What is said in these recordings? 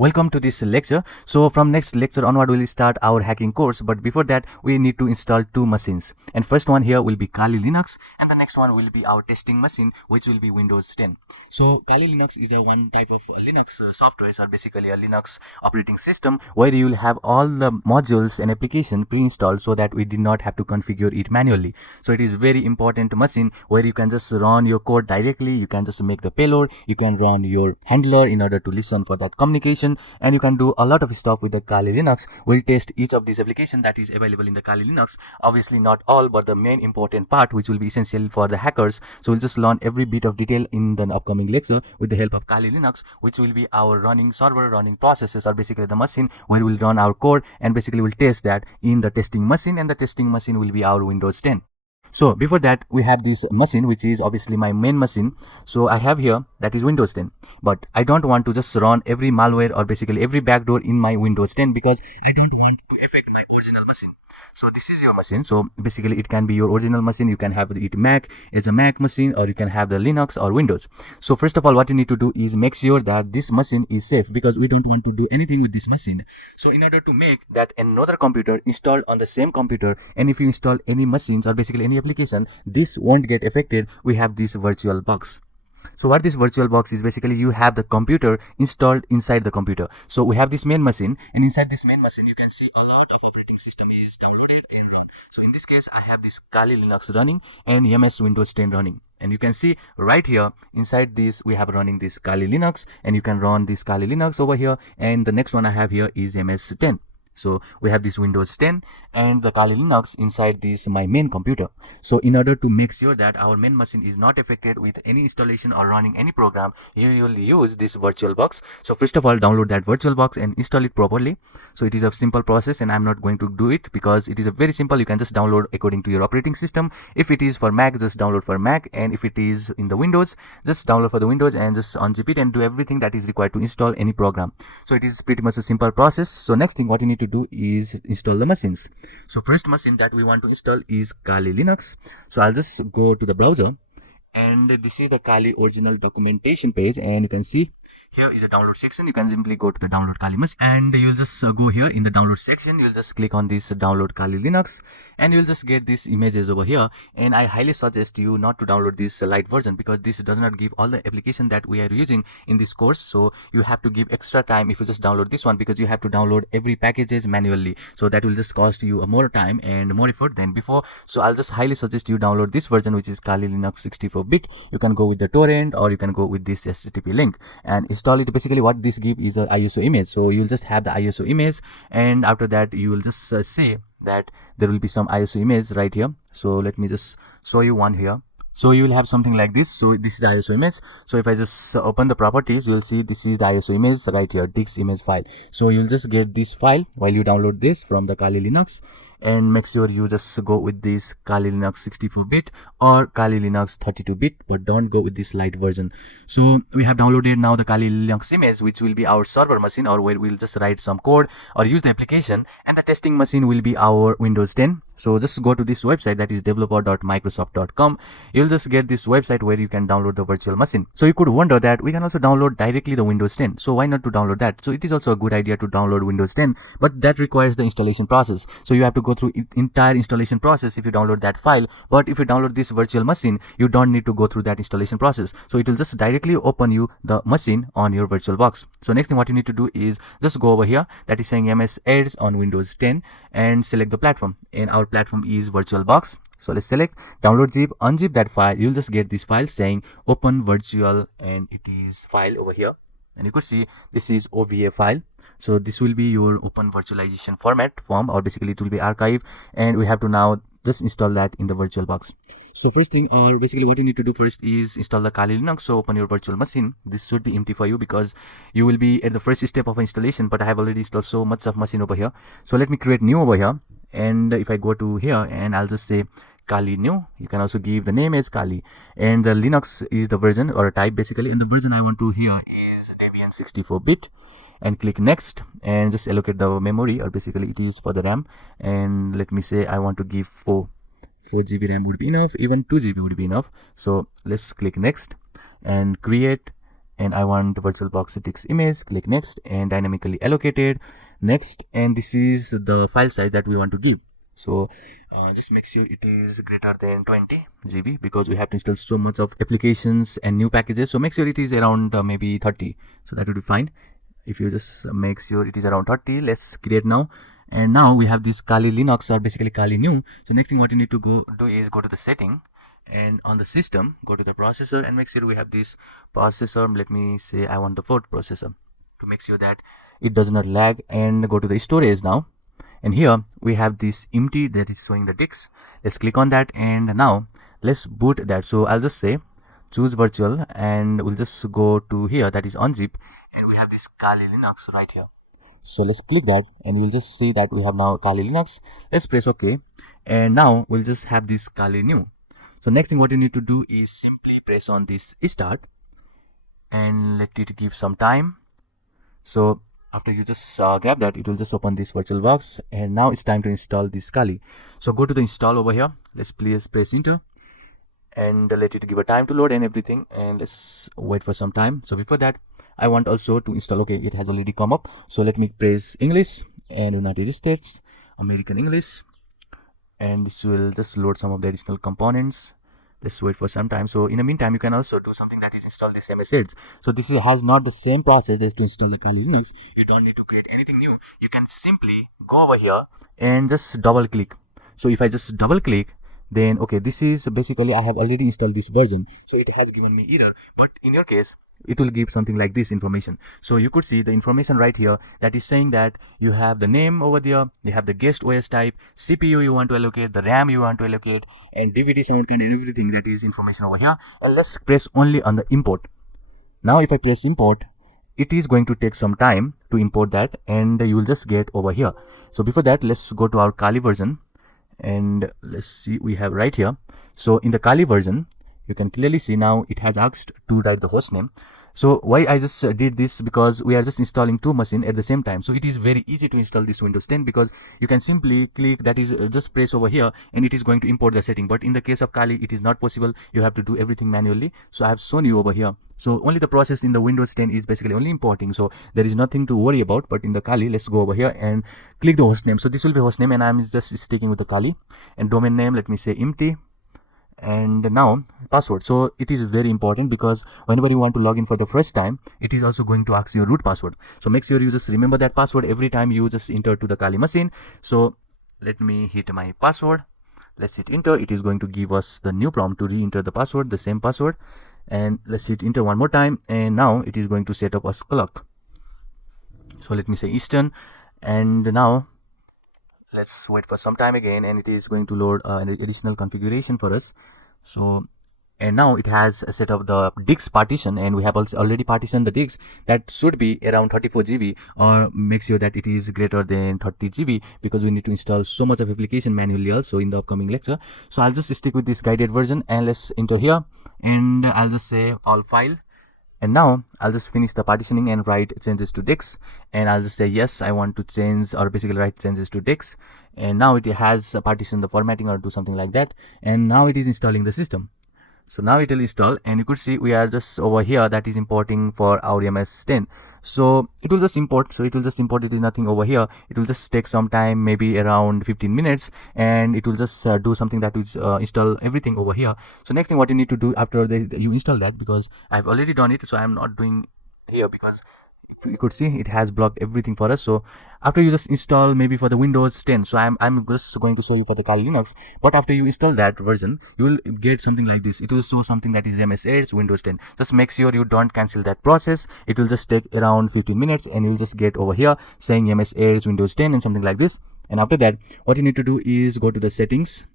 Welcome to this lecture. So from next lecture onward, we'll start our hacking course. But before that, we need to install two machines. And first one here will be Kali Linux, and the next one will be our testing machine, which will be Windows 10. So Kali Linux is a one type of Linux software, or basically a Linux operating system where you will have all the modules and application pre-installed so that we did not have to configure it manually. So it is very important machine where you can just run your code directly. You can just make the payload. You can run your handler in order to listen for that communication. And you can do a lot of stuff with the Kali Linux. We'll test each of these applications that is available in the Kali Linux. Obviously not all, but the main important part which will be essential for the hackers. So we'll just learn every bit of detail in the upcoming lecture with the help of Kali Linux, which will be our running server, running processes, or basically the machine where we'll run our code, and basically we'll test that in the testing machine, and the testing machine will be our Windows 10. So before that, we have this machine, which is obviously my main machine. So I have here that is Windows 10, but I don't want to just run every malware or basically every backdoor in my Windows 10 because I don't want to affect my original machine. So this is your machine. So basically it can be your original machine. You can have it Mac as a Mac machine, or you can have the Linux or Windows. So first of all, what you need to do is make sure that this machine is safe, because we don't want to do anything with this machine. So in order to make that another computer installed on the same computer, and if you install any machines or basically any application, this won't get affected, we have this virtual box. So what this virtual box is, basically you have the computer installed inside the computer. So we have this main machine, and inside this main machine you can see a lot of operating system is downloaded and run. So in this case I have this Kali Linux running and MS Windows 10 running, and you can see right here inside this we have running this Kali Linux, and you can run this Kali Linux over here, and the next one I have here is MS 10. So we have this Windows 10 and the Kali Linux inside this my main computer. So in order to make sure that our main machine is not affected with any installation or running any program, you will use this virtual box. So first of all, download that virtual box and install it properly. So it is a simple process, and I'm not going to do it because it is a very simple. You can just download according to your operating system. If it is for Mac, just download for Mac, and if it is in the Windows, just download for the Windows and just unzip it and do everything that is required to install any program. So it is pretty much a simple process. So next thing what you need to do is install the machines. So first machine that we want to install is Kali Linux. So I'll just go to the browser, and this is the Kali original documentation page, and you can see here is a download section. You can simply go to the download Kali machine, and you'll just go here in the download section. You'll just click on this download Kali Linux, and you'll just get these images over here. And I highly suggest you not to download this light version, because this does not give all the application that we are using in this course. So you have to give extra time if you just download this one, because you have to download every packages manually. So that will just cost you more time and more effort than before. So I'll just highly suggest you download this version, which is Kali Linux 64-bit. You can go with the torrent, or you can go with this HTTP link and install it. Basically what this gives is a ISO image. So you'll just have the ISO image, and after that you will just say that there will be some ISO image right here. So let me just show you one here. So you will have something like this. So this is the ISO image. So if I just open the properties, you'll see this is the ISO image right here, disk image file. So you'll just get this file while you download this from the Kali Linux, and make sure you just go with this Kali Linux 64-bit or Kali Linux 32-bit, but don't go with this light version. So we have downloaded now the Kali Linux image, which will be our server machine, or where we'll just write some code or use the application, and the testing machine will be our Windows 10. So just go to this website, that is developer.microsoft.com. You'll just get this website where you can download the virtual machine. So you could wonder that we can also download directly the Windows 10. So why not to download that? So it is also a good idea to download Windows 10, but that requires the installation process. So you have to go through entire installation process if you download that file. But if you download this virtual machine, you don't need to go through that installation process. So it will just directly open you the machine on your virtual box. So next thing what you need to do is just go over here, that is saying MS Ads on Windows 10, and select the platform, and our platform is VirtualBox. So let's select download zip, unzip that file. You'll just get this file saying open virtual, and it is file over here, and you could see this is OVA file. So this will be your open virtualization form, or basically it will be archive, and we have to now just install that in the VirtualBox. So first thing, or basically what you need to do first is install the Kali Linux. So open your virtual machine. This should be empty for you because you will be at the first step of installation, but I have already installed so much of machine over here. So let me create new over here, and if I go to here and I'll just say Kali new, you can also give the name as Kali, and the Linux is the version or a type basically, and the version I want to here is Debian 64-bit. And click next, and just allocate the memory, or basically it is for the RAM, and let me say I want to give 4 GB RAM would be enough, even 2 GB would be enough. So let's click next and create, and I want VirtualBox statics image. Click next and dynamically allocated. Next, and this is the file size that we want to give. So just make sure it is greater than 20 GB because we have to install so much of applications and new packages. So make sure it is around maybe 30. So that would be fine. If you just make sure it is around 30, let's create now. And now we have this Kali Linux, or basically Kali new. So next thing what you need to do is go to the setting, and on the system go to the processor and make sure we have this processor. Let me say I want the 4th processor to make sure that it does not lag. And go to the storage now, and here we have this empty that is showing the disks. Let's click on that, and now let's boot that. So I'll just say choose virtual, and we'll just go to here, that is unzip, and we have this Kali Linux right here. So let's click that, and you'll just see that we have now Kali Linux. Let's press OK, and now we'll just have this Kali new. So next thing what you need to do is simply press on this start and let it give some time. So after you just grab that, it will just open this VirtualBox, and now it's time to install this Kali. So go to the install over here. Let's please press enter and let it give a time to load and everything, and let's wait for some time. So before that, I want also to install. Okay, it has already come up. So let me press English and United States, American English, and this will just load some of the additional components. Let's wait for some time. So in the meantime, you can also do something, that is install this MS-Edge. So this has not the same process as to install the Kali Linux. You don't need to create anything new. You can simply go over here and just double click. So if I just double click, then okay, this is basically I have already installed this version, so it has given me error. But in your case, it will give something like this information. So you could see the information right here that is saying that you have the name over there, you have the guest OS type, CPU you want to allocate, the RAM you want to allocate, and DVD sound kind and everything. That is information over here. And let's press only on the import. Now if I press import, it is going to take some time to import that, and you will just get over here. So before that, let's go to our Kali version, and let's see, we have right here. So in the Kali version, you can clearly see now it has asked to write the host name. So why I just did this, because we are just installing 2 machines at the same time. So it is very easy to install this Windows 10 because you can simply click, that is just press over here, and it is going to import the setting. But in the case of Kali, it is not possible. You have to do everything manually. So I have shown you over here. So only the process in the Windows 10 is basically only importing. So there is nothing to worry about. But in the Kali, let's go over here and click the host name. So this will be host name, and I'm just sticking with the Kali. And domain name, let me say empty. And now password. So it is very important because whenever you want to log in for the first time, it is also going to ask your root password. So make sure you just remember that password every time you just enter to the Kali machine. So let me hit my password. Let's hit enter. It is going to give us the new prompt to re-enter the password, the same password. And let's hit enter one more time, and now it is going to set up a clock. So let me say Eastern, and now let's wait for some time again, and it is going to load an additional configuration for us. So, and now it has set up the disk partition, and we have also already partitioned the disk. That should be around 34 GB, or make sure that it is greater than 30 GB, because we need to install so much of application manually also in the upcoming lecture. So I'll just stick with this guided version, and let's enter here, and I'll just say all file. And now I'll just finish the partitioning and write changes to disk, and I'll just say yes, I want to change, or basically write changes to disk. And now it has partitioned the formatting or do something like that, and now it is installing the system. So now it will install, and you could see we are just over here, that is importing for our MS-10. So it will just import. So it will just import. It is nothing over here. It will just take some time, maybe around 15 minutes, and it will just do something that will install everything over here. So next thing what you need to do after you install that, because I've already done it, so I'm not doing here because you could see it has blocked everything for us. So after you just install maybe for the Windows 10, so I'm just going to show you for the Kali Linux. But after you install that version, you will get something like this. It will show something that is MS-Edge Windows 10. Just make sure you don't cancel that process. It will just take around 15 minutes, and you'll just get over here saying MS-Edge Windows 10 and something like this. And after that, what you need to do is go to the settings,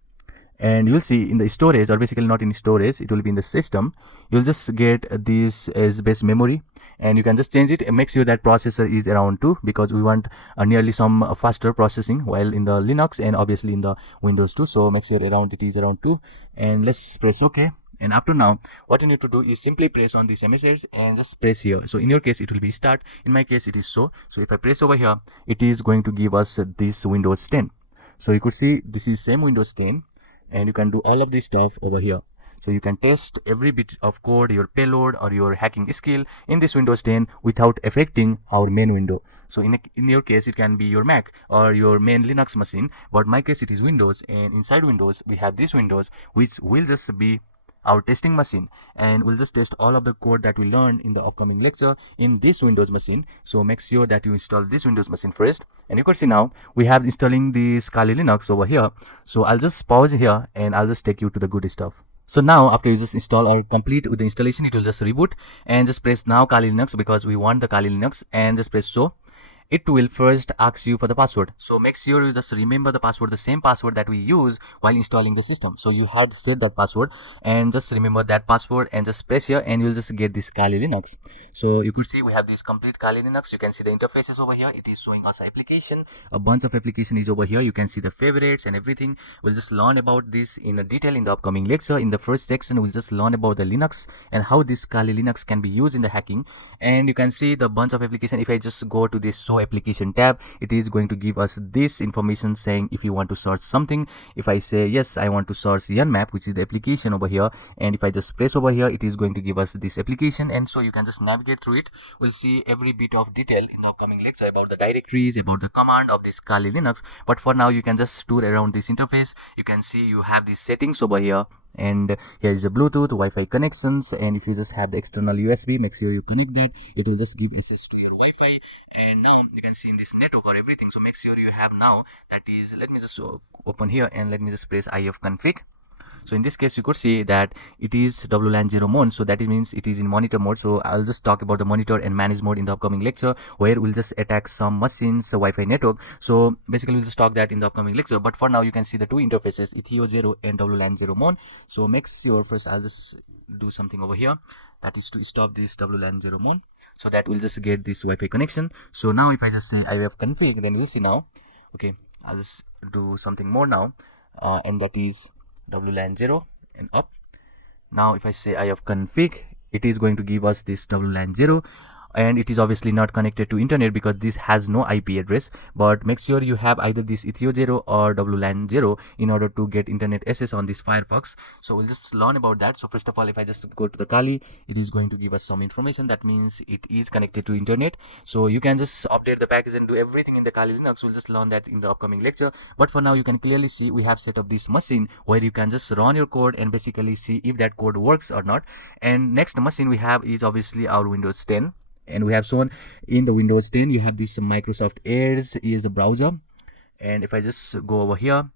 and you'll see in the storage, or basically not in storage, it will be in the system. You'll just get this as base memory, and you can just change it and make sure that processor is around 2, because we want nearly some faster processing while in the Linux and obviously in the Windows 2. So make sure it is around 2, and let's press OK. And after now, what you need to do is simply press on this MS-Edge and just press here. So in your case, it will be start. In my case, it is so. So if I press over here, it is going to give us this Windows 10. So you could see this is same Windows 10, and you can do all of this stuff over here. So you can test every bit of code, your payload or your hacking skill in this Windows 10 without affecting our main window. So in your case, it can be your Mac or your main Linux machine, but my case it is Windows, and inside Windows we have this Windows which will just be our testing machine, and we'll just test all of the code that we learned in the upcoming lecture in this Windows machine. So make sure that you install this Windows machine first, and you can see now we have installing this Kali Linux over here. So I'll just pause here and I'll just take you to the good stuff. So now after you just install or complete with the installation, it will just reboot, and just press now Kali Linux because we want the Kali Linux, and just press so. It will first ask you for the password, so make sure you just remember the password, the same password that we use while installing the system. So you had set that password, and just remember that password and just press here, and you'll just get this Kali Linux. So you could see we have this complete Kali Linux. You can see the interfaces over here. It is showing us application, a bunch of application is over here. You can see the favorites and everything. We'll just learn about this in a detail in the upcoming lecture. In the first section, we'll just learn about the Linux and how this Kali Linux can be used in the hacking. And you can see the bunch of application. If I just go to this application tab, it is going to give us this information saying if you want to search something. If I say yes, I want to search Yanmap, which is the application over here, and if I just press over here, it is going to give us this application, and so you can just navigate through it. We'll see every bit of detail in the upcoming lecture about the directories, about the command of this Kali Linux, but for now you can just tour around this interface. You can see you have these settings over here, and here is the Bluetooth, Wi-Fi connections, and if you just have the external USB, make sure you connect that. It will just give access to your Wi-Fi, and now you can see in this network or everything. So make sure you have now, that is, let me just open here and let me just press ifconfig. So in this case, you could see that it is WLAN 0 mode. So that means it is in monitor mode. So I'll just talk about the monitor and manage mode in the upcoming lecture, where we'll just attack some machines, Wi-Fi network. So basically we'll just talk that in the upcoming lecture. But for now, you can see the two interfaces, Ethio 0 and WLAN 0 mode. So make sure first I'll just do something over here. That is to stop this WLAN 0 mode. So that will just get this Wi-Fi connection. So now if I just say ifconfig, then we'll see now. Okay, I'll just do something more now. And that is WLAN 0 and up. Now if I say ifconfig, it is going to give us this WLAN 0, and it is obviously not connected to internet because this has no IP address, but make sure you have either this Ethio 0 or WLAN 0 in order to get internet access on this Firefox. So we'll just learn about that. So first of all, if I just go to the Kali, it is going to give us some information. That means it is connected to internet. So you can just update the package and do everything in the Kali Linux. We'll just learn that in the upcoming lecture. But for now, you can clearly see we have set up this machine where you can just run your code and basically see if that code works or not. And next machine we have is obviously our Windows 10. And we have shown in the Windows 10, you have this Microsoft Edge is the browser. And if I just go over here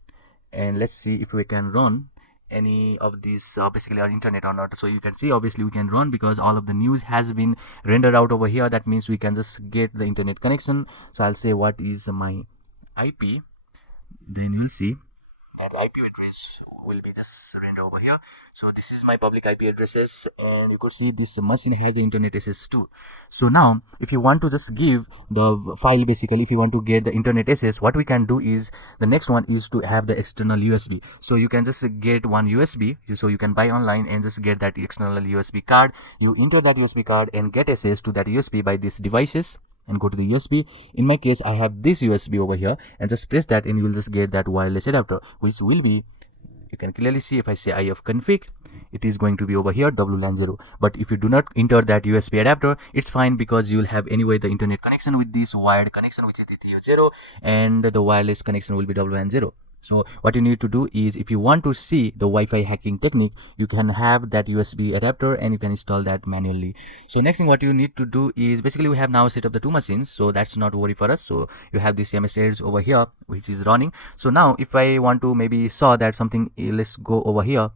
and let's see if we can run any of these basically our internet or not. So you can see obviously we can run because all of the news has been rendered out over here. That means we can just get the internet connection. So I'll say what is my IP, then you'll see that IP address will be just rendered over here. So this is my public IP addresses, and you could see this machine has the internet access too. So now if you want to just give the file, basically if you want to get the internet access, what we can do is the next one is to have the external USB. So you can just get one USB, so you can buy online and just get that external USB card. You enter that USB card and get access to that USB by these devices and go to the USB. In my case, I have this USB over here, and just press that and you will just get that wireless adapter, which will be, you can clearly see if I say ifconfig, it is going to be over here WLAN 0. But if you do not enter that USB adapter, it's fine because you will have anyway the internet connection with this wired connection, which is Ethio 0, and the wireless connection will be WLAN 0. So what you need to do is, if you want to see the Wi-Fi hacking technique, you can have that USB adapter and you can install that manually. So next thing what you need to do is, basically we have now set up the two machines, so that's not worry for us. So you have this MS Edge over here which is running. So now if I want to maybe saw that something, let's go over here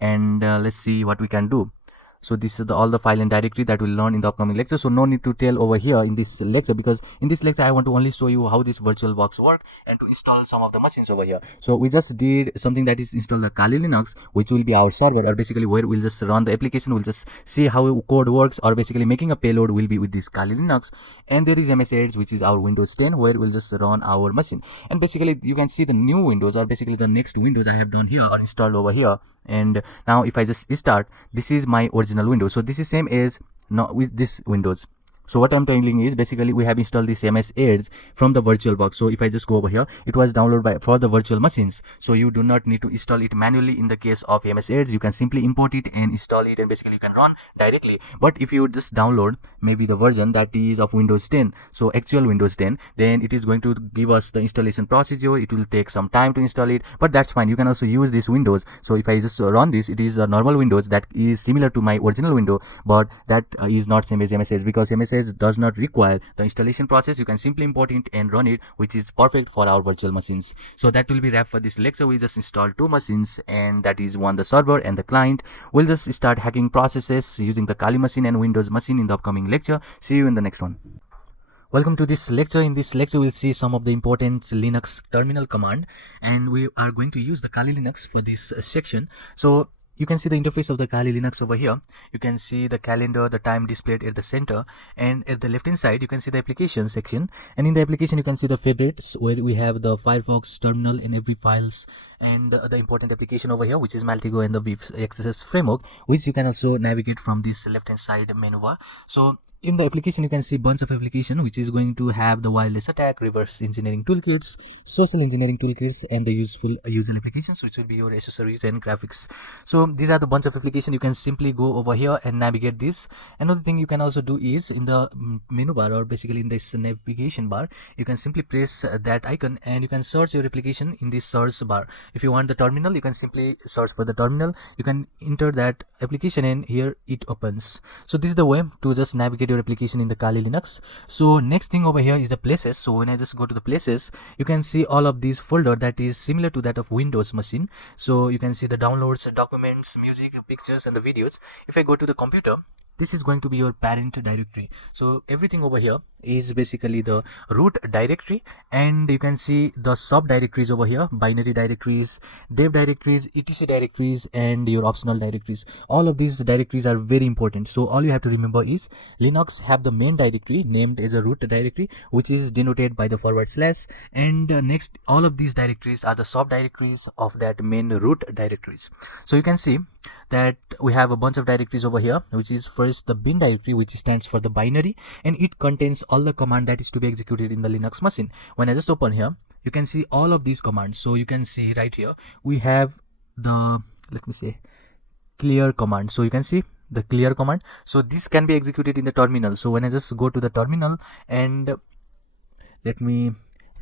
and let's see what we can do. So this is all the file and directory that we'll learn in the upcoming lecture. So no need to tell over here in this lecture, because in this lecture I want to only show you how this virtual box work and to install some of the machines over here. So we just did something, that is install the Kali Linux, which will be our server, or basically where we'll just run the application. We'll just see how code works, or basically making a payload will be with this Kali Linux. And there is MS Edge, which is our Windows 10, where we'll just run our machine. And basically you can see the new Windows, or basically the next Windows I have done here or installed over here. And now if I just start, this is my original Windows. So this is same as now with this Windows. So what I'm telling is basically we have installed this MS Edge from the virtual box. So if I just go over here, it was downloaded for the virtual machines. So you do not need to install it manually in the case of MS Edge. You can simply import it and install it, and basically you can run directly. But if you just download maybe the version that is of Windows 10, so actual Windows 10, then it is going to give us the installation procedure. It will take some time to install it, but that's fine. You can also use this Windows. So if I just run this, it is a normal Windows that is similar to my original window, but that is not same as MS Edge, because MS Edge does not require the installation process. You can simply import it and run it, which is perfect for our virtual machines. So that will be wrap for this lecture. We just installed two machines, and that is one the server and the client. We'll just start hacking processes using the Kali machine and Windows machine in the upcoming lecture. See you in the next one. Welcome to this lecture. In this lecture, we'll see some of the important Linux terminal command, and we are going to use the Kali Linux for this section. So you can see the interface of the Kali Linux over here. You can see the calendar, the time displayed at the center, and at the left hand side you can see the application section, and in the application you can see the favorites, where we have the Firefox terminal and every files, and the important application over here, which is Maltigo and the XSS framework, which you can also navigate from this left hand side menu bar. So in the application you can see bunch of application, which is going to have the wireless attack, reverse engineering toolkits, social engineering toolkits, and the useful user applications, which will be your accessories and graphics. So these are the bunch of application. You can simply go over here and navigate this. Another thing you can also do is in the menu bar, or basically in this navigation bar, you can simply press that icon and you can search your application in this search bar. If you want the terminal, you can simply search for the terminal. You can enter that application and here it opens. So this is the way to just navigate your application in the Kali Linux. So next thing over here is the places. So when I just go to the places, you can see all of these folder that is similar to that of Windows machine. So you can see the downloads, documents, music, pictures, and the videos. If I go to the computer, this is going to be your parent directory. So everything over here is basically the root directory, and you can see the subdirectories over here: binary directories, dev directories, etc directories, and your optional directories. All of these directories are very important. So all you have to remember is Linux have the main directory named as a root directory, which is denoted by the /, and next all of these directories are the subdirectories of that main root directories. So you can see that we have a bunch of directories over here, which is first the bin directory, which stands for the binary, and it contains all the command that is to be executed in the Linux machine. When I just open here, you can see all of these commands. So you can see right here we have the, let me say, clear command. So you can see the clear command. So this can be executed in the terminal. So when I just go to the terminal, and let me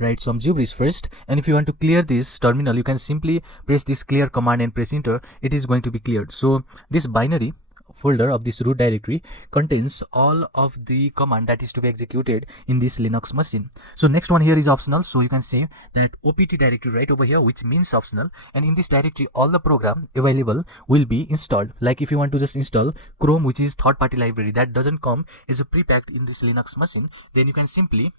write some gibberish first, and if you want to clear this terminal, you can simply press this clear command and press enter. It is going to be cleared. So this binary folder of this root directory contains all of the command that is to be executed in this Linux machine. So next one here is optional. So you can see that OPT directory right over here, which means optional, and in this directory all the program available will be installed. Like if you want to just install Chrome, which is third-party library that doesn't come as a pre-packed in this Linux machine, then you can simply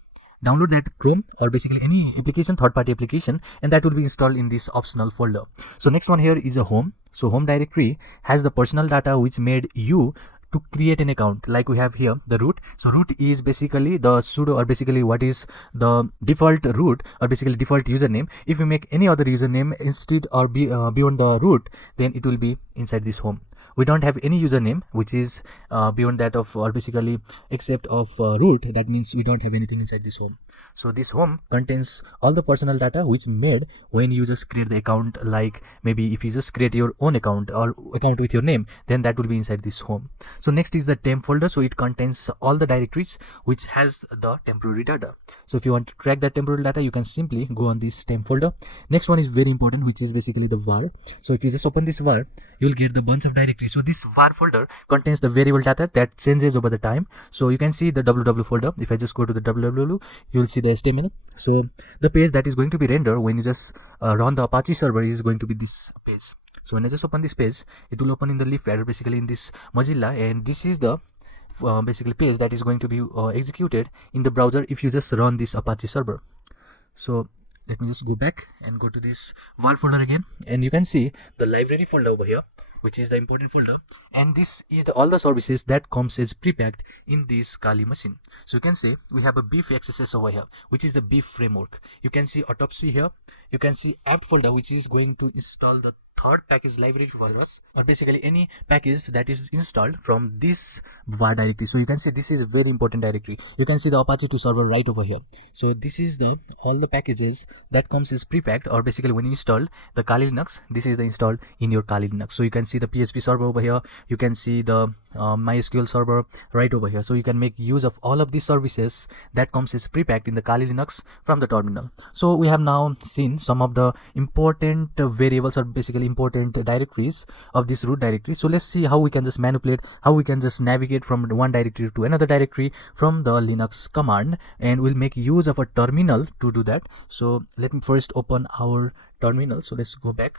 download that Chrome or basically any application, third-party application, and that will be installed in this optional folder. So next one here is a home. So home directory has the personal data which made you to create an account. Like we have here the root. So root is basically the sudo, or basically what is the default root, or basically default username. If you make any other username instead or beyond the root, then it will be inside this home. We don't have any username which is beyond that of, or basically except of root. That means we don't have anything inside this home. So this home contains all the personal data which made when you just create the account. Like maybe if you just create your own account or account with your name, then that will be inside this home. So next is the temp folder. So it contains all the directories which has the temporary data. So if you want to track that temporary data, you can simply go on this temp folder. Next one is very important, which is basically the var. So if you just open this var, you will get the bunch of directories. So this var folder contains the variable data that changes over the time. So you can see the www folder. If I just go to the www, you will see the HTML. So the page that is going to be rendered when you just run the Apache server is going to be this page. So when I just open this page, it will open in the leaf header, basically in this Mozilla, and this is the basically page that is going to be executed in the browser if you just run this Apache server. So let me just go back and go to this var folder again, and you can see the library folder over here, which is the important folder, and this is all the services that comes as pre-packed in this Kali machine. So you can say we have a beef XSS over here, which is the beef framework. You can see autopsy here. You can see apt folder, which is going to install the third package library for us, or basically any package that is installed from this var directory. So you can see this is a very important directory. You can see the Apache 2 server right over here. So this is the all the packages that comes as pre-packed, or basically when you install the Kali Linux, this is the installed in your Kali Linux. So you can see the PHP server over here, you can see the MySQL server right over here. So you can make use of all of these services that comes as pre-packed in the Kali Linux from the terminal. So we have now seen some of the important variables, or basically important directories of this root directory. So let's see how we can just manipulate, how we can just navigate from one directory to another directory from the Linux command, and we'll make use of a terminal to do that. So let me first open our terminal. So let's go back,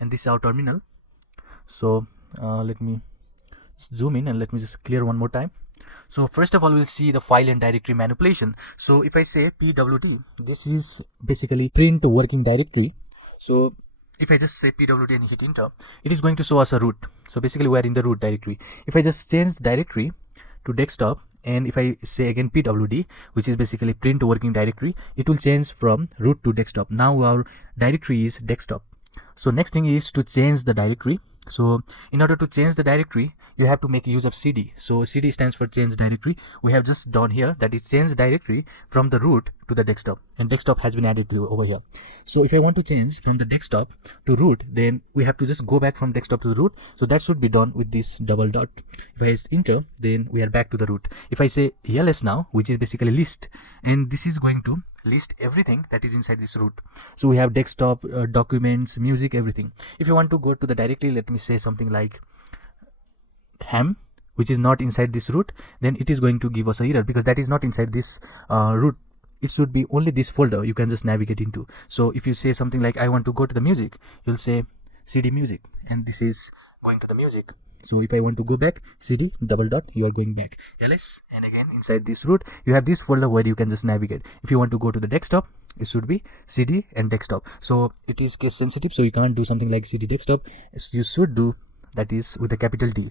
and this is our terminal. So let me zoom in and let me just clear one more time. So first of all, we'll see the file and directory manipulation. So if I say pwd, this is basically print working directory. So if I just say pwd and hit enter, it is going to show us a root. So basically we are in the root directory. If I just change directory to desktop, and if I say again pwd, which is basically print working directory, it will change from root to desktop. Now our directory is desktop. So next thing is to change the directory. So in order to change the directory, you have to make use of cd. So cd stands for change directory. We have just done here, that is change directory from the root to the desktop, and desktop has been added to over here. So if I want to change from the desktop to root, then we have to just go back from desktop to the root. So that should be done with this double dot. If I enter, then we are back to the root. If I say ls now, which is basically list, and this is going to list everything that is inside this root. So we have desktop, documents, music, everything. If you want to go to the directory, let me say something like ham, which is not inside this root, then it is going to give us a error because that is not inside this root. It should be only this folder you can just navigate into. So if you say something like I want to go to the music, you'll say cd music, and this is going to the music. So if I want to go back, cd double dot, you are going back ls, and again inside this root you have this folder where you can just navigate. If you want to go to the desktop, it should be cd and desktop. So it is case sensitive, so you can't do something like cd desktop. You should do that is with a capital D.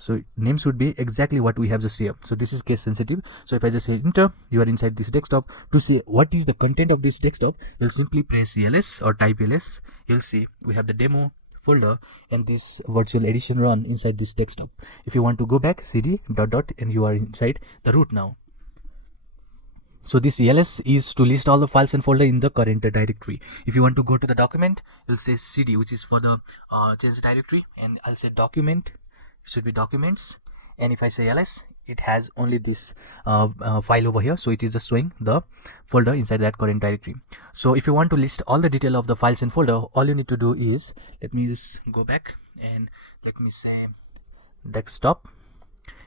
So name should be exactly what we have just here. So this is case sensitive. So if I just say enter, you are inside this desktop. To see what is the content of this desktop, you'll simply press ls or type ls. You'll see we have the demo folder and this virtual edition run inside this desktop. If you want to go back, cd dot dot, and you are inside the root now. So this ls is to list all the files and folder in the current directory. If you want to go to the document, you'll say cd, which is for the change directory, and I'll say document. It should be documents, and if I say ls, it has only this file over here, so it is just showing the folder inside that current directory. So if you want to list all the detail of the files and folder, all you need to do is, let me just go back and let me say desktop.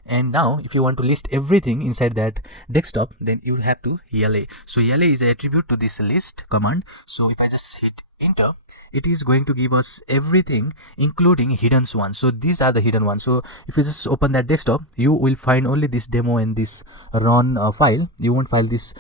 And now if you want to list everything inside that desktop, then you have to ela. So ela is an attribute to this list command. So if I just hit enter, it is going to give us everything including hidden ones. So these are the hidden ones. So if you just open that desktop, you will find only this demo and this run file. You won't find this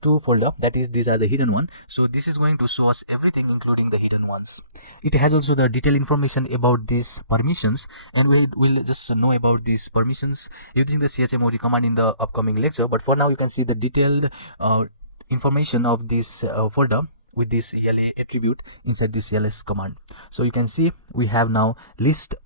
two folder, that is these are the hidden one. So this is going to show us everything including the hidden ones. It has also the detailed information about these permissions, and we will just know about these permissions using the chmod command in the upcoming lecture. But for now, you can see the detailed information of this folder with this ela attribute inside this ls command. So you can see we have now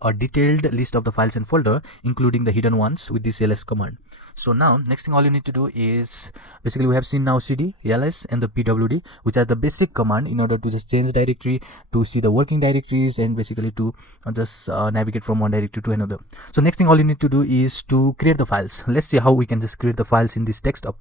a detailed list of the files and folder including the hidden ones with this ls command. So now next thing all you need to do is, basically we have seen now cd, ls and the pwd, which are the basic command in order to just change directory, to see the working directories, and basically to just navigate from one directory to another. So next thing all you need to do is to create the files. Let's see how we can just create the files in this desktop.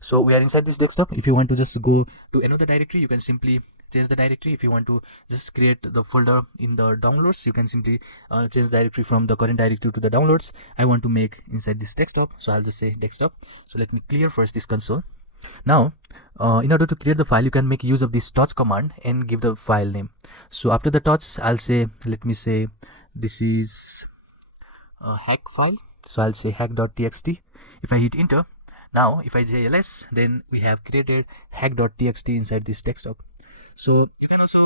So we are inside this desktop. If you want to just go to another directory, you can simply change the directory. If you want to just create the folder in the downloads, you can simply change the directory from the current directory to the downloads. I want to make inside this desktop, so I'll just say desktop. So let me clear first this console. Now in order to create the file, you can make use of this touch command and give the file name. So after the touch, I'll say, let me say this is a hack file, so I'll say hack.txt. If I hit enter, now if I say ls, then we have created hack.txt inside this desktop. So you can also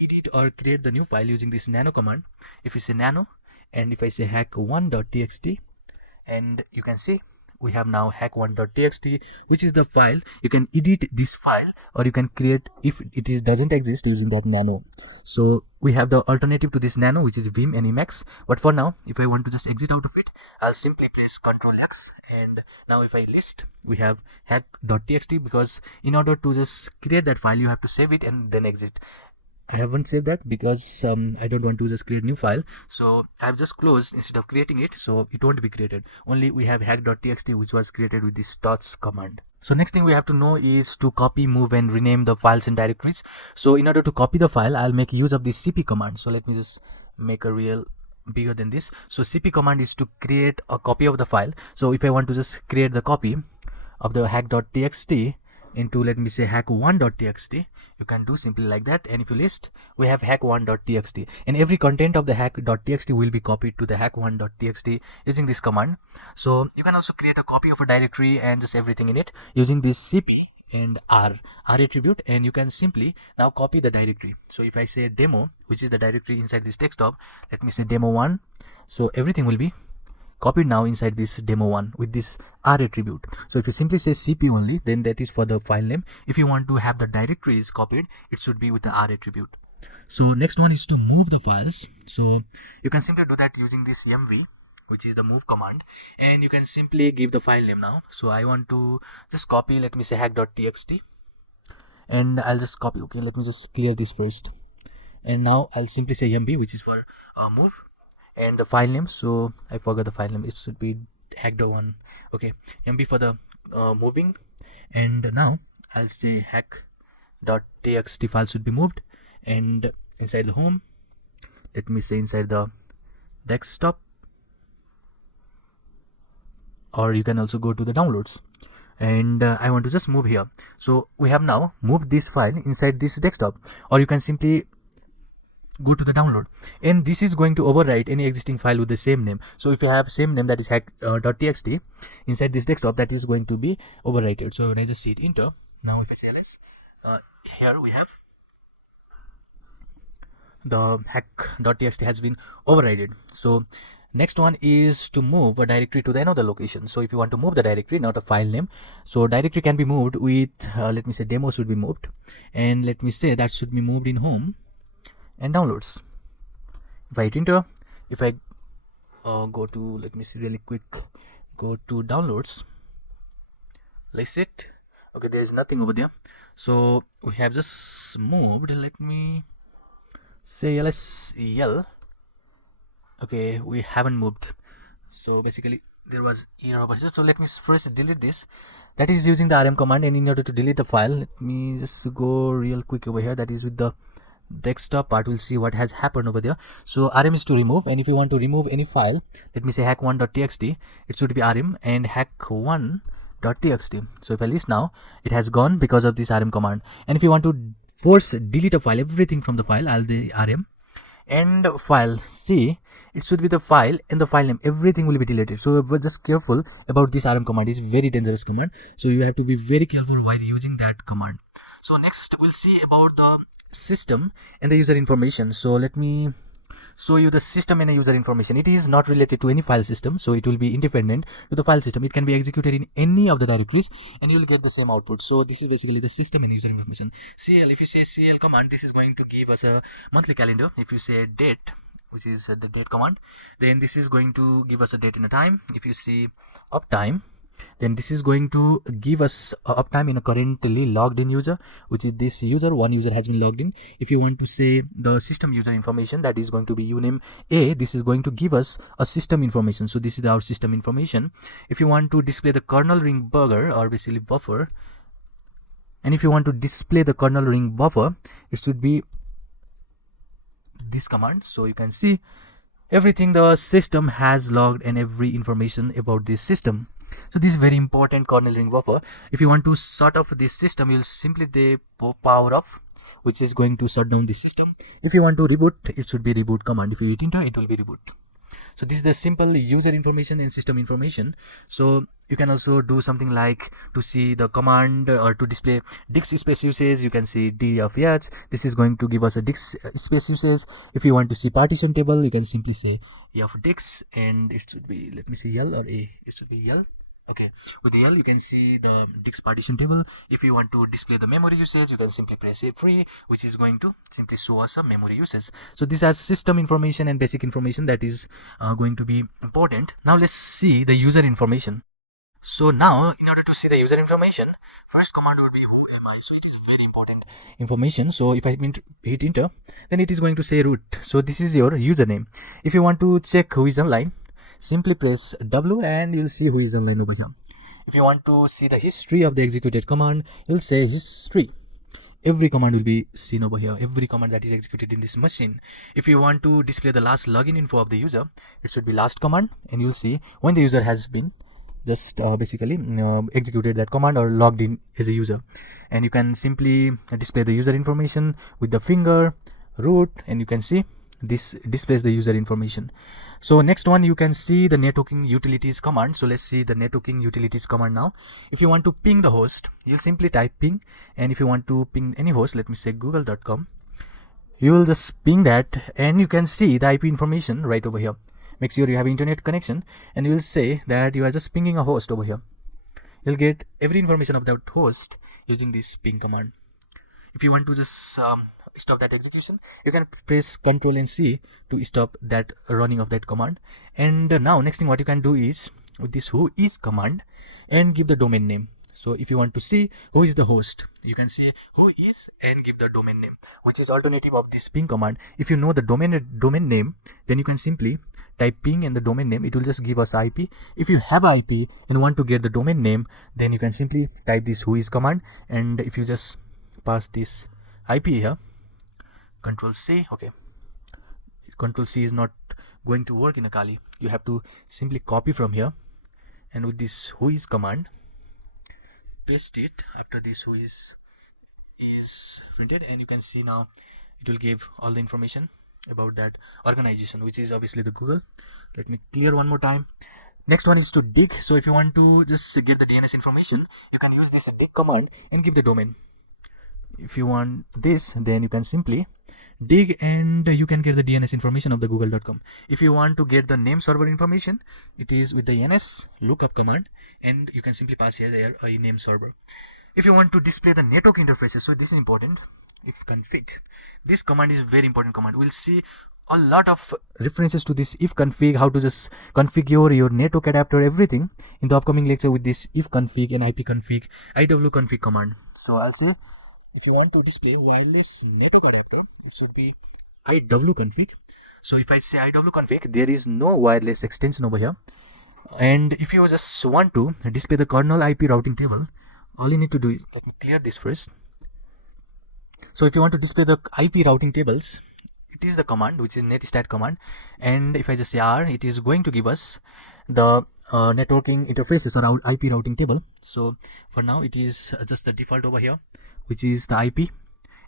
edit or create the new file using this nano command. If you say nano, and if I say hack1.txt, and you can see we have now hack1.txt, which is the file. You can edit this file, or you can create if it is doesn't exist using that nano. So we have the alternative to this nano, which is vim and emacs. But for now, if I want to just exit out of it, I'll simply press Ctrl X, and now if I list, we have hack.txt, because in order to just create that file, you have to save it and then exit. I haven't saved that because I don't want to just create new file, so I've just closed instead of creating it, so it won't be created. Only we have hack.txt, which was created with this dots command. So next thing we have to know is to copy, move and rename the files and directories. So in order to copy the file, I'll make use of this cp command. So let me just make a real bigger than this. So cp command is to create a copy of the file. So if I want to just create the copy of the hack.txt into, let me say, hack1.txt, you can do simply like that. And if you list, we have hack1.txt, and every content of the hack.txt will be copied to the hack1.txt using this command. So you can also create a copy of a directory and just everything in it using this cp and r attribute, and you can simply now copy the directory. So if I say demo, which is the directory inside this desktop, let me say demo1, so everything will be copied now inside this demo1 with this r attribute. So if you simply say cp only, then that is for the file name. If you want to have the directories copied, it should be with the r attribute. So next one is to move the files. So you can simply do that using this mv, which is the move command, and you can simply give the file name now. So I want to just copy, let me say hack.txt, and I'll just copy. Okay, let me just clear this first, and now I'll simply say mv, which is for move, and the file name, so I forgot the file name, it should be hack.1. okay, mb for the moving, and now I'll say hack.txt file should be moved, and inside the home, let me say inside the desktop, or you can also go to the downloads, and I want to just move here. So we have now moved this file inside this desktop, or you can simply go to the download, and this is going to overwrite any existing file with the same name. So if you have same name, that is hack.txt, inside this desktop, that is going to be overwritten. So when I just hit enter, now if I say ls, here we have the hack.txt has been overridden. So next one is to move a directory to the another location. So if you want to move the directory, not a file name, so directory can be moved with let me say demo should be moved, and let me say that should be moved in home and downloads. If I hit enter, if I go to, let me see really quick, go to downloads, list it, okay, there is nothing over there. So we have just moved, let me say lsl, okay, we haven't moved. So basically there was error over here. So let me first delete this, that is using the rm command, and in order to delete the file, let me just go real quick over here, that is with the desktop part. We'll see what has happened over there. So rm is to remove, and if you want to remove any file, let me say hack1.txt, it should be rm and hack1.txt. so if I list now, it has gone because of this rm command. And if you want to force delete a file, everything from the file, I'll the rm and file c, it should be the file and the file name, everything will be deleted. So we're just careful about this rm command. It's very dangerous command, so you have to be very careful while using that command. So next we'll see about the system and the user information. So let me show you the system and the user information. It is not related to any file system, so it will be independent to the file system. It can be executed in any of the directories, and you will get the same output. So this is basically the system and user information. cl, if you say cl command, this is going to give us a monthly calendar. If you say date, which is the date command, then this is going to give us a date and a time. If you see uptime, then this is going to give us uptime in a currently logged in user, which is this user. One user has been logged in. If you want to say the system user information, that is going to be uname a, this is going to give us a system information. So this is our system information. If you want to display the kernel ring buffer, or basically buffer, and if you want to display the kernel ring buffer, it should be this command. So you can see everything the system has logged and every information about this system. So this is very important, kernel ring buffer. If you want to shut off this system, you'll simply the power off, which is going to shut down the system. If you want to reboot, it should be reboot command. If you hit enter, it will be reboot. So this is the simple user information and system information. So you can also do something like to see the command or to display disk space usage. You can see d of h. This is going to give us a disk space usage. If you want to see partition table, you can simply say e of disk, and it should be, let me see, l or a. It should be l. Okay, with the L you can see the disk partition table. If you want to display the memory usage, you can simply press F3, which is going to simply show us a memory usage. So these are system information and basic information that is going to be important. Now let's see the user information. So now, in order to see the user information, first command would be who am I. So it is very important information. So if I hit enter, then it is going to say root. So this is your username. If you want to check who is online, simply press W and you'll see who is online over here. If you want to see the history of the executed command, you'll say history. Every command will be seen over here, every command that is executed in this machine. If you want to display the last login info of the user, it should be last command, and you'll see when the user has been just basically executed that command or logged in as a user. And you can simply display the user information with the finger root, and you can see this displays the user information. So next one, you can see the networking utilities command. So let's see the networking utilities command now. If you want to ping the host, you'll simply type ping, and if you want to ping any host, let me say google.com, you will just ping that, and you can see the IP information right over here. Make sure you have internet connection, and you will say that you are just pinging a host over here. You'll get every information of that host using this ping command. If you want to just stop that execution, you can press Ctrl and C to stop that running of that command. And now next thing what you can do is with this who is command and give the domain name. So if you want to see who is the host, you can say who is and give the domain name, which is alternative of this ping command. If you know the domain name, then you can simply type ping and the domain name. It will just give us IP. If you have IP and want to get the domain name, then you can simply type this who is command, and if you just pass this IP here, Control C, okay, Control C is not going to work in a Kali. You have to simply copy from here, and with this who is command, paste it after this who is printed, and you can see now it will give all the information about that organization, which is obviously the Google. Let me clear one more time. Next one is to dig. So if you want to just get the DNS information, you can use this dig command and give the domain. If you want this, then you can simply dig and you can get the DNS information of the google.com. If you want to get the name server information, it is with the ns lookup command, and you can simply pass here a name server. If you want to display the network interfaces, so this is important. If config, this command is a very important command. We'll see a lot of references to this if config, how to just configure your network adapter, everything in the upcoming lecture with this if config and ip config, iw config command. So I'll say if you want to display wireless network adapter, it should be iw config. So if I say iw config, there is no wireless extension over here. And if you just want to display the kernel IP routing table, all you need to do is, let me clear this first. So if you want to display the IP routing tables, it is the command which is netstat command, and if I just say R, it is going to give us the networking interfaces or IP routing table. So for now it is just the default over here, which is the IP,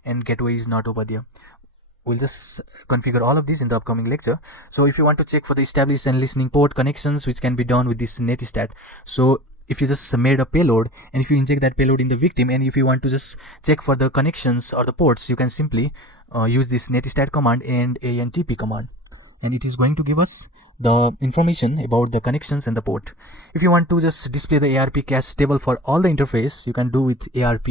and gateway is not over there. We'll just configure all of these in the upcoming lecture. So if you want to check for the established and listening port connections, which can be done with this netstat. So if you just made a payload, and if you inject that payload in the victim, and if you want to just check for the connections or the ports, you can simply use this netstat command and antp command, and it is going to give us the information about the connections and the port. If you want to just display the ARP cache table for all the interface, you can do with ARP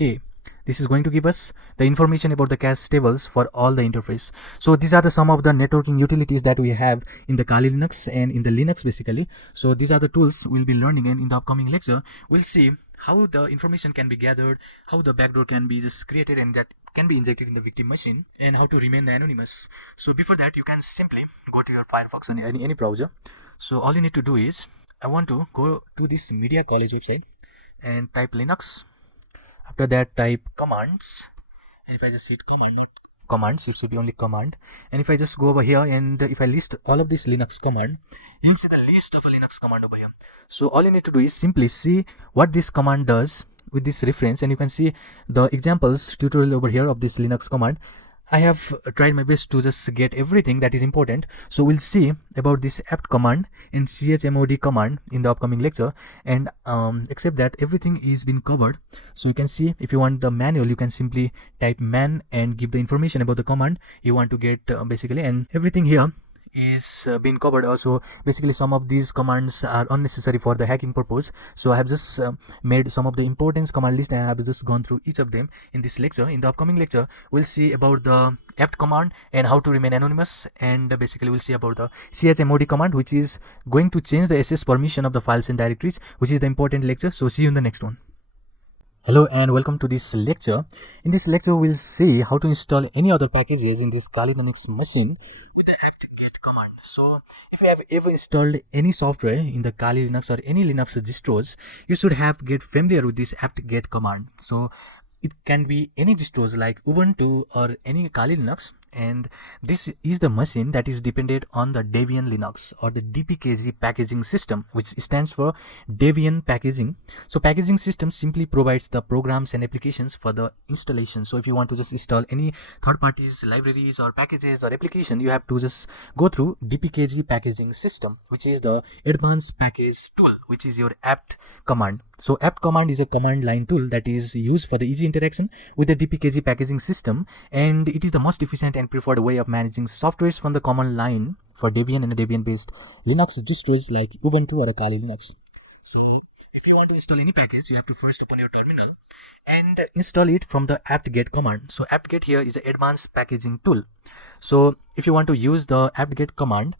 A. This is going to give us the information about the cache tables for all the interface. So these are the some of the networking utilities that we have in the Kali Linux and in the Linux basically. So these are the tools we'll be learning, and in the upcoming lecture we'll see how the information can be gathered, how the backdoor can be just created and that can be injected in the victim machine, and how to remain anonymous. So before that, you can simply go to your Firefox and any browser. So all you need to do is, I want to go to this Media College website and type Linux. After that, type commands, and if I just hit command, not commands, it should be only command. And if I just go over here and if I list all of this Linux command, you'll see the list of a Linux command over here. So all you need to do is simply see what this command does with this reference, and you can see the examples tutorial over here of this Linux command. I have tried my best to just get everything that is important. So we'll see about this apt command and chmod command in the upcoming lecture, and except that everything is been covered. So you can see if you want the manual, you can simply type man and give the information about the command you want to get basically, and everything here is being covered. Also, basically some of these commands are unnecessary for the hacking purpose, so I have just made some of the importance command list, and I have just gone through each of them in this lecture. In the upcoming lecture, we'll see about the apt command and how to remain anonymous, and basically we'll see about the chmod command, which is going to change the ss permission of the files and directories, which is the important lecture. So see you in the next one. Hello and welcome to this lecture. In this lecture, we'll see how to install any other packages in this Kali Linux machine with the apt-get command. So if you have ever installed any software in the Kali Linux or any Linux distros, you should have get familiar with this apt-get command. So it can be any distros like Ubuntu or any Kali Linux, and this is the machine that is dependent on the Debian Linux or the DPKG packaging system, which stands for Debian packaging. So packaging system simply provides the programs and applications for the installation. So if you want to just install any third parties libraries or packages or application, you have to just go through DPKG packaging system, which is the advanced package tool, which is your apt command. So apt command is a command line tool that is used for the easy interaction with the DPKG packaging system, and it is the most efficient and preferred way of managing softwares from the command line for Debian and Debian based Linux distros like Ubuntu or a Kali Linux. So if you want to install any package, you have to first open your terminal and install it from the apt-get command. So apt-get here is an advanced packaging tool. So if you want to use the apt-get command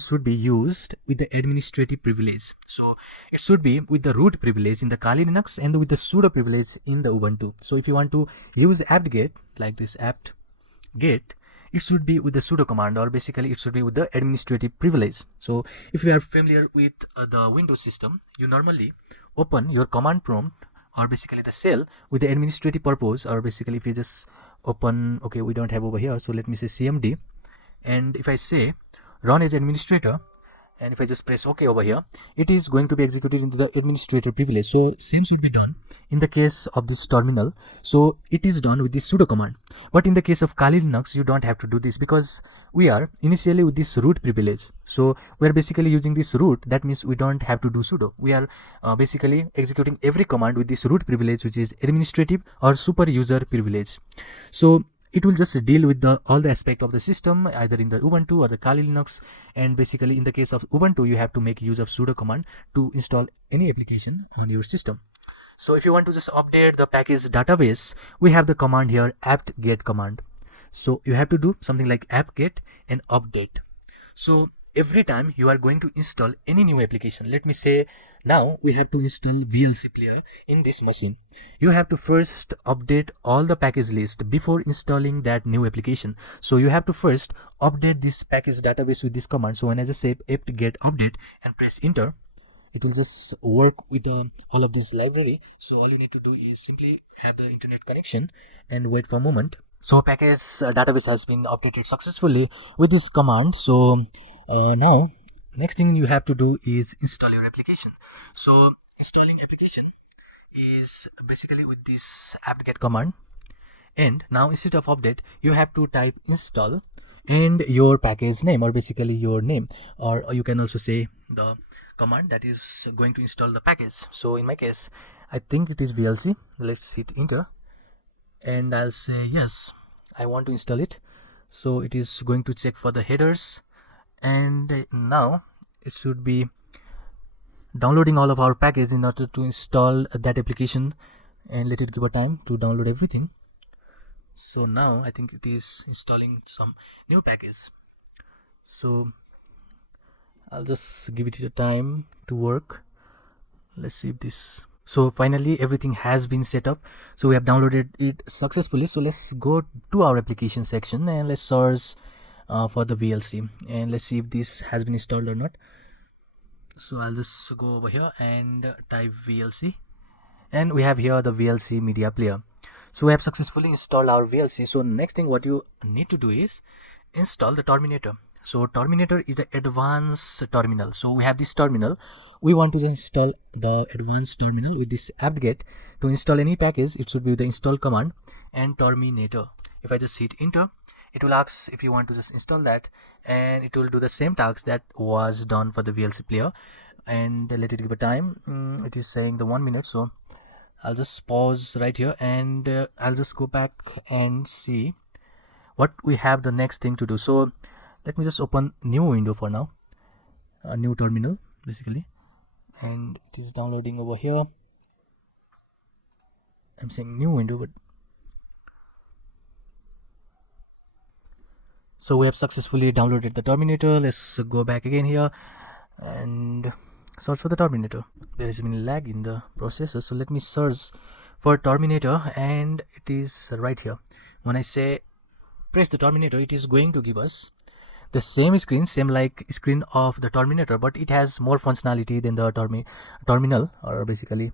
should be used with the administrative privilege. So it should be with the root privilege in the Kali Linux and with the sudo privilege in the Ubuntu. So if you want to use apt-get like this apt-get, it should be with the sudo command, or basically it should be with the administrative privilege. So if you are familiar with the Windows system, you normally open your command prompt or basically the shell with the administrative purpose, or basically if you just open, okay, we don't have over here, so let me say cmd, and if I say run as administrator, and if I just press OK over here, it is going to be executed into the administrator privilege. So same should be done in the case of this terminal. So it is done with this sudo command. But in the case of Kali Linux, you don't have to do this because we are initially with this root privilege. So we are basically using this root. That means we don't have to do sudo. We are basically executing every command with this root privilege, which is administrative or super user privilege. So it will just deal with all the aspect of the system, either in the Ubuntu or the Kali Linux. And basically in the case of Ubuntu, you have to make use of sudo command to install any application on your system. So if you want to just update the package database, we have the command here, apt-get command. So you have to do something like apt-get and update. So every time you are going to install any new application, let me say now we have to install VLC player in this machine, you have to first update all the package list before installing that new application. So you have to first update this package database with this command. So when I just say apt-get update and press enter, it will just work with all of this library. So all you need to do is simply have the internet connection and wait for a moment. So package database has been updated successfully with this command. So now next thing you have to do is install your application. So installing application is basically with this apt-get command, and now instead of update you have to type install and your package name, or basically your name, or you can also say the command that is going to install the package. So in my case I think it is VLC. Let's hit enter and I'll say yes, I want to install it. So it is going to check for the headers, and now it should be downloading all of our package in order to install that application, and let it give a time to download everything. So now I think it is installing some new package. So I'll just give it a time to work. Let's see if this. So finally everything has been set up. So we have downloaded it successfully. So let's go to our application section and let's search for the VLC, and let's see if this has been installed or not. So I'll just go over here and type VLC, and we have here the VLC media player. So we have successfully installed our VLC. So next thing what you need to do is install the Terminator. So Terminator is the advanced terminal. So we have this terminal. We want to just install the advanced terminal with this apt-get. To install any package, it should be the install command and Terminator. If I just hit enter, it will ask if you want to just install that, and it will do the same task that was done for the VLC player, and let it give a time. It is saying the 1 minute, so I'll just pause right here and I'll just go back and see what we have the next thing to do. So let me just open new window for now, a new terminal basically, and it is downloading over here. I'm saying new window, but so we have successfully downloaded the Terminator. Let's go back again here and search for the Terminator. There has been lag in the processor, so let me search for Terminator, and it is right here. When I say press the Terminator, it is going to give us the same screen, same like screen of the Terminator, but it has more functionality than the terminal, or basically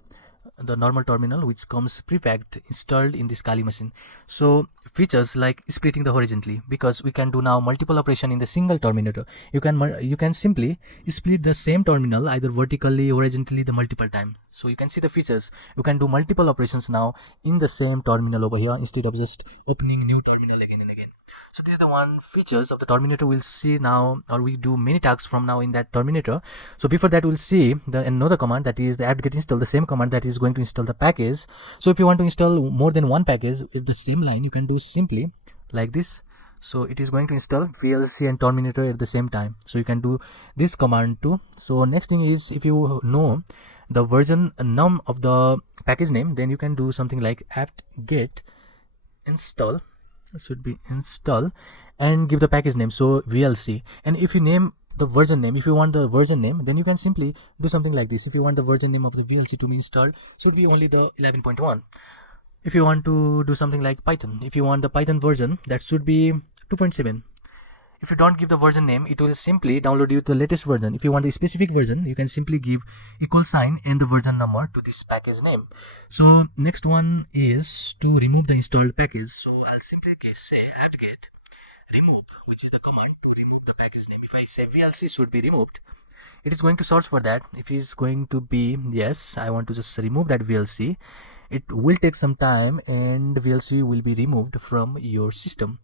the normal terminal, which comes pre-packed installed in this Kali machine. So features like splitting the horizontally, because we can do now multiple operation in the single Terminator. You can simply split the same terminal either vertically, horizontally, the multiple time. So you can see the features. You can do multiple operations now in the same terminal over here, instead of just opening new terminal again and again. So this is the one features of the Terminator we'll see now, or we do many tasks from now in that Terminator. So before that, we'll see another command, that is the apt-get install, the same command that is going to install the package. So if you want to install more than one package with the same line, you can do simply like this. So it is going to install VLC and Terminator at the same time. So you can do this command too. So next thing is, if you know the version num of the package name, then you can do something like apt-get install. It should be install and give the package name, so VLC. And if you name the version name, if you want the version name, then you can simply do something like this. If you want the version name of the VLC to be installed, should be only the 11.1. If you want to do something like Python, if you want the Python version, that should be 2.7. If you don't give the version name, it will simply download you the latest version. If you want a specific version, you can simply give equal sign and the version number to this package name. So next one is to remove the installed package. So I'll simply say apt-get remove, which is the command to remove the package name. If I say VLC should be removed, it is going to search for that. If it is going to be yes, I want to just remove that VLC, it will take some time and VLC will be removed from your system.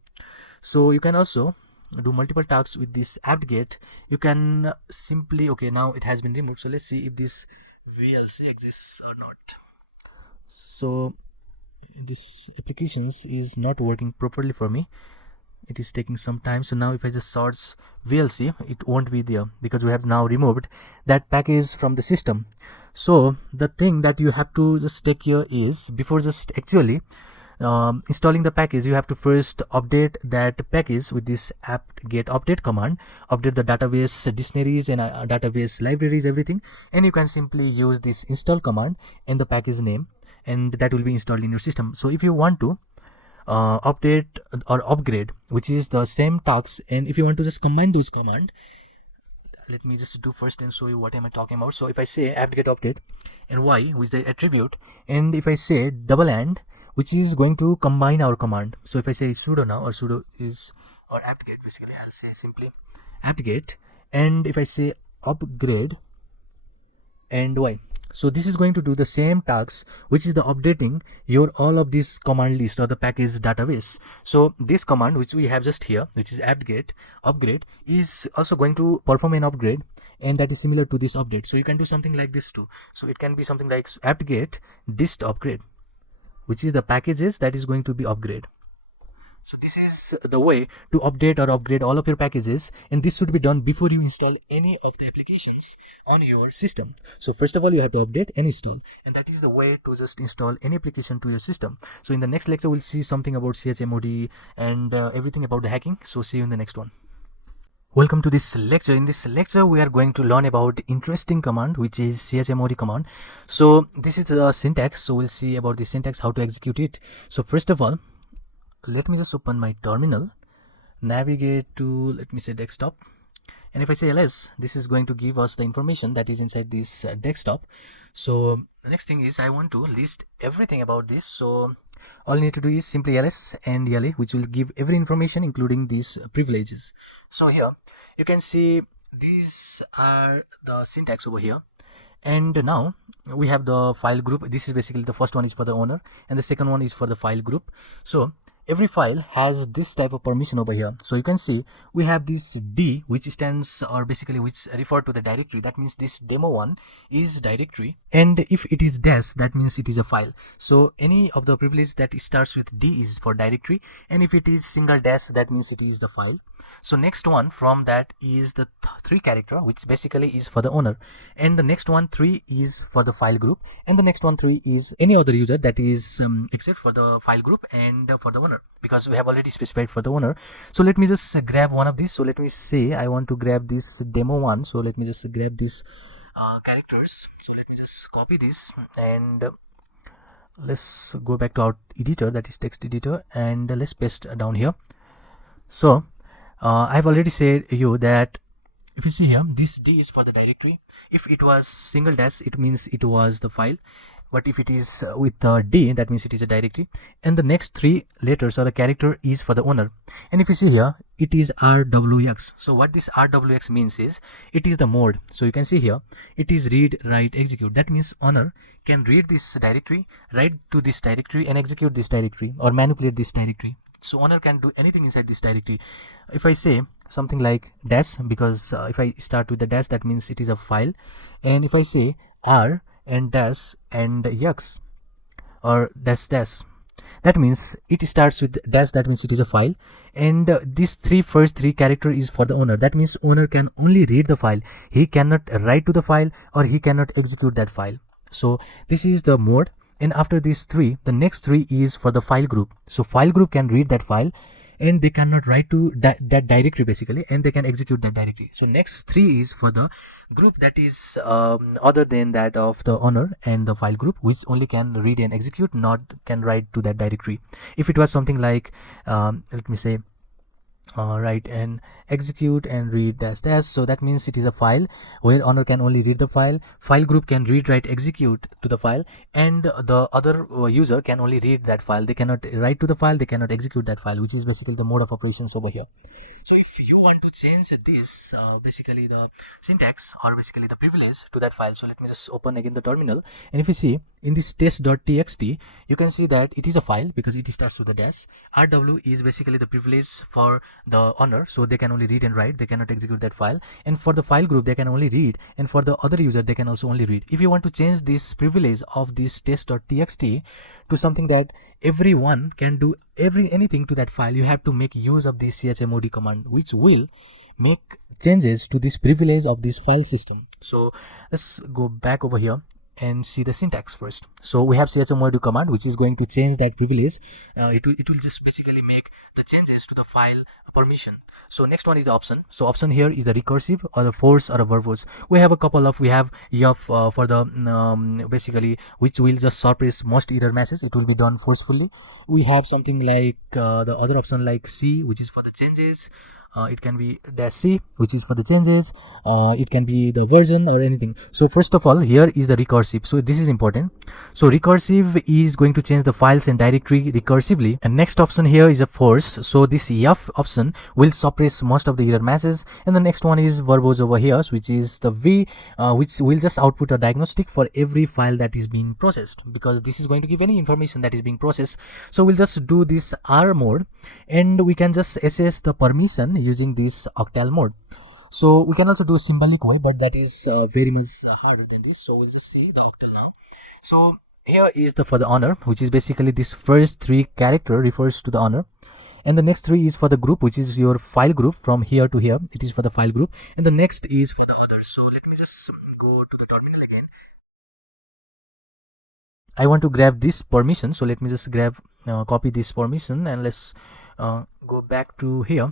So you can also do multiple tasks with this apt-get. You can simply, okay, now it has been removed. So let's see if this VLC exists or not. So this applications is not working properly for me. It is taking some time. So now if I just search VLC, it won't be there, because we have now removed that package from the system. So the thing that you have to just take here is, before just actually installing the package, you have to first update that package with this apt-get update command. Update the database dictionaries and database libraries, everything, and you can simply use this install command and the package name, and that will be installed in your system. So if you want to update or upgrade, which is the same task, and if you want to just combine those command, let me just do first and show you what am I talking about. So if I say apt-get update and y, which is the attribute, and if I say double and, which is going to combine our command. So if I say sudo now, or sudo is, or apt-get, basically I'll say simply apt-get, and if I say upgrade and y, so this is going to do the same tasks, which is the updating your all of this command list or the package database. So this command which we have just here, which is apt-get upgrade, is also going to perform an upgrade, and that is similar to this update. So you can do something like this too. So it can be something like apt-get dist upgrade, which is the packages that is going to be upgrade. So this is the way to update or upgrade all of your packages, and this should be done before you install any of the applications on your system. So first of all, you have to update and install, and that is the way to just install any application to your system. So in the next lecture, we'll see something about chmod and everything about the hacking. So see you in the next one. Welcome to this lecture. In this lecture, we are going to learn about interesting command, which is chmod command. So this is the syntax. So we'll see about the syntax, how to execute it. So first of all, let me just open my terminal, navigate to, let me say, desktop, and if I say ls, this is going to give us the information that is inside this desktop. So the next thing is, I want to list everything about this. So all you need to do is simply ls and la, which will give every information including these privileges. So here you can see these are the syntax over here, and now we have the file group. This is basically, the first one is for the owner and the second one is for the file group. So every file has this type of permission over here. So you can see we have this D, which stands, or basically which refer to the directory. That means this demo1 is directory, and if it is dash, that means it is a file. So any of the privilege that starts with D is for directory, and if it is single dash, that means it is the file. So next one from that is the 3 character, which basically is for the owner, and the next one 3 is for the file group, and the next one 3 is any other user, that is except for the file group and for the owner, because we have already specified for the owner. So let me just grab one of these. So let me say I want to grab this demo1. So let me just grab these characters. So let me just copy this, and let's go back to our editor, that is text editor, and let's paste down here. So I've already said you that if you see here, this D is for the directory. If it was single dash, it means it was the file, but if it is with D, that means it is a directory. And the next 3 letters or the character is for the owner. And if you see here, it is RWX. So what this RWX means is it is the mode. So you can see here, it is read, write, execute. That means owner can read this directory, write to this directory, and execute this directory or manipulate this directory. So owner can do anything inside this directory. If I say something like dash, because if I start with the dash, that means it is a file. And if I say R and dash and X or dash dash, that means it starts with dash, that means it is a file. And this first three character is for the owner. That means owner can only read the file. He cannot write to the file, or he cannot execute that file. So this is the mode. And after these 3, the next 3 is for the file group. So file group can read that file, and they cannot write to that directory basically, and they can execute that directory. So next 3 is for the group that is other than that of the owner and the file group, which only can read and execute, not can write to that directory. If it was something like let me say write and execute and read dash dash, so that means it is a file where owner can only read the file, file group can read, write, execute to the file, and the other user can only read that file. They cannot write to the file, they cannot execute that file, which is basically the mode of operations over here. So if you want to change this basically the syntax or basically the privilege to that file, so let me just open again the terminal, and if you see in this test.txt, you can see that it is a file because it starts with the dash. RW is basically the privilege for the owner, so they can only read and write, they cannot execute that file. And for the file group, they can only read, and for the other user, they can also only read. If you want to change this privilege of this test.txt to something that everyone can do anything to that file, you have to make use of this chmod command, which will make changes to this privilege of this file system. So let's go back over here and see the syntax first. So we have chmod command, which is going to change that privilege. It will just basically make the changes to the file permission. So next one is the option. So option here is the recursive or the force or a verbose. We have a couple of, we have for the basically which will just suppress most error message. It will be done forcefully. We have something like the other option like C, which is for the changes. It can be -C, which is for the changes. It can be the version or anything. So first of all, here is the recursive. So this is important. So recursive is going to change the files and directory recursively. And next option here is a force. So this F option will suppress most of the error messages. And the next one is verbose over here, which is the V, which will just output a diagnostic for every file that is being processed, because this is going to give any information that is being processed. So we'll just do this R mode, and we can just assess the permission using this octal mode. So we can also do a symbolic way, but that is very much harder than this. So we'll just see the octal now. So here is the for the owner, which is basically this first 3 character refers to the owner, and the next 3 is for the group, which is your file group. From here to here, it is for the file group, and the next is for the others. So let me just go to the terminal again. I want to grab this permission, so let me just grab copy this permission, and let's go back to here.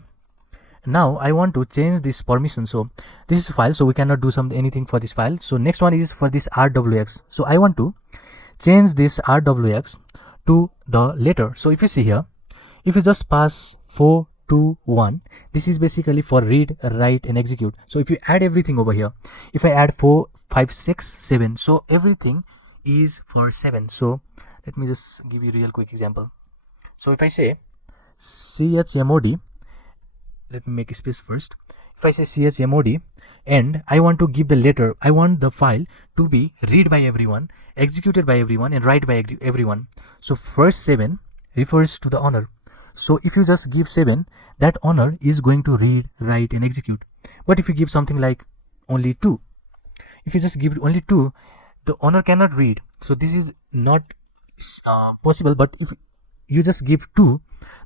Now I want to change this permission. So this is a file, so we cannot do anything for this file. So next one is for this RWX. So I want to change this RWX to the letter. So if you see here, if you just pass 4 2 1, this is basically for read, write, and execute. So if you add everything over here, if I add 4 5 6 7, so everything is for 7. So let me just give you a real quick example. So if I say chmod, let me make a space first. If I say chmod and I want to give the letter, I want the file to be read by everyone, executed by everyone, and write by everyone. So first 7 refers to the owner. So if you just give 7, that owner is going to read, write and execute. But if you give something like only 2, if you just give only 2, the owner cannot read. So this is not possible. But if you just give 2,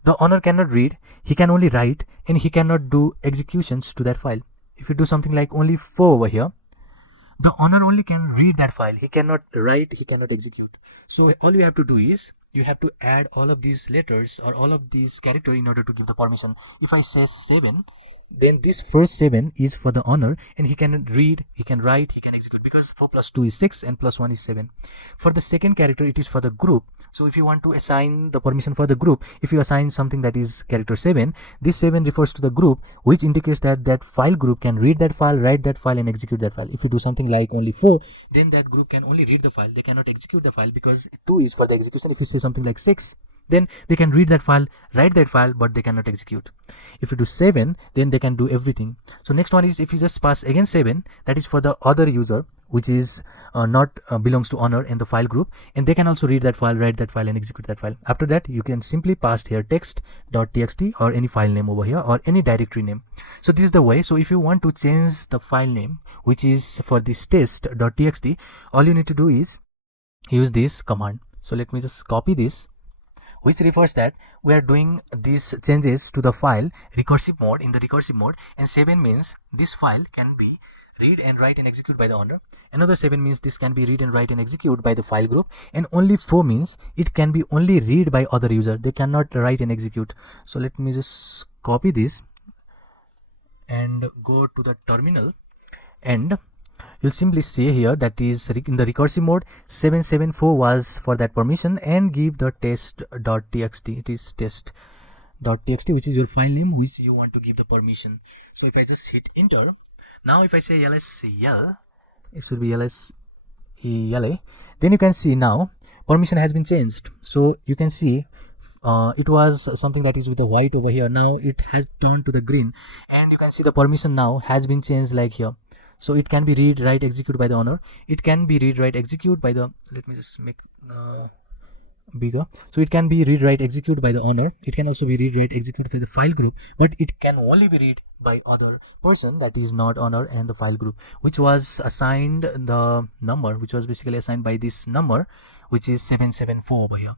the owner cannot read, he can only write, and he cannot do executions to that file. If you do something like only 4 over here, the owner only can read that file, he cannot write, he cannot execute. So all you have to do is you have to add all of these letters or all of these characters in order to give the permission. If I say 7, then this first 7 is for the owner, and he can read, he can write, he can execute, because 4 plus 2 is 6 and plus 1 is 7. For the second character, it is for the group. So if you want to assign the permission for the group, if you assign something that is character 7, this 7 refers to the group, which indicates that that file group can read that file, write that file and execute that file. If you do something like only 4, then that group can only read the file, they cannot execute the file, because 2 is for the execution. If you say something like 6, then they can read that file, write that file, but they cannot execute. If you do 7, then they can do everything. So next one is, if you just pass again 7, that is for the other user, which is not belongs to owner and the file group, and they can also read that file, write that file and execute that file. After that, you can simply pass here text.txt or any file name over here or any directory name. So this is the way. So if you want to change the file name, which is for this test.txt, all you need to do is use this command. So let me just copy this, which refers that we are doing these changes to the file recursive mode, in the recursive mode, and 7 means this file can be read and write and execute by the owner. Another 7 means this can be read and write and execute by the file group, and only 4 means it can be only read by other user, they cannot write and execute. So let me just copy this and go to the terminal, and you'll simply say here that is in the recursive mode 774 was for that permission, and give the test.txt. It is test.txt, which is your file name which you want to give the permission. So if I just hit enter, now if I say lsl, it should be lsela, then you can see now permission has been changed. So you can see it was something that is with the white over here, now it has turned to the green, and you can see the permission now has been changed like here. So it can be read, write, execute by the owner. It can be read, write, execute by the, let me just make bigger. So it can be read, write, execute by the owner. It can also be read, write, execute by the file group, but it can only be read by other person, that is not owner and the file group, which was assigned the number, which was basically assigned by this number, which is 774 over here.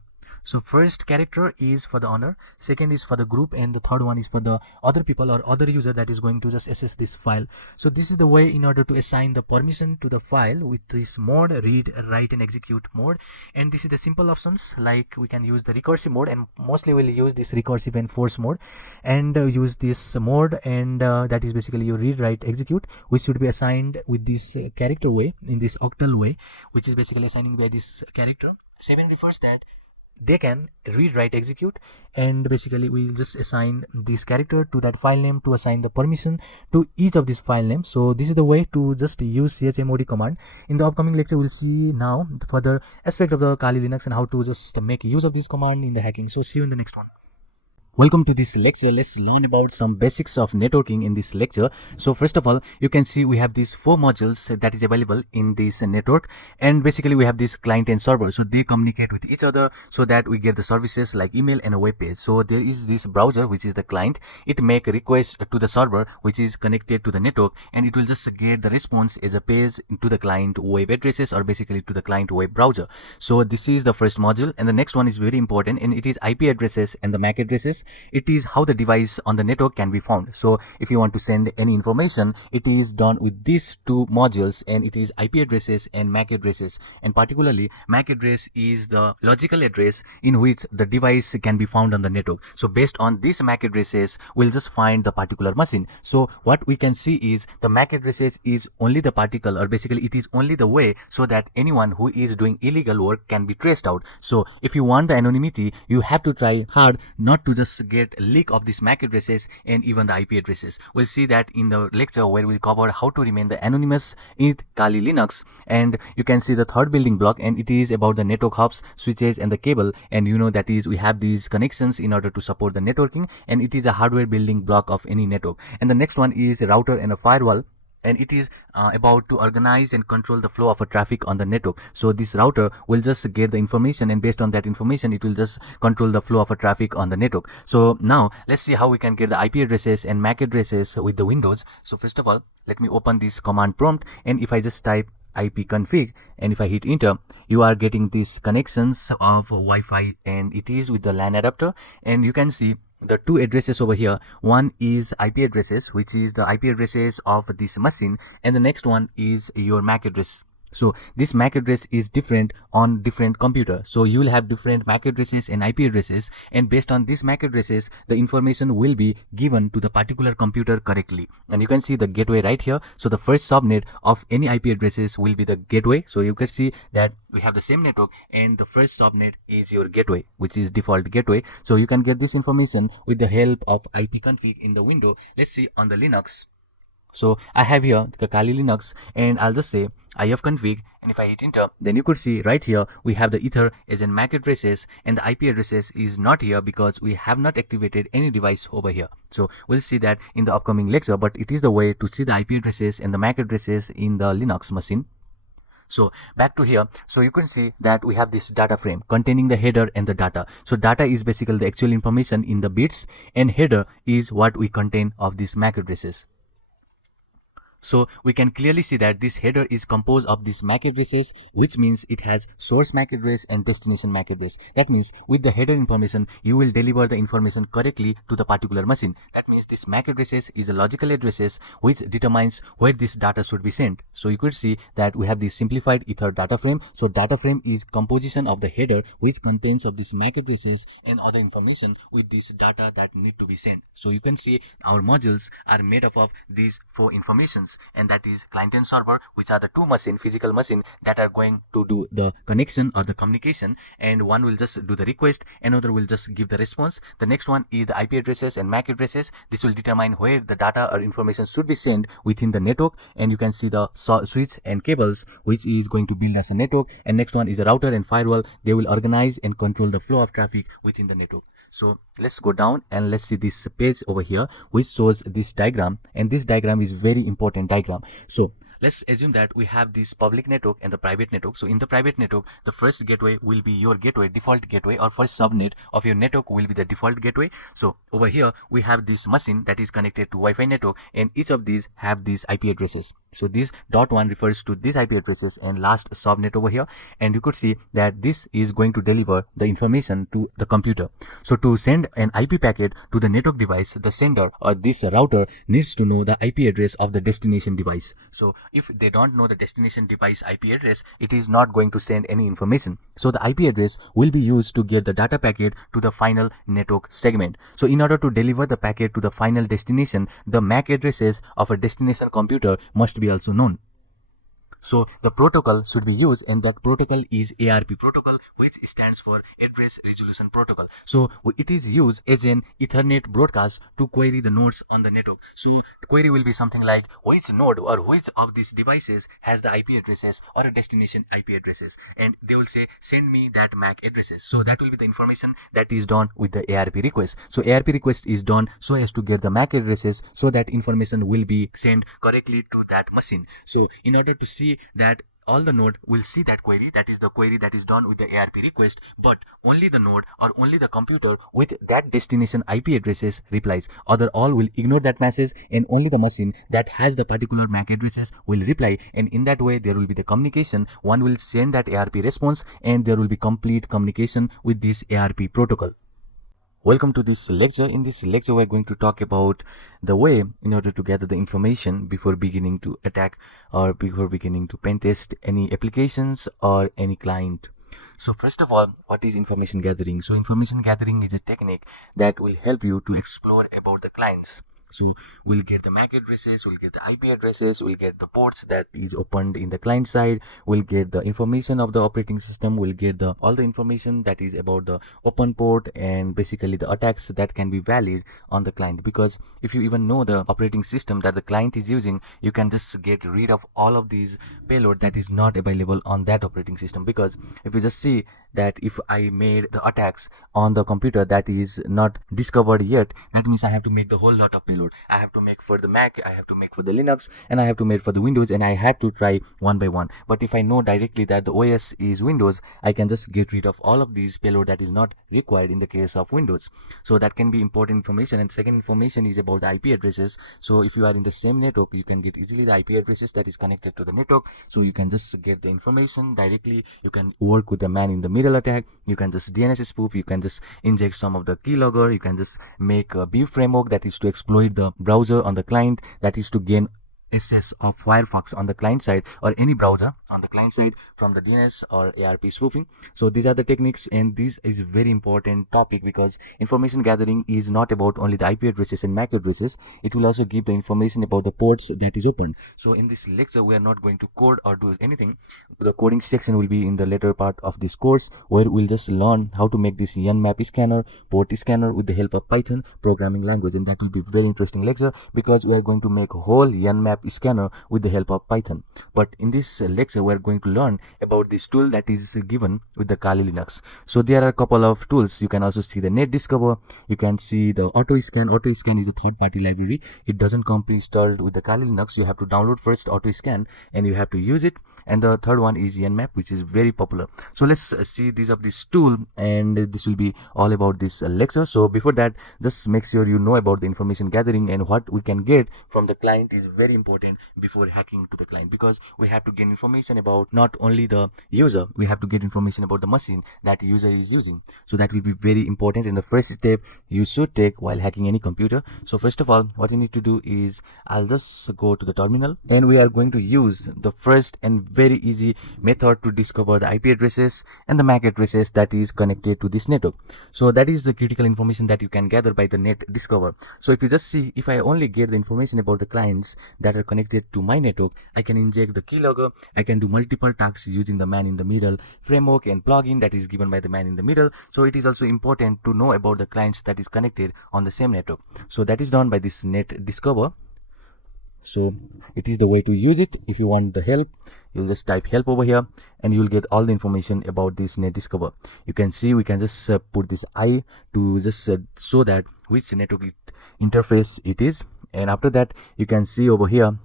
So first character is for the owner, second is for the group, and the third one is for the other people or other user that is going to just access this file. So this is the way in order to assign the permission to the file with this mode, read, write and execute mode. And this is the simple options, like we can use the recursive mode, and mostly we'll use this recursive and force mode, and use this mode, and that is basically your read, write, execute, which should be assigned with this character way, in this octal way, which is basically assigning by this character. 7 refers that they can read, write, execute, and basically we'll just assign this character to that file name to assign the permission to each of these file names. So this is the way to just use chmod command. In the upcoming lecture, we'll see now the further aspect of the Kali Linux and how to just make use of this command in the hacking. So see you in the next one. Welcome to this lecture. Let's learn about some basics of networking in this lecture. So first of all, you can see we have these 4 modules that is available in this network, and basically we have this client and server. So they communicate with each other so that we get the services like email and a web page. So there is this browser, which is the client. It make a request to the server, which is connected to the network, and it will just get the response as a page to the client web addresses, or basically to the client web browser. So this is the first module, and the next one is very important, and it is IP addresses and the MAC addresses. It is how the device on the network can be found. So if you want to send any information, it is done with these 2 modules, and it is IP addresses and MAC addresses. And particularly MAC address is the logical address in which the device can be found on the network. So based on these MAC addresses, we'll just find the particular machine. So what we can see is the MAC addresses is only the particle, or basically it is only the way so that anyone who is doing illegal work can be traced out. So if you want the anonymity, you have to try hard not to just get a leak of these MAC addresses and even the IP addresses. We'll see that in the lecture where we'll cover how to remain the anonymous in Kali Linux. And you can see the third building block, and it is about the network hubs, switches and the cable. And you know that is we have these connections in order to support the networking, and it is a hardware building block of any network. And the next one is router and a firewall. and it is about to organize and control the flow of a traffic on the network. So this router will just get the information, and based on that information it will just control the flow of a traffic on the network. So now let's see how we can get the IP addresses and MAC addresses with the Windows. So first of all, let me open this command prompt, and if I just type ipconfig and if I hit enter, you are getting these connections of Wi-Fi, and it is with the LAN adapter. And you can see the two addresses over here. One is IP addresses, which is the IP addresses of this machine, and the next one is your MAC address. So this MAC address is different on different computer. So you will have different MAC addresses and IP addresses, and based on these MAC addresses, the information will be given to the particular computer correctly. And you can see the gateway right here. So the first subnet of any IP addresses will be the gateway. So you can see that we have the same network, and the first subnet is your gateway, which is default gateway. So you can get this information with the help of ipconfig in the window. Let's see on the Linux. So I have here the Kali Linux, and I'll just say ifconfig, and if I hit enter, then you could see right here we have the ether as in MAC addresses, and the IP addresses is not here because we have not activated any device over here. So we'll see that in the upcoming lecture, but it is the way to see the IP addresses and the MAC addresses in the Linux machine. So back to here, so you can see that we have this data frame containing the header and the data. So data is basically the actual information in the bits, and header is what we contain of these MAC addresses. So we can clearly see that this header is composed of these MAC addresses, which means it has source MAC address and destination MAC address. That means with the header information, you will deliver the information correctly to the particular machine. That means this MAC addresses is a logical addresses which determines where this data should be sent. So you could see that we have this simplified ether data frame. So data frame is composition of the header which contains of these MAC addresses and other information with this data that need to be sent. So you can see our modules are made up of these four informations, and that is client and server, which are the two physical machine that are going to do the connection or the communication, and one will just do the request, another will just give the response. The next one is the IP addresses and MAC addresses. This will determine where the data or information should be sent within the network, and you can see the switch and cables which is going to build as a network. And next one is a router and firewall. They will organize and control the flow of traffic within the network. So let's go down and let's see this page over here which shows this diagram, and this diagram is very important diagram. So let's assume that we have this public network and the private network. So in the private network, the first gateway will be your gateway, default gateway, or first subnet of your network will be the default gateway. So over here we have this machine that is connected to Wi-Fi network, and each of these have these IP addresses. So this .1 refers to these IP addresses and last subnet over here, and you could see that this is going to deliver the information to the computer. So to send an IP packet to the network device, the sender or this router needs to know the IP address of the destination device. So if they don't know the destination device IP address, it is not going to send any information. So the IP address will be used to get the data packet to the final network segment. So in order to deliver the packet to the final destination, the MAC addresses of a destination computer must be also known. So the protocol should be used, and that protocol is ARP protocol, which stands for Address Resolution Protocol. So it is used as an Ethernet broadcast to query the nodes on the network. So the query will be something like which node or which of these devices has the IP addresses or a destination IP addresses, and they will say send me that MAC addresses. So that will be the information that is done with the ARP request. So ARP request is done so as to get the MAC addresses, so that information will be sent correctly to that machine. So in order to see that all the node will see that query, that is the query that is done with the ARP request, but only the node or only the computer with that destination IP addresses replies. Other all will ignore that message, and only the machine that has the particular MAC addresses will reply, and in that way there will be the communication. One will send that ARP response, and there will be complete communication with this ARP protocol. Welcome to this lecture. In this lecture, we're going to talk about the way in order to gather the information before beginning to attack or before beginning to pen test any applications or any client. So first of all, what is information gathering? So information gathering is a technique that will help you to explore about the clients. So we'll get the MAC addresses, we'll get the IP addresses, we'll get the ports that is opened in the client side, we'll get the information of the operating system, we'll get all the information that is about the open port, and basically the attacks that can be valid on the client. Because if you even know the operating system that the client is using, you can just get rid of all of these payload that is not available on that operating system. Because if you just see that if I made the attacks on the computer that is not discovered yet, that means I have to make the whole lot of payload. payload. I have to make for the Mac, I have to make for the Linux, and I have to make for the Windows, and I have to try one by one. But if I know directly that the OS is Windows, I can just get rid of all of these payload that is not required in the case of Windows. So that can be important information. And second information is about the IP addresses. So if you are in the same network, you can get easily the IP addresses that is connected to the network. So you can just get the information directly. You can work with the man in the middle attack. You can just DNS spoof. You can just inject some of the keylogger. You can just make a B framework that is to exploit the browser on the client, that is to gain access of Firefox on the client side or any browser on the client side from the DNS or ARP spoofing. So these are the techniques, and this is a very important topic because information gathering is not about only the IP addresses and MAC addresses. It will also give the information about the ports that is open. So in this lecture, we are not going to code or do anything. The coding section will be in the later part of this course, where we'll just learn how to make this Nmap scanner, port scanner with the help of Python programming language, and that will be very interesting lecture because we are going to make a whole Nmap scanner with the help of Python. But in this lecture, we are going to learn about this tool that is given with the Kali Linux. So there are a couple of tools. You can also see the Net Discover. You can see the Auto Scan. Auto Scan is a third-party library. It doesn't come pre-installed with the Kali Linux. You have to download first Auto Scan and you have to use it. And the third one is Nmap, which is very popular. So let's see this of this tool, and this will be all about this lecture. So before that, just make sure you know about the information gathering and what we can get from the client is very important before hacking to the client, because we have to gain information about not only the user, we have to get information about the machine that the user is using. So that will be very important in the first step you should take while hacking any computer. So first of all, what you need to do is I'll just go to the terminal, and we are going to use the first and very easy method to discover the IP addresses and the MAC addresses that is connected to this network. So that is the critical information that you can gather by the Net Discover. So if you just see, if I only get the information about the clients that are connected to my network, I can inject the keylogger. I can do multiple tasks using the man in the middle framework and plugin that is given by the man in the middle. So it is also important to know about the clients that is connected on the same network. So that is done by this Net Discover. So it is the way to use it. If you want the help, you'll just type help over here and you'll get all the information about this Net Discover. You can see we can just put this I to just show that which network interface it is, and after that you can see over here,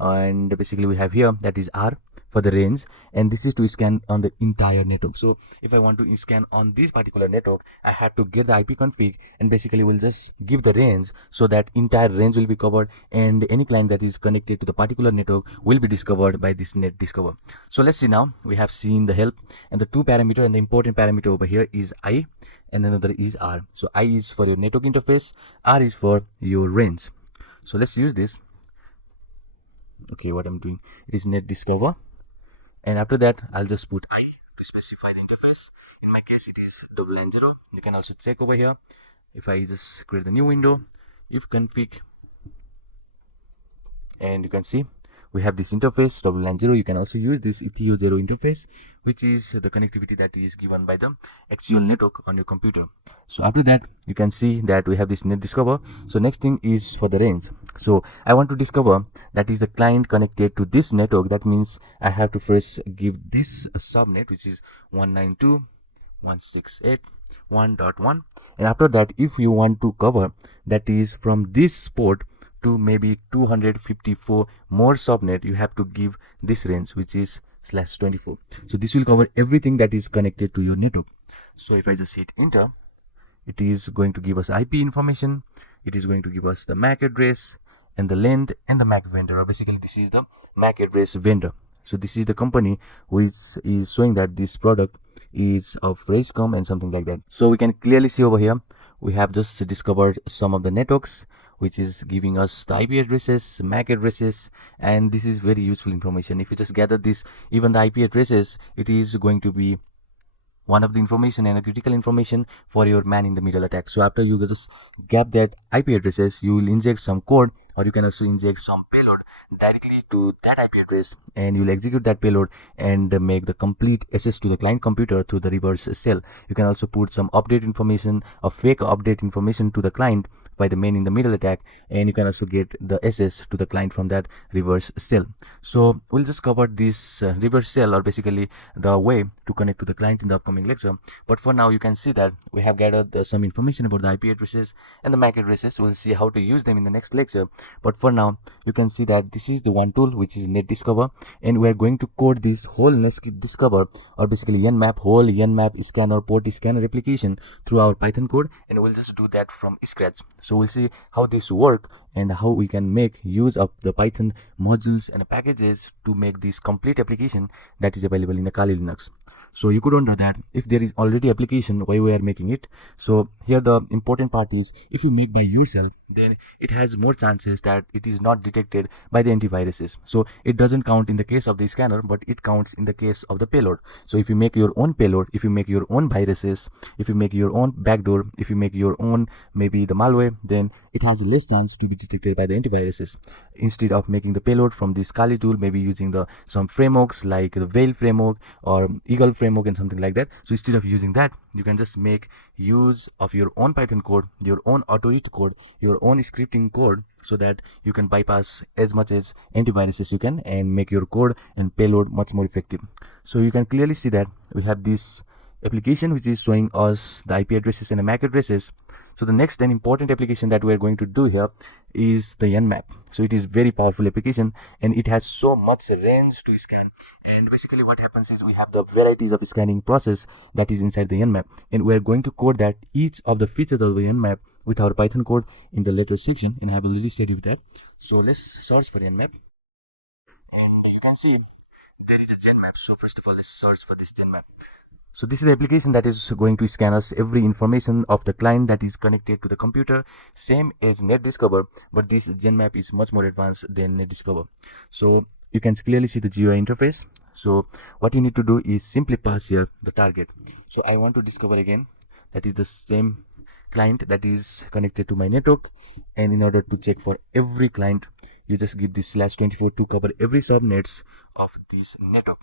and basically we have here that is R for the range, and this is to scan on the entire network. So if I want to scan on this particular network, I have to get the IP config, and basically we'll just give the range so that entire range will be covered, and any client that is connected to the particular network will be discovered by this Net Discover. So let's see now. We have seen the help and the two parameter, and the important parameter over here is I and another is R. So I is for your network interface, R is for your range. So let's use this. Okay, what I'm doing, it is Net Discover. And after that, I'll just put I to specify the interface. In my case, it is $0. You can also check over here. If I just create a new window, if config, and you can see we have this interface $0. You can also use this Ethio0 interface, which is the connectivity that is given by the actual network on your computer. So after that, you can see that we have this Net Discover. So next thing is for the range. So I want to discover that is the client connected to this network. That means I have to first give this a subnet, which is 192.168.1.1, and after that, if you want to cover that is from this port to maybe 254 more subnet, you have to give this range, which is /24. So this will cover everything that is connected to your network. So if I just hit enter, it is going to give us IP information. It is going to give us the MAC address and the length and the MAC vendor, or basically this is the MAC address vendor. So this is the company which is showing that this product is of Racecom and something like that. So we can clearly see over here, we have just discovered some of the networks, which is giving us the IP addresses, MAC addresses, and this is very useful information. If you just gather this, even the IP addresses, it is going to be one of the information and a critical information for your man in the middle attack. So after you just get that IP addresses, you will inject some code, or you can also inject some payload directly to that IP address, and you'll execute that payload and make the complete access to the client computer through the reverse shell. You can also put some update information or fake update information to the client by the main in the middle attack, and you can also get the access to the client from that reverse shell. So we'll just cover this reverse shell, or basically the way to connect to the client, in the upcoming lecture. But for now, you can see that we have gathered some information about the IP addresses and the MAC addresses. We'll see how to use them in the next lecture. But for now, you can see that this is the one tool, which is NetDiscover, and we are going to code this whole NetDiscover, or basically Nmap, whole Nmap scanner, port scanner application through our Python code, and we'll just do that from scratch. So we'll see how this work and how we can make use of the Python modules and packages to make this complete application that is available in the Kali Linux. So you could wonder that if there is already application, why we are making it. So here the important part is, if you make by yourself, then it has more chances that it is not detected by the antiviruses. So it doesn't count in the case of the scanner, but it counts in the case of the payload. So if you make your own payload, if you make your own viruses, if you make your own backdoor, if you make your own maybe the malware, then it has less chance to be detected by the antiviruses. Instead of making the payload from this Kali tool, maybe using some frameworks like the Whale framework or Eagle framework and something like that. So instead of using that, you can just make use of your own Python code, your own auto-hit code, your own scripting code, so that you can bypass as much as antiviruses you can and make your code and payload much more effective. So you can clearly see that we have this application which is showing us the IP addresses and the MAC addresses. So the next and important application that we are going to do here is the Nmap. So it is very powerful application, and it has so much range to scan. And basically what happens is, we have the varieties of scanning process that is inside the Nmap, and we are going to code that each of the features of the Nmap with our Python code in the later section, and I have already studied that. So let's search for Nmap, and you can see there is a Nmap. So first of all, let's search for this Nmap. So this is the application that is going to scan us every information of the client that is connected to the computer, same as NetDiscover, but this Nmap is much more advanced than NetDiscover. So you can clearly see the GUI interface. So what you need to do is simply pass here the target. So I want to discover again, that is the same client that is connected to my network, and in order to check for every client, you just give this /24 to cover every subnets of this network.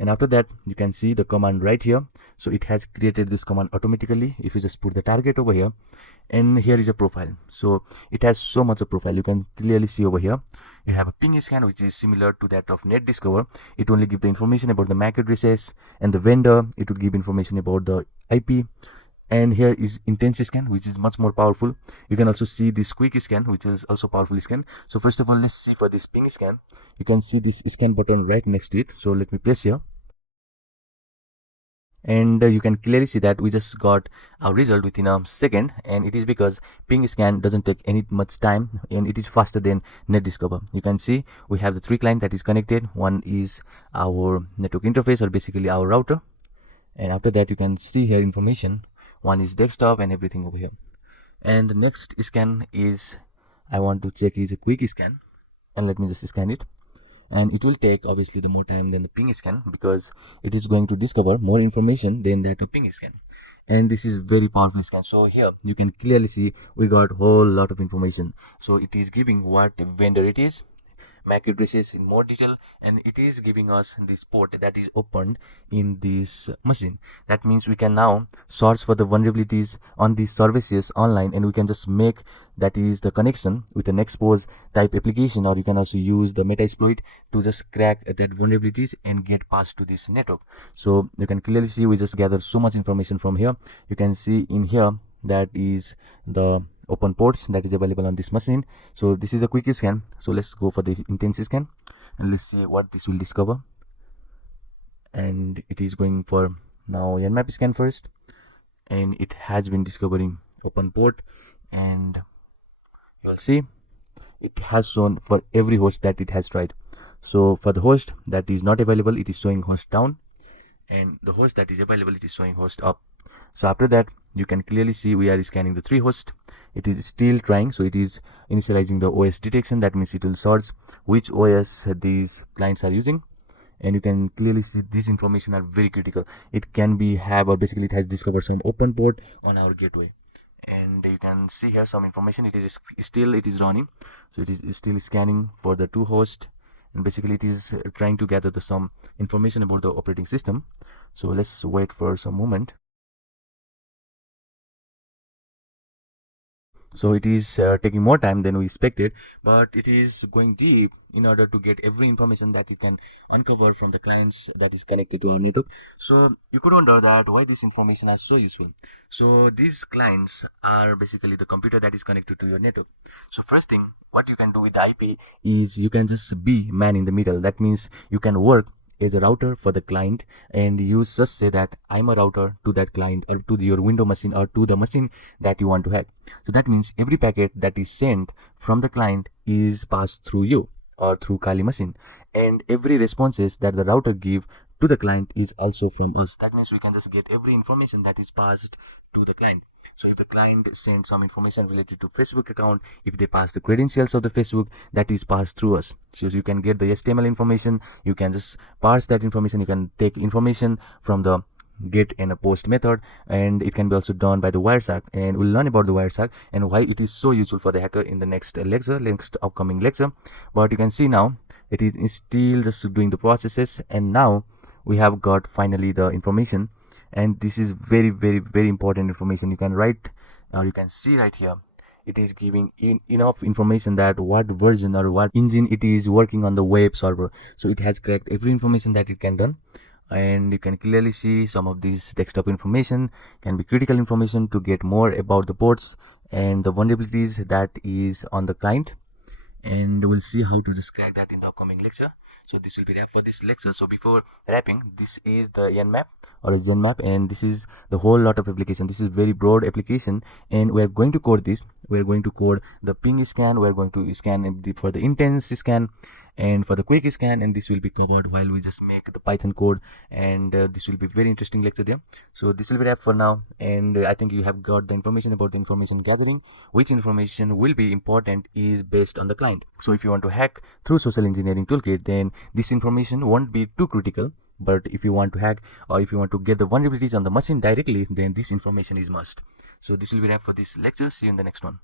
And after that, you can see the command right here. So it has created this command automatically. If you just put the target over here, and here is a profile. So it has so much of profile. You can clearly see over here, you have a ping scan, which is similar to that of NetDiscover. It only gives the information about the MAC addresses and the vendor. It would give information about the IP. And here is intense scan, which is much more powerful. You can also see this quick scan, which is also powerful scan. So first of all, let's see for this ping scan. You can see this scan button right next to it. So let me press here, and you can clearly see that we just got our result within a second, and it is because ping scan doesn't take any much time, and it is faster than NetDiscover. You can see we have the 3 client that is connected. One is our network interface, or basically our router, and after that you can see here information. One is desktop and everything over here. And the next scan is, I want to check, is a quick scan, and let me just scan it. And it will take obviously the more time than the ping scan, because it is going to discover more information than that of ping scan. And this is very powerful scan. So here you can clearly see we got whole lot of information. So it is giving what vendor it is, MAC addresses in more detail, and it is giving us this port that is opened in this machine. That means we can now search for the vulnerabilities on these services online, and we can just make that is the connection with an expose type application, or you can also use the Metasploit to just crack that vulnerabilities and get past to this network. So you can clearly see we just gathered so much information from here. You can see in here that is the open ports that is available on this machine. So this is a quick scan. So let's go for the intense scan, and let's see what this will discover. And it is going for now Nmap scan first, and it has been discovering open port, and you'll see it has shown for every host that it has tried. So for the host that is not available, it is showing host down, and the host that is available, it is showing host up. So after that, you can clearly see we are scanning the 3 hosts. It is still trying, so it is initializing the OS detection. That means it will search which OS these clients are using, and you can clearly see this information are very critical. It can be or basically it has discovered some open port on our gateway, and you can see here some information. It is running, so it is still scanning for the two hosts, and basically it is trying to gather some information about the operating system. So let's wait for some moment. So it is taking more time than we expected, but it is going deep in order to get every information that it can uncover from the clients that is connected to our network. So you could wonder that why this information is so useful. So these clients are basically the computer that is connected to your network. So first thing, what you can do with the IP is you can just be man in the middle. That means you can work as a router for the client, and you just say that I'm a router to that client or to your window machine or to the machine that you want to hack. So that means every packet that is sent from the client is passed through you or through Kali machine, and every responses that the router give to the client is also from us. That means we can just get every information that is passed to the client. So if the client sends some information related to Facebook account, if they pass the credentials of the Facebook, that is passed through us. So you can get the HTML information, you can just parse that information, you can take information from the get and a post method, and it can be also done by the Wireshark, and we'll learn about the Wireshark and why it is so useful for the hacker in the next upcoming lecture. But you can see now it is still just doing the processes, and now we have got finally the information, and this is very important information. You can write, or you can see right here, it is giving enough information that what version or what engine it is working on the web server. So it has cracked every information that it can done, and you can clearly see some of these desktop information can be critical information to get more about the ports and the vulnerabilities that is on the client, and we'll see how to just crack that in the upcoming lecture. So this will be wrap for this lecture. So before wrapping, this is the Nmap or a Genmap, and this is the whole lot of application. This is very broad application, and we are going to code this. We are going to code the ping scan, we are going to scan for the intense scan and for the quick scan, and this will be covered while we just make the Python code, and this will be very interesting lecture there. So this will be wrap for now, and I think you have got the information about the information gathering. Which information will be important is based on the client. So if you want to hack through social engineering toolkit, then this information won't be too critical, but if you want to hack or if you want to get the vulnerabilities on the machine directly, then this information is must. So this will be wrap for this lecture. See you in the next one.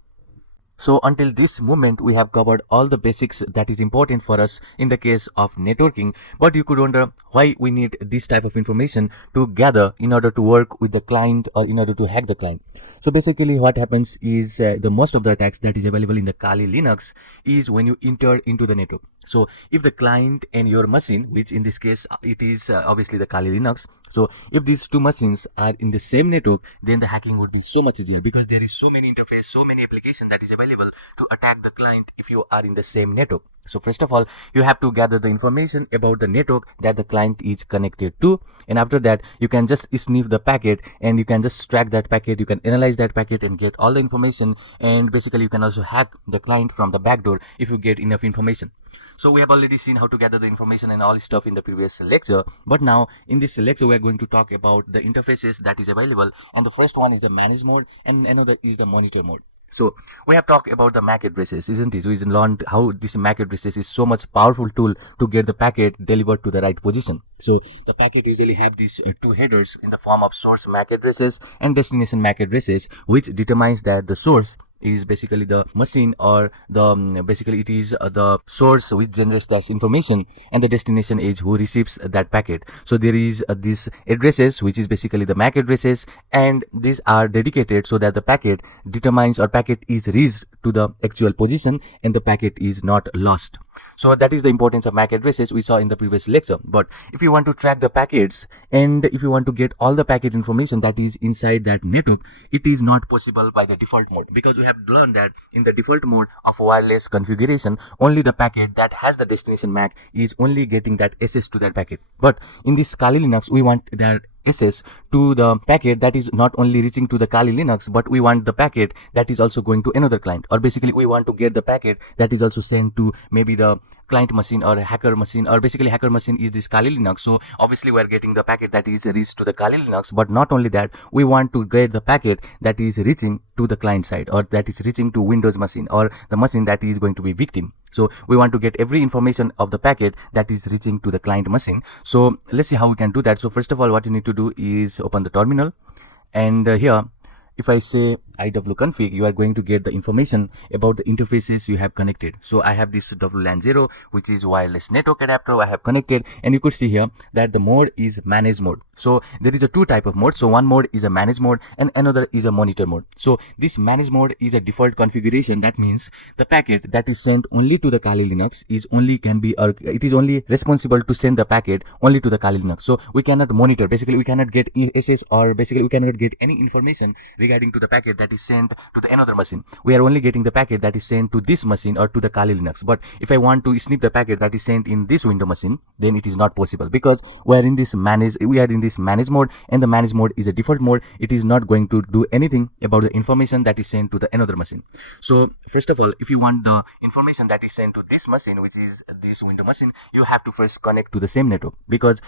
So until this moment, we have covered all the basics that is important for us in the case of networking. But you could wonder why we need this type of information to gather in order to work with the client or in order to hack the client. So basically what happens is the most of the attacks that is available in the Kali Linux is when you enter into the network. So if the client and your machine, which in this case it is obviously the Kali Linux, so if these two machines are in the same network, then the hacking would be so much easier, because there is so many interface, so many applications that is available to attack the client if you are in the same network. So first of all, you have to gather the information about the network that the client is connected to, and after that you can just sniff the packet and you can just track that packet, you can analyze that packet and get all the information, and basically you can also hack the client from the backdoor if you get enough information. So we have already seen how to gather the information and all stuff in the previous lecture, but now in this lecture we are going to talk about the interfaces that is available, and the first one is the manage mode and another is the monitor mode. So we have talked about the MAC addresses, isn't it? We learned how this MAC addresses is so much powerful tool to get the packet delivered to the right position. So the packet usually have these two headers in the form of source MAC addresses and destination MAC addresses, which determines that the source is basically the machine, or the basically it is the source which generates that information, and the destination is who receives that packet. So there is these addresses which is basically the MAC addresses, and these are dedicated so that the packet determines or packet is reached to the actual position and the packet is not lost. So that is the importance of MAC addresses we saw in the previous lecture. But if you want to track the packets and if you want to get all the packet information that is inside that network, it is not possible by the default mode, because we have learned that in the default mode of wireless configuration, only the packet that has the destination MAC is only getting that access to that packet. But in this Kali Linux, we want that access to the packet that is not only reaching to the Kali Linux, but we want the packet that is also going to another client, or basically we want to get the packet that is also sent to maybe the client machine or hacker machine, or basically hacker machine is this Kali Linux. So obviously we are getting the packet that is reached to the Kali Linux, but not only that, we want to get the packet that is reaching to the client side, or that is reaching to Windows machine or the machine that is going to be victim. So we want to get every information of the packet that is reaching to the client machine. So let's see how we can do that. So first of all, what you need to do is open the terminal, and here if I say iwconfig, you are going to get the information about the interfaces you have connected. So I have this WLAN 0, which is wireless network adapter I have connected, and you could see here that the mode is manage mode. So there is a two type of mode. So one mode is a manage mode and another is a monitor mode. So this manage mode is a default configuration. That means the packet that is sent only to the Kali Linux is only it is only responsible to send the packet only to the Kali Linux. So we cannot monitor, basically we cannot get SS, or basically we cannot get any information regarding to the packet that is sent to the another machine. We are only getting the packet that is sent to this machine or to the Kali Linux. But if I want to snip the packet that is sent in this window machine, then it is not possible, because we are in this manage mode, and the manage mode is a default mode. It is not going to do anything about the information that is sent to the another machine. So first of all, if you want the information that is sent to this machine, which is this window machine, you have to first connect to the same network, because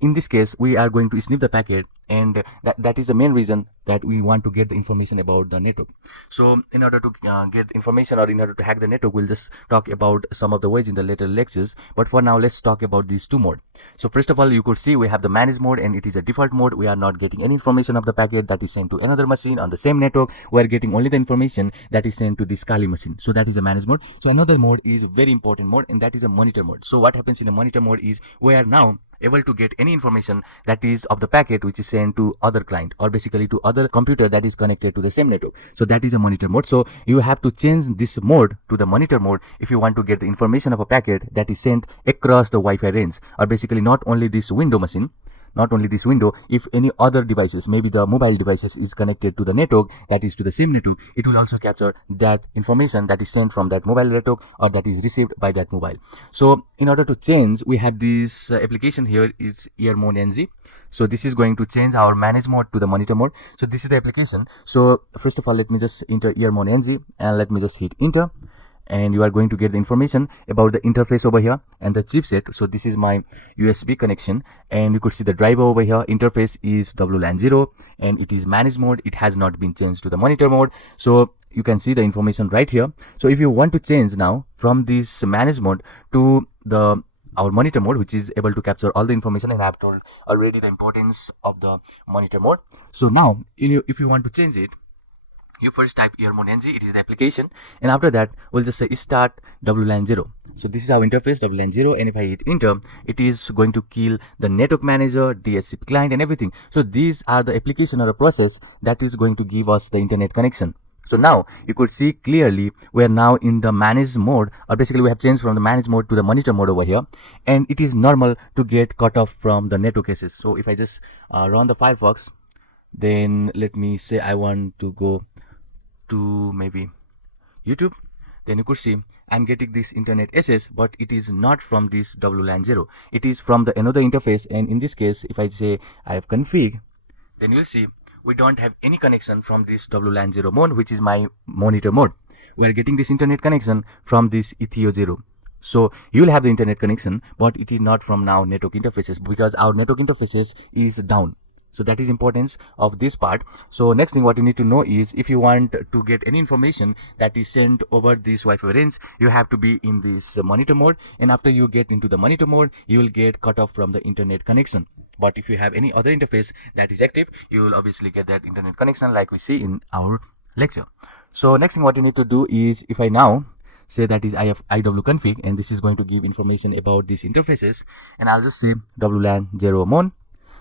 in this case we are going to snip the packet, and that is the main reason that we want to get the information about the network. So in order to get information, or in order to hack the network, we'll just talk about some of the ways in the later lectures, but for now let's talk about these two modes. So first of all, you could see we have the manage mode, and it is a default mode. We are not getting any information of the packet that is sent to another machine on the same network. We are getting only the information that is sent to this Kali machine. So that is a manage mode. So another mode is a very important mode, and that is a monitor mode. So what happens in a monitor mode is we are now able to get any information that is of the packet which is sent to other client, or basically to other computer that is connected to the same network. So that is a monitor mode. So you have to change this mode to the monitor mode if you want to get the information of a packet that is sent across the Wi-Fi range, or basically not only this window machine, not only this window, if any other devices, maybe the mobile devices, is connected to the network that is to the same network, it will also capture that information that is sent from that mobile network, or that is received by that mobile. So in order to change, we have this application here, is earmon-ng. So this is going to change our manage mode to the monitor mode. So this is the application. So first of all, let me just enter earmon-ng, and let me just hit enter. And you are going to get the information about the interface over here and the chipset. So this is my USB connection, and you could see the driver over here. Interface is WLAN 0, and it is manage mode. It has not been changed to the monitor mode. So you can see the information right here. So if you want to change now from this manage mode to our monitor mode, which is able to capture all the information, and I have told already the importance of the monitor mode. So now if you want to change it, you first type earmon-ng, it is the application, and after that we'll just say start WLAN 0. So this is our interface, WLAN 0, and if I hit enter, it is going to kill the network manager, DHCP client, and everything. So these are the application or a process that is going to give us the internet connection. So now you could see clearly we are now in the manage mode, or basically we have changed from the manage mode to the monitor mode over here, and it is normal to get cut off from the network access. So if I just run the Firefox, then let me say I want to go to maybe YouTube, then you could see I'm getting this internet access, but it is not from this WLAN 0. It is from the another interface, and in this case, if I say I have config, then you'll see we don't have any connection from this WLAN 0 mode, which is my monitor mode. We are getting this internet connection from this Ethio 0. So you will have the internet connection, but it is not from now network interfaces, because our network interfaces is down. So that is importance of this part. So next thing what you need to know is, if you want to get any information that is sent over this Wi-Fi range, you have to be in this monitor mode, and after you get into the monitor mode, you will get cut off from the internet connection. But if you have any other interface that is active, you will obviously get that internet connection like we see in our lecture. So next thing what you need to do is, if I now say that is iwconfig, and this is going to give information about these interfaces, and I'll just say WLAN 0 mon.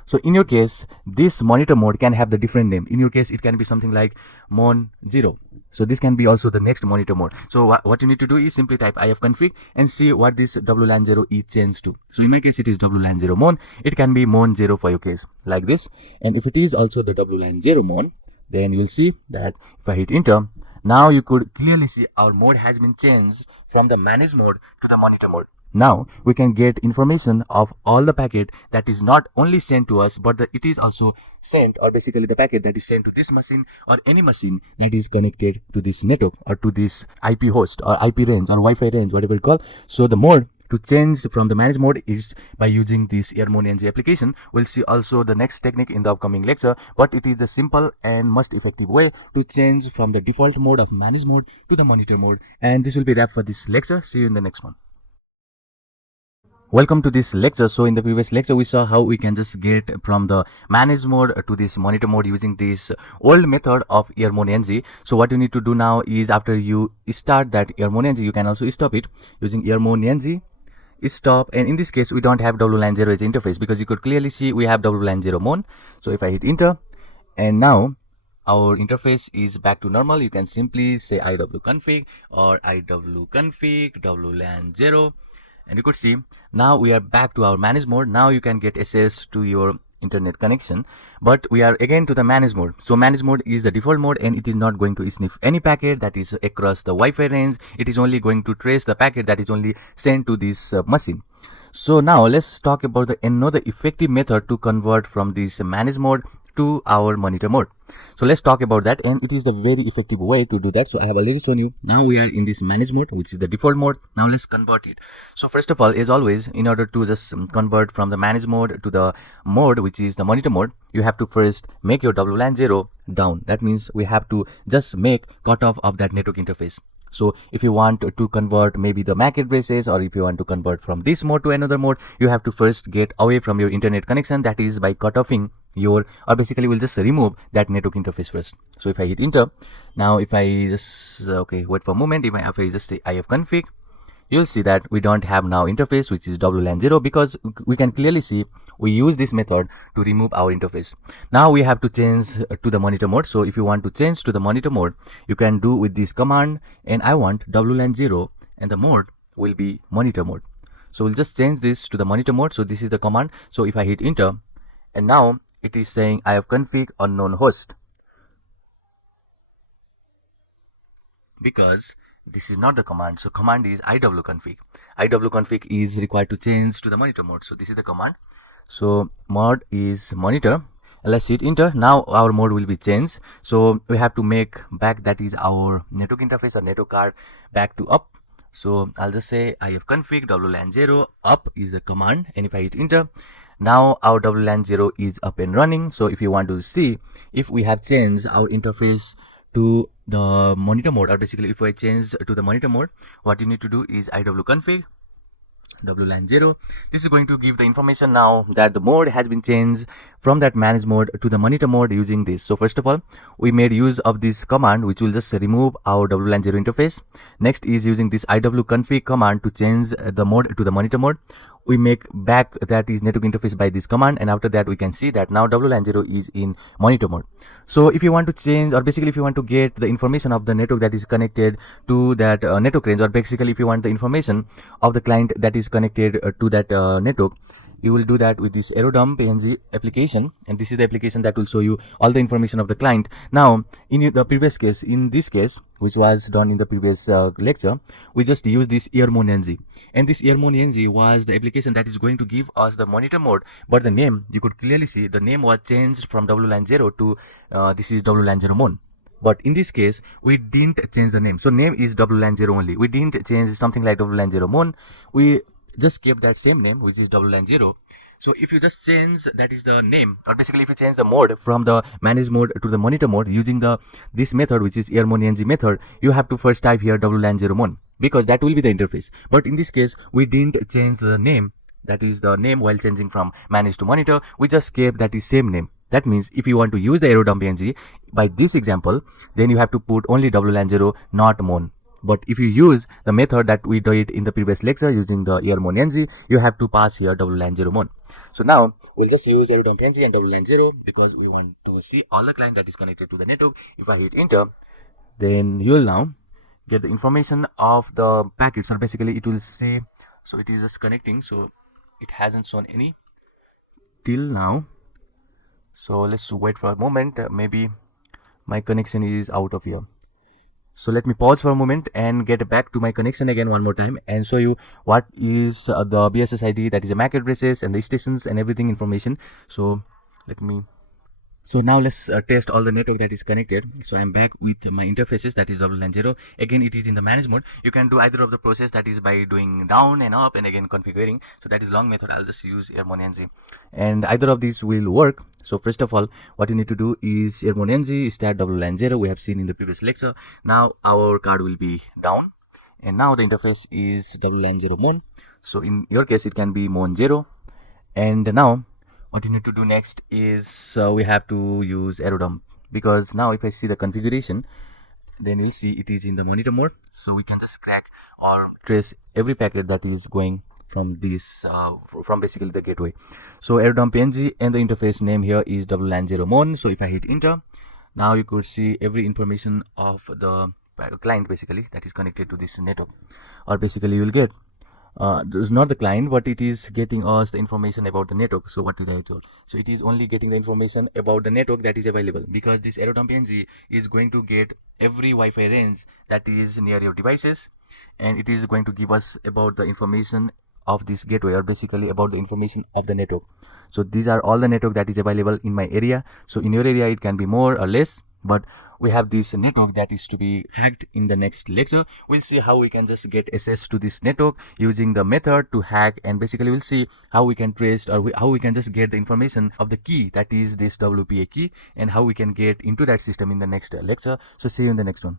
So in your case, this monitor mode can have the different name. In your case, it can be something like mon 0. So this can be also the next monitor mode. So what you need to do is simply type ifconfig and see what this WLAN 0 is changed to. So in my case, it is WLAN 0 mon. It can be mon 0 for your case, like this. And if it is also the WLAN 0 mon, then you will see that if I hit enter, now you could clearly see our mode has been changed from the manage mode to the monitor mode. Now we can get information of all the packet that is not only sent to us, but it is also sent, or basically the packet that is sent to this machine or any machine that is connected to this network or to this IP host or IP range or Wi-Fi range, whatever you call. So the mode to change from the manage mode is by using this earmon-ng application. We'll see also the next technique in the upcoming lecture, but it is the simple and most effective way to change from the default mode of manage mode to the monitor mode. And this will be wrap for this lecture. See you in the next one. Welcome to this lecture. So in the previous lecture we saw how we can just get from the manage mode to this monitor mode using this old method of ermon-ng. So what you need to do now is, after you start that ermon-ng, you can also stop it using ermon-ng stop. And in this case we don't have wlan0 as interface, because you could clearly see we have wlan0 mon. So if I hit enter, and now our interface is back to normal, you can simply say iwconfig or iwconfig wlan0, and you could see now we are back to our manage mode. Now you can get access to your internet connection, but we are again to the manage mode. So manage mode is the default mode, and it is not going to sniff any packet that is across the Wi-Fi range. It is only going to trace the packet that is only sent to this machine. So now let's talk about another effective method to convert from this manage mode to our monitor mode. So let's talk about that, and it is the very effective way to do that. So I have already shown you. Now we are in this manage mode, which is the default mode. Now let's convert it. So first of all, as always, in order to just convert from the manage mode to the mode which is the monitor mode, you have to first make your wlan0 down. That means we have to just make cutoff of that network interface. So if you want to convert maybe the MAC addresses, or if you want to convert from this mode to another mode, you have to first get away from your internet connection. That is by cutoffing your, or basically we'll just remove that network interface first. So if I hit enter, now if I just wait for a moment, if I just say ifconfig, you'll see that we don't have now interface which is wlan0, because we can clearly see we use this method to remove our interface. Now we have to change to the monitor mode. So if you want to change to the monitor mode, you can do with this command, and I want wlan0 and the mode will be monitor mode. So we'll just change this to the monitor mode. So this is the command. So if I hit enter, and now it is saying ifconfig unknown host, because this is not the command. So command is iwconfig. Iwconfig is required to change to the monitor mode. So this is the command. So mode is monitor. Let's hit enter. Now our mode will be changed. So we have to make back, that is our network interface or network card, back to up. So I'll just say ifconfig wlan0 up is the command, and if I hit enter, now our wlan0 is up and running. So if you want to see if we have changed our interface to the monitor mode, or basically if I change to the monitor mode, what you need to do is iwconfig wlan0. This is going to give the information now that the mode has been changed from that manage mode to the monitor mode using this. So first of all, we made use of this command which will just remove our wlan0 interface. Next is using this iwconfig command to change the mode to the monitor mode. We make back, that is network interface, by this command, and after that we can see that now wlan0 is in monitor mode. So if you want to change, or basically if you want to get the information of the network that is connected to that network range, or basically if you want the information of the client that is connected to that network, you will do that with this arrow-dump-png application, and this is the application that will show you all the information of the client. Now in the previous case, in this case which was done in the previous lecture, we just used this ermon-ng, and this ermon-ng was the application that is going to give us the monitor mode, but the name, you could clearly see the name was changed from wlan0 to this is wlan0 mon. But in this case we didn't change the name, so name is wlan0 only. We didn't change something like wlan0 mon. We just kept that same name, which is wlan0. So if you just change, that is the name, or basically if you change the mode from the manage mode to the monitor mode using this method which is ermon-ng method, you have to first type here wlan0 mon, because that will be the interface. But in this case we didn't change the name, that is the name, while changing from manage to monitor. We just kept that is same name. That means if you want to use the arrow-dump-png by this example, then you have to put only wlan0, not mon. But if you use the method that we did in the previous lecture using the ermon-ng, you have to pass here wlan0 mon. So now we'll just use arrow-dump-png and wlan0, because we want to see all the client that is connected to the network. If I hit enter, then you will now get the information of the packets, or basically it will say, so it is just connecting, so it hasn't shown any till now. So let's wait for a moment. Maybe my connection is out of here. So let me pause for a moment and get back to my connection again one more time and show you what is the BSS ID, that is the MAC addresses and the stations and everything information. So now let's test all the network that is connected. So I'm back with my interfaces, that is wlan0. Again, it is in the manage mode. You can do either of the process, that is by doing down and up and again configuring. So that is long method. I'll just use ermon-ng, and either of these will work. So first of all, what you need to do is ermon-ng start wlan0. We have seen in the previous lecture. Now our card will be down, and now the interface is wlan0 mon. So in your case, it can be mon 0. And now what you need to do next is we have to use arrow dump, because now if I see the configuration, then you'll see it is in the monitor mode. So we can just crack or trace every packet that is going from this from basically the gateway. So arrow dump png, and the interface name here is wlan0mon. So if I hit enter, now you could see every information of the client basically that is connected to this network. Or basically you will get this is not the client, but it is getting us the information about the network. So what did I told? So it is only getting the information about the network that is available, because this arrow dump png is going to get every Wi-Fi range that is near your devices, and it is going to give us about the information of this gateway, or basically about the information of the network. So these are all the network that is available in my area. So in your area it can be more or less, but we have this network that is to be hacked. In the next lecture we'll see how we can just get access to this network using the method to hack, and basically we'll see how we can trace, or how we can just get the information of the key, that is this WPA key, and how we can get into that system in the next lecture. So see you in the next one.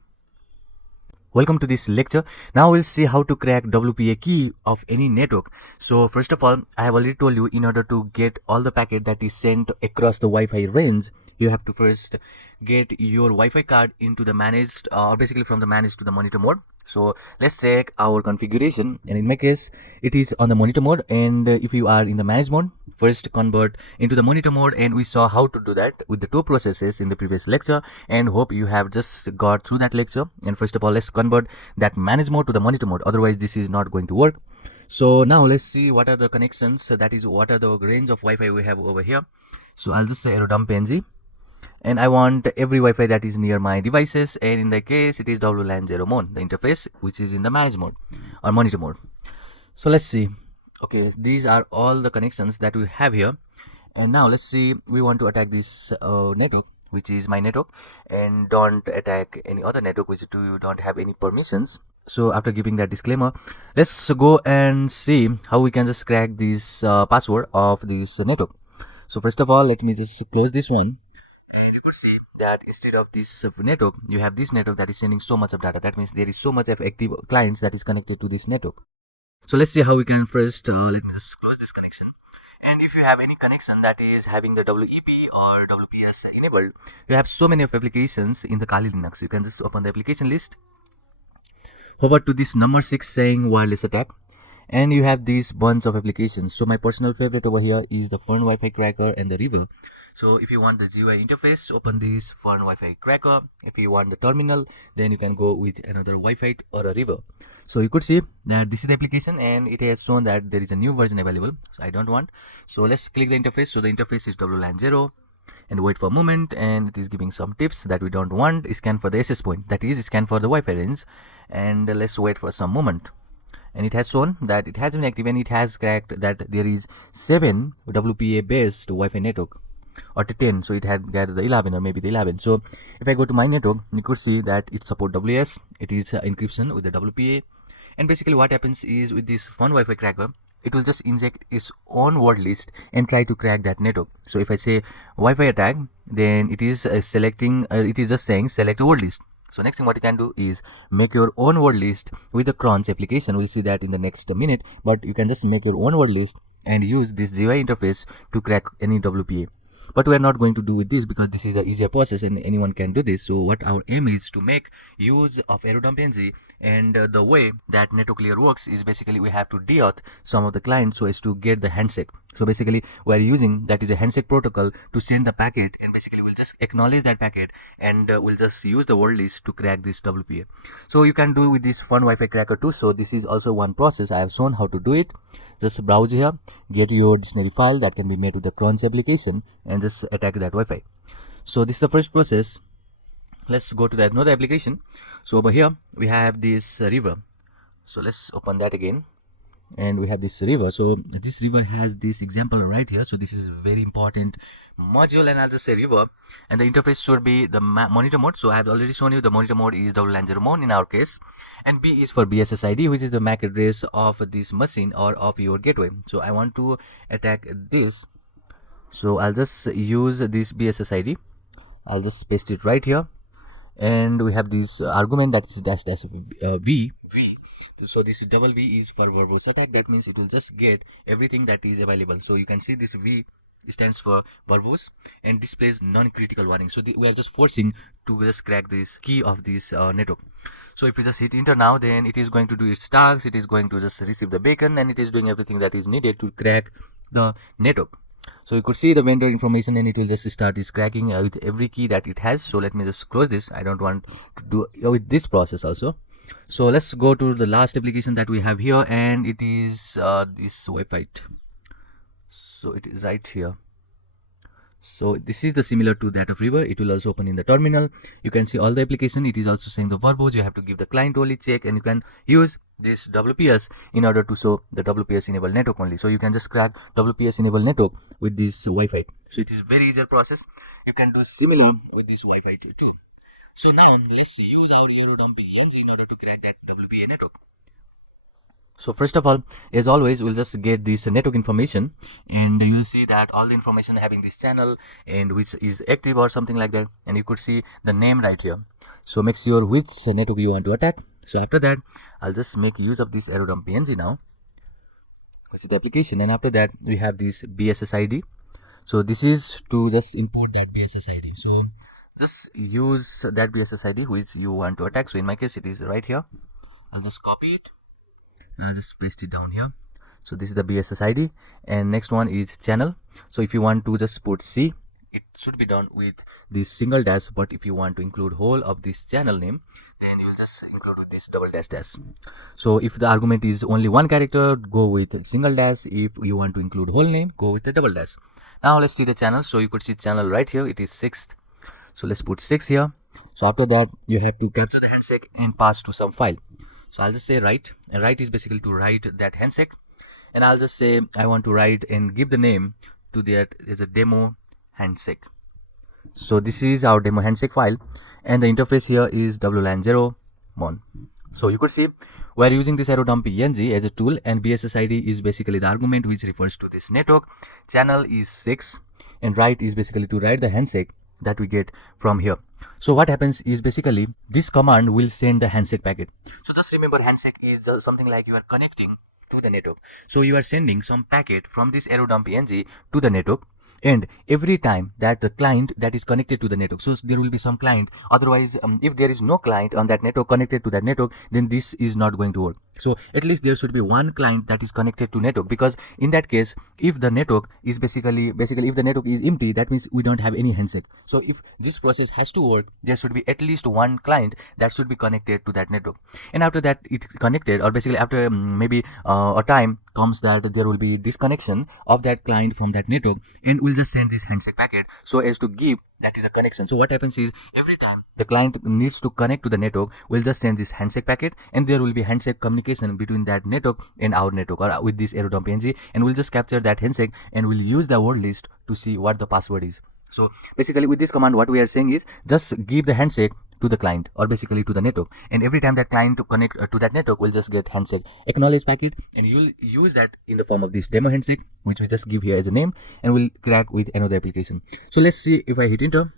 Welcome to this lecture. Now we'll see how to crack WPA key of any network. So first of all, I have already told you, in order to get all the packet that is sent across the Wi-Fi range, you have to first get your Wi-Fi card into the managed, or basically from the managed to the monitor mode. So let's check our configuration, and in my case it is on the monitor mode, and if you are in the managed mode, first convert into the monitor mode, and we saw how to do that with the two processes in the previous lecture, and hope you have just got through that lecture. And first of all, let's convert that managed mode to the monitor mode, otherwise this is not going to work. So now let's see what are the connections, that is what are the range of Wi-Fi we have over here. So I'll just say arrow dump png, and I want every Wi-Fi that is near my devices, and in the case it is wlan0mon, the interface which is in the manage mode or monitor mode. So let's see. Okay, these are all the connections that we have here, and now let's see, we want to attack this network, which is my network, and don't attack any other network which you don't have any permissions. So after giving that disclaimer, let's go and see how we can just crack this password of this network. So first of all, let me just close this one. And you could see that instead of this network, you have this network that is sending so much of data. That means there is so much of active clients that is connected to this network. So let's see how we can first, let me just close this connection. And if you have any connection that is having the WEP or WPS enabled, you have so many of applications in the Kali Linux. You can just open the application list, hover to this number 6 saying wireless attack, and you have these bunch of applications. So my personal favorite over here is the Fern Wi-Fi Cracker and the River. So if you want the GUI interface, open this Fern Wi-Fi Cracker. If you want the terminal, then you can go with another Wi-Fi or a River. So you could see that this is the application, and it has shown that there is a new version available. So I don't want. So let's click the interface. So the interface is WLAN0, and wait for a moment, and it is giving some tips that we don't want. Scan for the access point, that is scan for the Wi-Fi range, and let's wait for some moment. And it has shown that it has been active, and it has cracked that there is 7 WPA based Wi-Fi network, or 10. So it had got the 11 or maybe the 11. So if I go to my network, you could see that it support WS. It is encryption with the WPA. And basically what happens is, with this Fun Wi-Fi cracker, it will just inject its own word list and try to crack that network. So if I say Wi-Fi attack, then it is selecting, it is just saying select a word list. So next thing what you can do is make your own word list with the Crunch application. We'll see that in the next minute, but you can just make your own word list and use this GUI interface to crack any WPA. But we are not going to do with this, because this is an easier process and anyone can do this. So what our aim is to make use of arrow dump png, and the way that network layer works is basically we have to deauth some of the clients so as to get the handshake. So basically we are using that is a handshake protocol to send the packet, and basically we'll just acknowledge that packet, and we'll just use the word list to crack this WPA. So you can do with this Fun Wi-Fi cracker too. So this is also one process. I have shown how to do it. Just browse here, get your dictionary file that can be made with the Crunch application, and just attack that Wi-Fi. So this is the first process. Let's go to another application. So over here we have this River. So let's open that again, and we have this River. So this River has this example right here. So this is very important module, and I'll just say River, and the interface should be the monitor mode. So I have already shown you the monitor mode is WLAN0mon in our case, and B is for BSSID, which is the MAC address of this machine or of your gateway. So I want to attack this, so I'll just use this BSSID. I'll just paste it right here, and we have this argument that is -- v. So this double V is for verbose attack. That means it will just get everything that is available. So you can see this V stands for verbose and displays non-critical warning. So we are just forcing to just crack this key of this network. So if you just hit enter now, then it is going to do its tasks. It is going to just receive the beacon, and it is doing everything that is needed to crack the network. So you could see the vendor information, and it will just start its cracking with every key that it has. So let me just close this. I don't want to do with this process also. So let's go to the last application that we have here, and it is this Wi-Fi. So it is right here. So this is the similar to that of River. It will also open in the terminal. You can see all the application. It is also saying the verbose. You have to give the client only check, and you can use this WPS in order to show the WPS enable network only. So you can just crack WPS enable network with this Wi-Fi. So it is very easy process. You can do similar with this Wi-Fi too. So now let's use our AeroDump PNG in order to crack that WPA network. So first of all, as always, we'll just get this network information, and you will see that all the information having this channel and which is active or something like that, and you could see the name right here. So make sure which network you want to attack. So after that, I'll just make use of this AeroDump PNG now. This is the application, and after that we have this BSS ID. So this is to just import that BSS ID. So just use that BSS ID which you want to attack. So in my case, it is right here. I'll just copy it. I'll just paste it down here. So this is the BSS ID, and next one is channel. So if you want to just put C, it should be done with this single dash, but if you want to include whole of this channel name, then you will just include with this double dash dash. So if the argument is only one character, go with single dash. If you want to include whole name, go with the double dash. Now let's see the channel. So you could see channel right here. It is 6th. So let's put 6 here. So after that, you have to capture the handshake and pass to some file. So I'll just say write, and write is basically to write that handshake, and I'll just say I want to write and give the name to that as a demo handshake. So this is our demo handshake file, and the interface here is WLAN 0mon. So you could see we're using this AeroDump PNG as a tool, and BSS ID is basically the argument which refers to this network. Channel is 6, and write is basically to write the handshake that we get from here. So what happens is basically this command will send the handshake packet. So just remember, handshake is something like you are connecting to the network. So you are sending some packet from this AeroDump PNG to the network, and every time that the client that is connected to the network, so there will be some client, otherwise if there is no client on that network connected to that network, then this is not going to work. So at least there should be one client that is connected to network, because in that case, if the network is basically if the network is empty, that means we don't have any handshake. So if this process has to work, there should be at least one client that should be connected to that network, and after that it's connected, or basically after maybe a time comes that there will be disconnection of that client from that network, and we'll just send this handshake packet so as to give that is a connection. So what happens is every time the client needs to connect to the network, we'll just send this handshake packet, and there will be handshake communication between that network and our network, or with this AeroDump PNG, and we'll just capture that handshake, and we'll use the word list to see what the password is. So basically with this command, what we are saying is just give the handshake to the client, or basically to the network, and every time that client to connect to that network, we'll just get handshake acknowledge packet, and you'll use that in the form of this demo handshake, which we just give here as a name, and we'll crack with another application. So let's see, if I hit enter,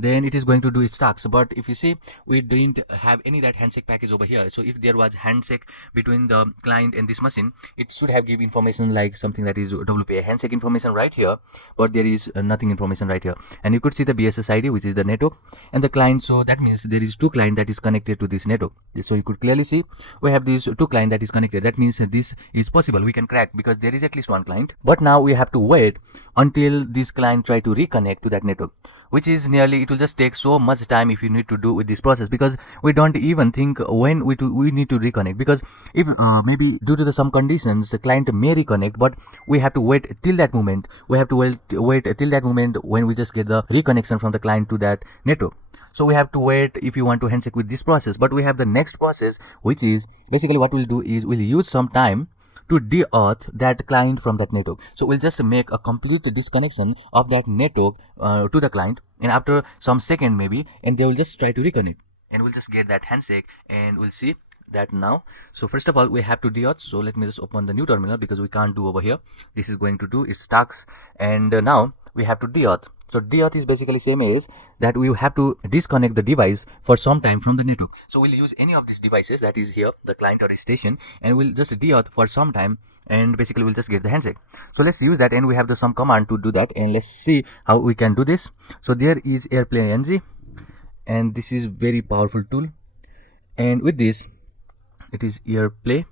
then it is going to do its tasks. But if you see, we didn't have any that handshake package over here. So if there was handshake between the client and this machine, it should have give information like something that is WPA handshake information right here, but there is nothing information right here. And you could see the BSS ID, which is the network, and the client. So that means there is two client that is connected to this network. So you could clearly see we have these two client that is connected. That means this is possible, we can crack, because there is at least one client. But now we have to wait until this client try to reconnect to that network, which is nearly, it will just take so much time if you need to do with this process, because we don't even think when we need to reconnect, because if maybe due to some conditions the client may reconnect, but we have to wait till that moment. We have to wait till that moment when we just get the reconnection from the client to that network. So we have to wait if you want to handshake with this process. But we have the next process, which is basically what we'll do is we'll use some time to de-auth that client from that network. So we'll just make a complete disconnection of that network to the client, and after some second maybe, and they will just try to reconnect, and we'll just get that handshake, and we'll see that now. So first of all, we have to de-auth. So let me just open the new terminal, because we can't do over here. This is going to do its tasks, and now we have to deauth. So deauth is basically same as that we have to disconnect the device for some time from the network. So we'll use any of these devices that is here, the client or station, and we'll just deauth for some time, and basically we'll just get the handshake. So let's use that, and we have the some command to do that, and let's see how we can do this. So there is airplay ng, and this is very powerful tool, and with this it is airplay.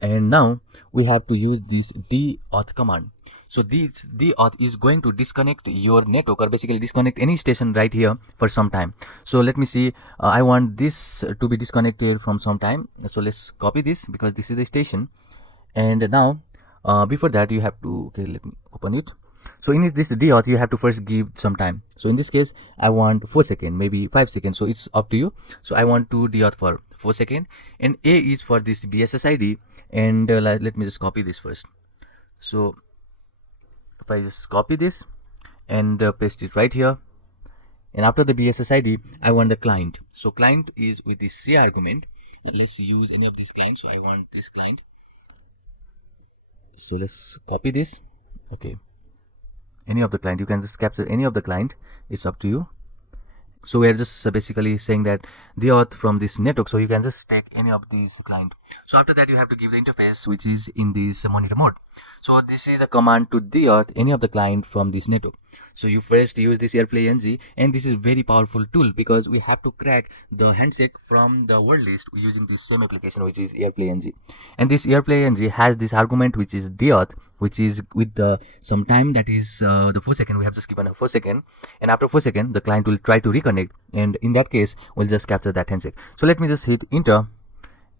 And now we have to use this deauth command. So this deauth is going to disconnect your network, or basically disconnect any station right here for some time. So let me see, I want this to be disconnected from some time. So let's copy this because this is the station. And now before that you have to, okay, let me open it. So in this deauth you have to first give some time. So in this case I want 4 seconds, maybe 5 seconds, so it's up to you. So I want to deauth for 4 seconds, and A is for this BSS ID. And let me just copy this first. So if I just copy this and paste it right here, and after the BSS ID I want the client. So client is with this C argument. Let's use any of these clients. So I want this client. So let's copy this. Okay, any of the client, you can just capture any of the client, it's up to you. So we are just basically saying that deauth from this network, so you can just take any of these client. So after that you have to give the interface, which is in this monitor mode. So this is a command to deauth any of the client from this network. So you first use this airplay ng, and this is very powerful tool because we have to crack the handshake from the word list using this same application, which is airplay ng. And this airplay ng has this argument which is deauth, which is with the some time, that is the 4 second. We have just given a 4 second, and after 4 second the client will try to reconnect, and in that case we'll just capture that handshake. So let me just hit enter,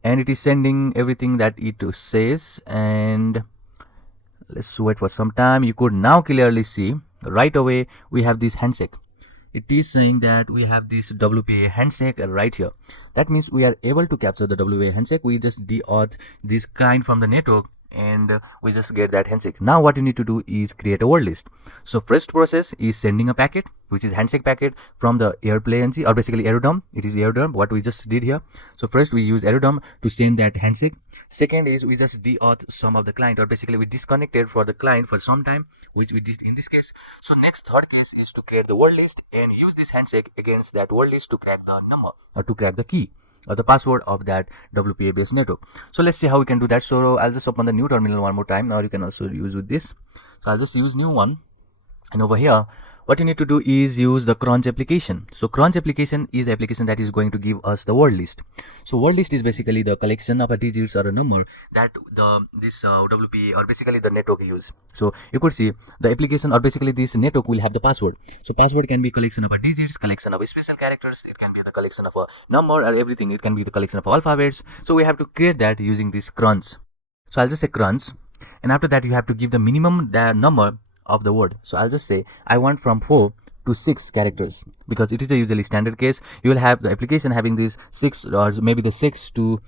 and it is sending everything that it says, and let's wait for some time. You could now clearly see right away we have this handshake. It is saying that we have this WPA handshake right here. That means we are able to capture the WPA handshake. We just deauth this client from the network, and we just get that handshake. Now what you need to do is create a word list. So first process is sending a packet, which is handshake packet from the airplay ng, or basically aerodrome. It is aerodrome what we just did here. So first we use aerodrome to send that handshake. Second is we just deauth some of the client, or basically we disconnected for the client for some time, which we did in this case. So next, third case is to create the word list and use this handshake against that word list to crack the number, or to crack the key or the password of that WPA based network. So let's see how we can do that. So I'll just open the new terminal one more time, or you can also use with this. So I'll just use new one, and over here what you need to do is use the cronch application. So cronch application is the application that is going to give us the word list. So word list is basically the collection of a digits or a number that this WPA, or basically the network use. So you could see the application, or basically this network will have the password. So password can be collection of a digits, collection of a special characters, it can be the collection of a number, or everything. It can be the collection of alphabets. So we have to create that using this crunch. So I'll just say crunch, and after that you have to give the minimum number of the word. So I'll just say I want from 4 to 6 characters, because it is a usually standard case. You will have the application having these 6, or maybe the 6 to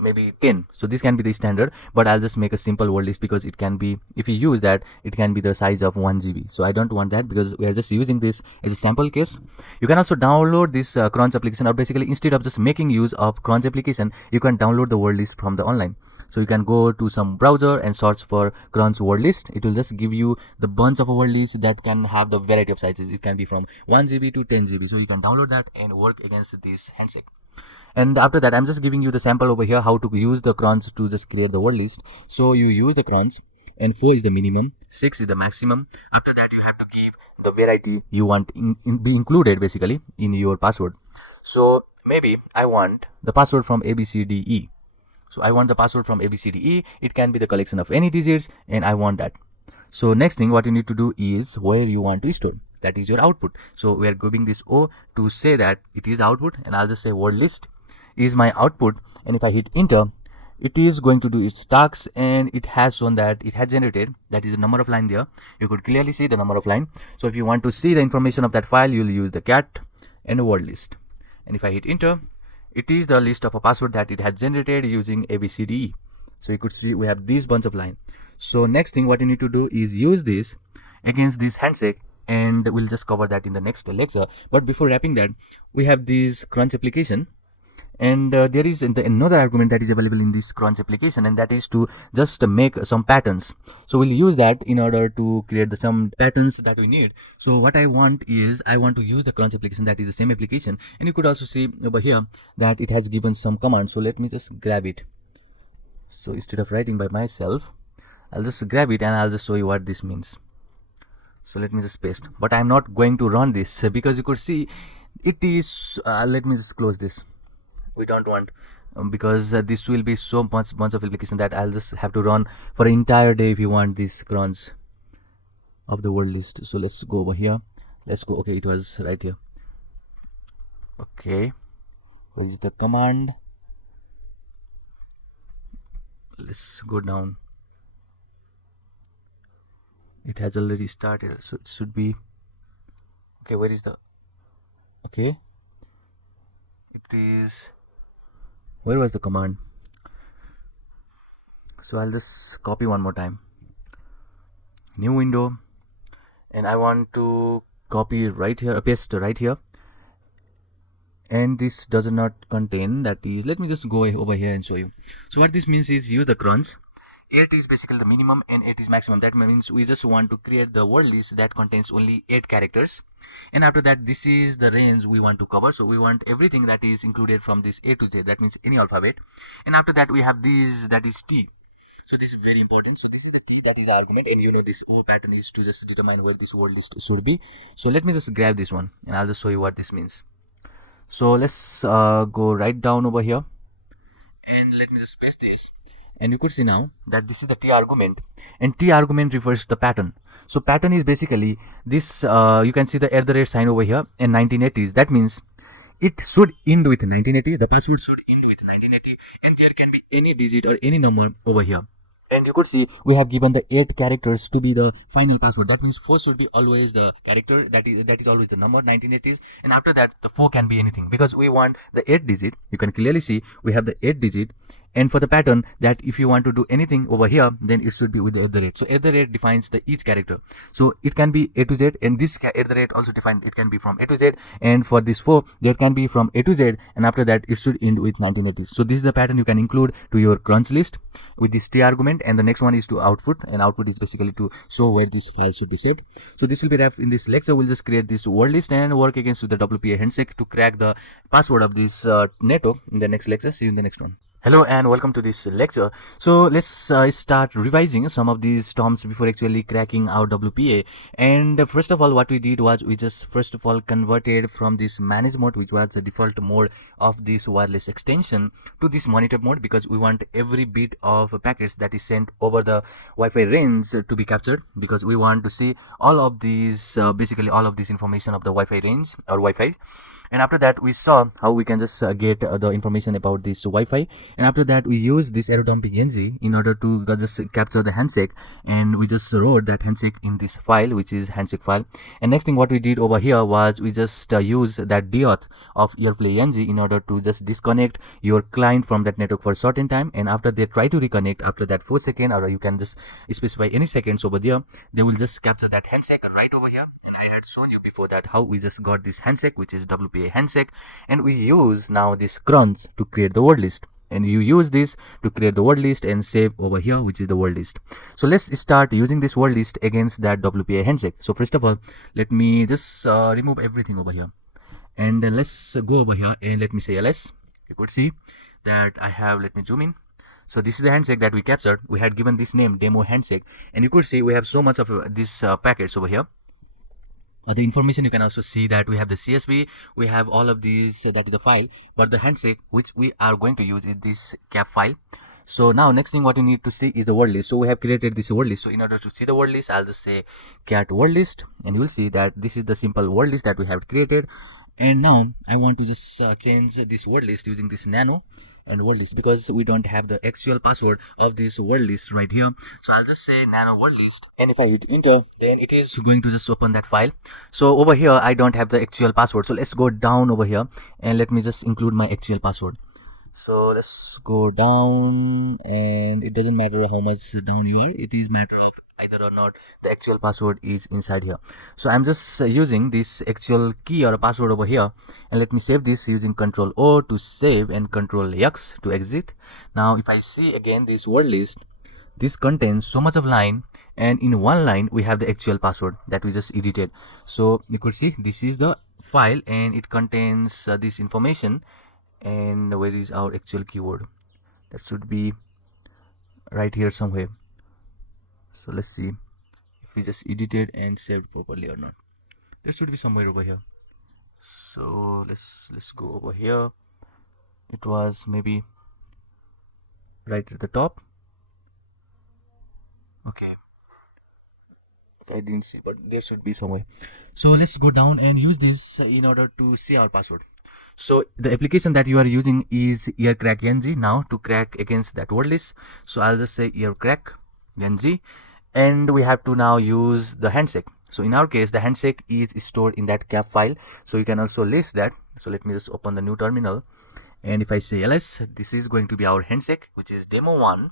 maybe 10. So this can be the standard, but I'll just make a simple word list because it can be, if you use that, it can be the size of 1 GB. So I don't want that because we are just using this as a sample case. You can also download this crunch application, or basically instead of just making use of crunch application, you can download the word list from the online. So you can go to some browser and search for crunch word list. It will just give you the bunch of a word list that can have the variety of sizes. It can be from 1 GB to 10 GB. So you can download that and work against this handshake. And after that, I'm just giving you the sample over here how to use the crunch to just create the word list. So you use the crunch, and 4 is the minimum, 6 is the maximum. After that, you have to give the variety you want be included basically in your password. So maybe I want the password from ABCDE. So I want the password from ABCDE. It can be the collection of any digits, and I want that. So next thing what you need to do is where you want to store. That is your output. So we are grouping this O to say that it is output, and I'll just say word list is my output. And if I hit enter, it is going to do its tasks, and it has shown that it has generated, that is the number of line there. You could clearly see the number of line. So if you want to see the information of that file, you'll use the cat and a word list. And if I hit enter, it is the list of a password that it has generated using ABCDE. So you could see we have this bunch of line. So next thing what you need to do is use this against this handshake, and we'll just cover that in the next lecture. But before wrapping that, we have this crunch application, And there is another argument that is available in this crunch application, and that is to just make some patterns. So we'll use that in order to create some patterns that we need. So what I want is I want to use the crunch application, that is the same application, and you could also see over here that it has given some commands. So let me just grab it. So instead of writing by myself, I'll just grab it and I'll just show you what this means. So let me just paste, but I'm not going to run this because you could see it is let me just close this. We don't want because this will be so much of application that I'll just have to run for an entire day if you want this crunch of the word list. So let's go over here. Let's go. Okay, it was right here. Okay, where is the command? Let's go down. It has already started, so it should be okay. Where is the okay? It is, where was the command? So I'll just copy one more time. New window, and I want to copy right here, paste right here. And this does not contain, that is, let me just go over here and show you. So what this means is use the crunch. 8 is basically the minimum and 8 is maximum. That means we just want to create the word list that contains only 8 characters, and after that this is the range we want to cover. So we want everything that is included from this A to Z, that means any alphabet. And after that we have this, that is T. So this is very important. So this is the T, that is argument, and you know this O pattern is to just determine where this word list should be. So let me just grab this one and I'll just show you what this means. So let's go right down over here and let me just paste this. And you could see now that this is the T argument, and T argument refers to the pattern. So pattern is basically this, you can see the @ sign over here in 1980s. That means it should end with 1980, the password should end with 1980, and there can be any digit or any number over here. And you could see we have given the 8 characters to be the final password. That means 4 should be always the character, that is always the number 1980s, and after that the 4 can be anything because we want the 8 digit. You can clearly see we have the 8 digit, and for the pattern, that if you want to do anything over here, then it should be with the @ So @ defines the each character. So it can be A to Z, and this @ also defined, it can be from A to Z, and for this 4 there can be from A to Z, and after that it should end with 1980s. So this is the pattern you can include to your crunch list with this T argument. And the next one is to output, and output is basically to show where this file should be saved. So this will be ref in this lecture. We'll just create this word list and work against the WPA handshake to crack the password of this network in the next lecture. See you in the next one. Hello and welcome to this lecture. So let's start revising some of these terms before actually cracking our WPA. And first of all, what we did was we just first of all converted from this manage mode, which was the default mode of this wireless extension, to this monitor mode, because we want every bit of packets that is sent over the Wi-Fi range to be captured, because we want to see all of these basically all of this information of the Wi-Fi range or Wi-Fi. And after that we saw how we can just get the information about this Wi-Fi, and after that we use this arrow dumping ng in order to just capture the handshake, and we just wrote that handshake in this file, which is handshake file. And next thing what we did over here was we just use that dauth of airplay ng in order to just disconnect your client from that network for a certain time, and after they try to reconnect after that 4 seconds, or you can just specify any seconds over there, they will just capture that handshake right over here. I had shown you before that how we just got this handshake, which is WPA handshake, and we use now this crunch to create the word list. And you use this to create the word list and save over here, which is the word list. So let's start using this word list against that WPA handshake. So first of all, let me just remove everything over here, and let's go over here and let me say ls. You could see that I have, let me zoom in. So this is the handshake that we captured. We had given this name demo handshake, and you could see we have so much of this packets over here. The information, you can also see that we have the CSV, we have all of these, that is the file, but the handshake which we are going to use is this cap file. So now next thing what you need to see is the word list. So we have created this word list. So in order to see the word list, I'll just say cat word list, and you will see that this is the simple word list that we have created. And now I want to just change this word list using this nano and word list, because we don't have the actual password of this word list right here. So I'll just say nano word list, and if I hit enter, then it is going to just open that file. So over here I don't have the actual password, so let's go down over here and let me just include my actual password. So let's go down, and it doesn't matter how much down you are, it is matter of either or not the actual password is inside here. So I'm just using this actual key or a password over here, and let me save this using Control O to save and Control X to exit. Now if I see again this word list, this contains so much of line, and in one line we have the actual password that we just edited. So you could see this is the file and it contains this information. And where is our actual keyword? That should be right here somewhere. So let's see if we just edited and saved properly or not. There should be somewhere over here. So let's go over here. It was maybe right at the top. Okay, I didn't see, but there should be somewhere. So let's go down and use this in order to see our password. So the application that you are using is earcrack.ng now to crack against that word list. So I'll just say earcrack.ng, and we have to now use the handshake. So in our case, the handshake is stored in that cap file. So you can also list that. So let me just open the new terminal. And if I say ls, this is going to be our handshake, which is demo1.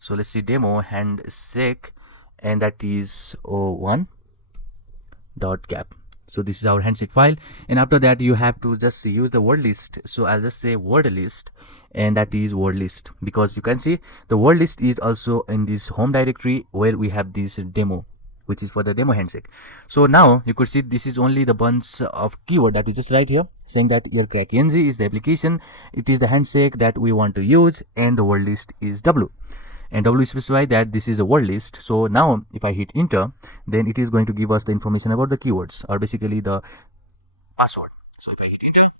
So let's see demo handshake, and that is o1.cap. So this is our handshake file, and after that you have to just use the word list. So I'll just say word list, and that is word list, because you can see the word list is also in this home directory where we have this demo, which is for the demo handshake. So now you could see this is only the bunch of keyword that we just write here, saying that earcrack.ng is the application, it is the handshake that we want to use, and the word list is W. And W specify that this is a word list. So now if I hit enter, then it is going to give us the information about the keywords, or basically the password. So if I hit enter,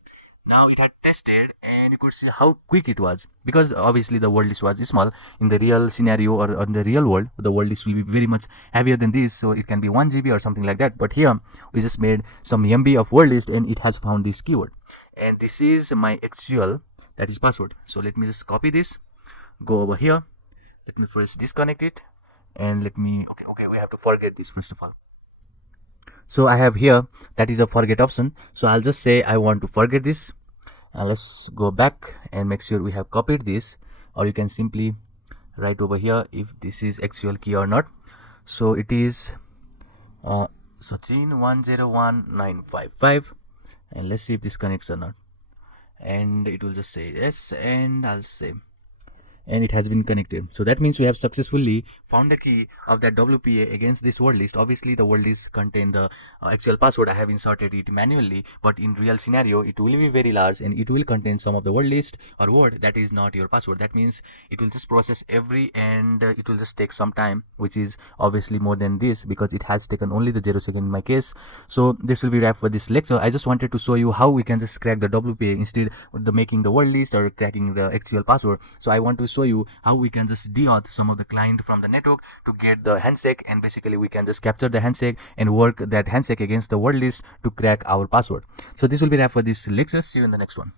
now it had tested, and you could see how quick it was, because obviously the word list was small. In the real scenario or in the real world, the word list will be very much heavier than this, so it can be 1 GB or something like that. But here we just made some MB of word list, and it has found this keyword, and this is my actual, that is password. So let me just copy this, go over here. Let me first disconnect it, and let me, okay, we have to forget this first of all. So I have here, that is a forget option. So I'll just say I want to forget this. Let's go back and make sure we have copied this, or you can simply write over here if this is actual key or not. So it is Sachin101955, and let's see if this connects or not. And it will just say yes, and I'll say, and it has been connected. So that means we have successfully found the key of that WPA against this word list. Obviously the word list contain the actual password. I have inserted it manually, but in real scenario it will be very large, and it will contain some of the word list or word that is not your password. That means it will just process every, and it will just take some time, which is obviously more than this, because it has taken only the 0 second in my case. So this will be wrap for this lecture. I just wanted to show you how we can just crack the WPA instead of the making the word list or cracking the actual password. So I want to show you how we can just deauth some of the client from the network to get the handshake, and basically we can just capture the handshake and work that handshake against the word list to crack our password. So this will be wrap for this lecture. See you in the next one.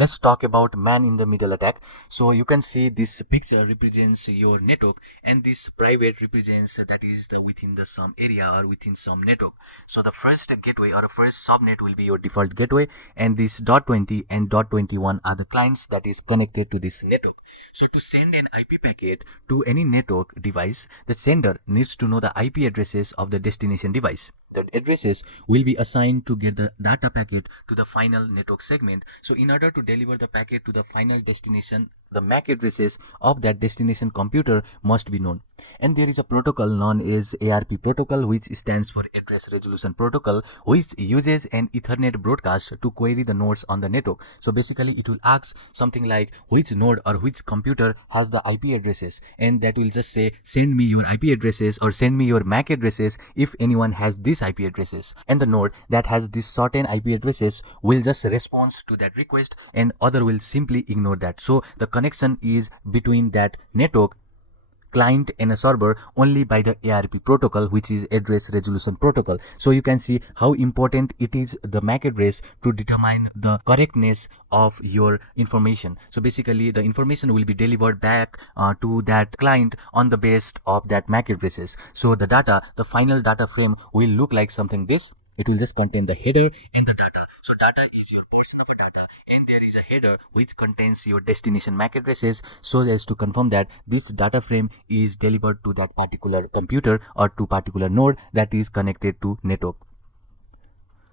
Let's talk about man-in-the-middle attack. So you can see this picture represents your network, and this private represents that is the within the some area or within some network. So the first gateway or the first subnet will be your default gateway, and this .20 and .21 are the clients that is connected to this network. So to send an IP packet to any network device, the sender needs to know the IP addresses of the destination device. The addresses will be assigned to get the data packet to the final network segment. So in order to deliver the packet to the final destination, the MAC addresses of that destination computer must be known. And there is a protocol known as ARP protocol, which stands for Address Resolution Protocol, which uses an Ethernet broadcast to query the nodes on the network. So basically it will ask something like which node or which computer has the IP addresses, and that will just say send me your IP addresses or send me your MAC addresses if anyone has these IP addresses. And the node that has these certain IP addresses will just respond to that request, and other will simply ignore that. So the connection is between that network client and a server only by the ARP protocol, which is Address Resolution Protocol. So you can see how important it is, the MAC address, to determine the correctness of your information. So basically the information will be delivered back to that client on the base of that MAC addresses. So the data, the final data frame will look like something this. it will just contain the header and the data. So data is your portion of a data, and there is a header which contains your destination MAC addresses, so as to confirm that this data frame is delivered to that particular computer or to particular node that is connected to network.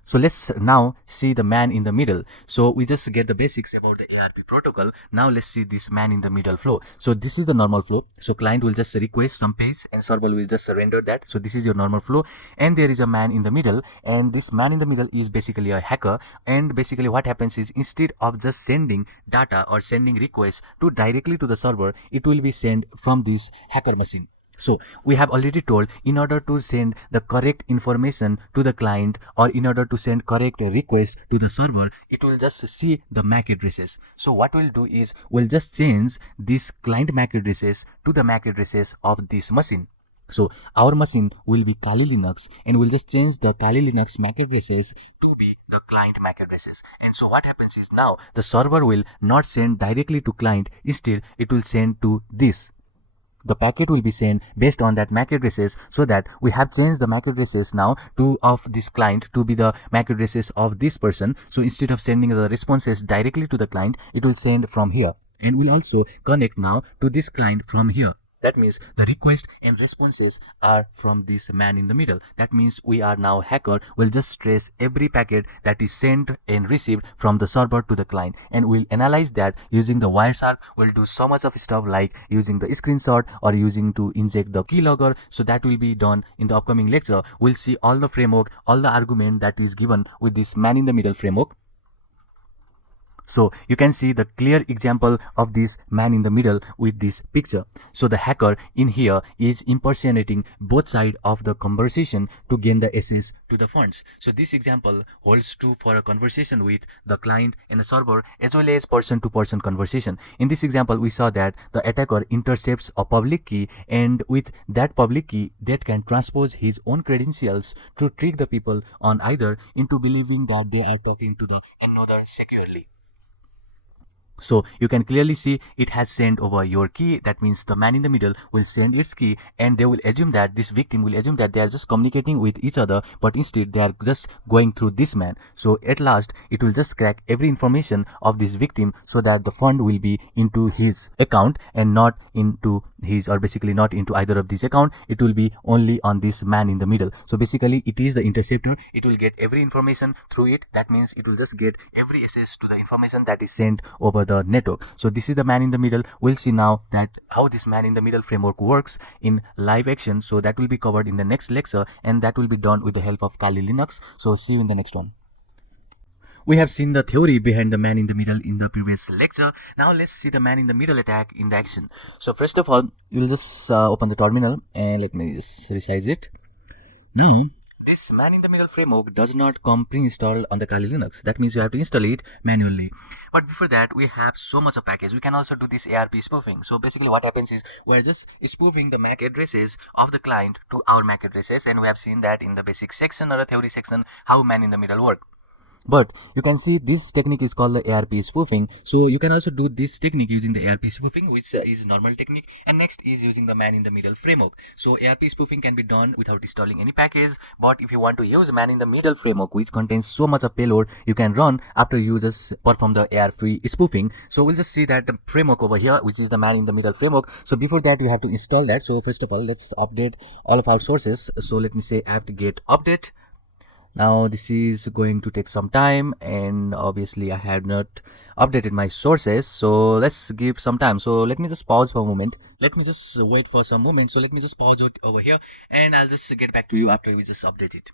So let's now see the man in the middle. So we just get the basics about the ARP protocol. Now let's see this man in the middle flow. So this is the normal flow. So client will just request some page and server will just render that. So this is your normal flow, and there is a man in the middle, and this man in the middle is basically a hacker. And basically what happens is, instead of just sending data or sending requests to directly to the server, it will be sent from this hacker machine. So we have already told, in order to send the correct information to the client, or in order to send correct request to the server, it will just see the MAC addresses. So what we'll do is, we'll just change this client MAC addresses to the MAC addresses of this machine. So our machine will be Kali Linux, and we'll just change the Kali Linux MAC addresses to be the client MAC addresses. And so what happens is, now the server will not send directly to client, instead it will send to this. The packet will be sent based on that MAC addresses, so that we have changed the MAC addresses now to of this client to be the MAC addresses of this person. So instead of sending the responses directly to the client, it will send from here, and will also connect now to this client from here. That means the request and responses are from this man in the middle. That means we are now hacker will just trace every packet that is sent and received from the server to the client, and we'll analyze that using the Wireshark. We'll do so much of stuff like using the screenshot or using to inject the keylogger. So that will be done in the upcoming lecture. We'll see all the framework, all the argument that is given with this man in the middle framework. So you can see the clear example of this man in the middle with this picture. So the hacker in here is impersonating both sides of the conversation to gain the access to the funds. So this example holds true for a conversation with the client and the server, as well as person-to-person conversation. In this example, we saw that the attacker intercepts a public key, and with that public key, that can transpose his own credentials to trick the people on either into believing that they are talking to the another securely. So you can clearly see it has sent over your key. That means the man in the middle will send its key, and they will assume that this victim will assume that they are just communicating with each other, but instead they are just going through this man. So at last it will just crack every information of this victim, so that the fund will be into his account and not into his, or basically not into either of these account. It will be only on this man in the middle. So basically it is the interceptor. It will get every information through it. That means it will just get every access to the information that is sent over the network. So this is the man in the middle. We'll see now that how this man in the middle framework works in live action. So that will be covered in the next lecture, and that will be done with the help of Kali Linux. So see you in the next one. We have seen the theory behind the man in the middle in the previous lecture. Now let's see the man in the middle attack in the action. So first of all, you'll just open the terminal, and let me just resize it. Now, this man in the middle framework does not come pre-installed on the Kali Linux. That means you have to install it manually. But before that, we have so much of package. We can also do this ARP spoofing. So basically what happens is, we're just spoofing the MAC addresses of the client to our MAC addresses, and we have seen that in the basic section or a theory section how man in the middle work. But you can see this technique is called the ARP spoofing. So you can also do this technique using the ARP spoofing, which is normal technique. And next is using the man in the middle framework. So ARP spoofing can be done without installing any package. But if you want to use man in the middle framework, which contains so much of payload, you can run after you just perform the ARP spoofing. So we'll just see that the framework over here, which is the man in the middle framework. So before that, we have to install that. So first of all, let's update all of our sources. So let me say apt-get update. Now this is going to take some time, and obviously I had not updated my sources, so let's give some time. So let me just pause for a moment. Let me just wait for some moment. So let me just pause it over here, and I'll just get back to you after we just update it.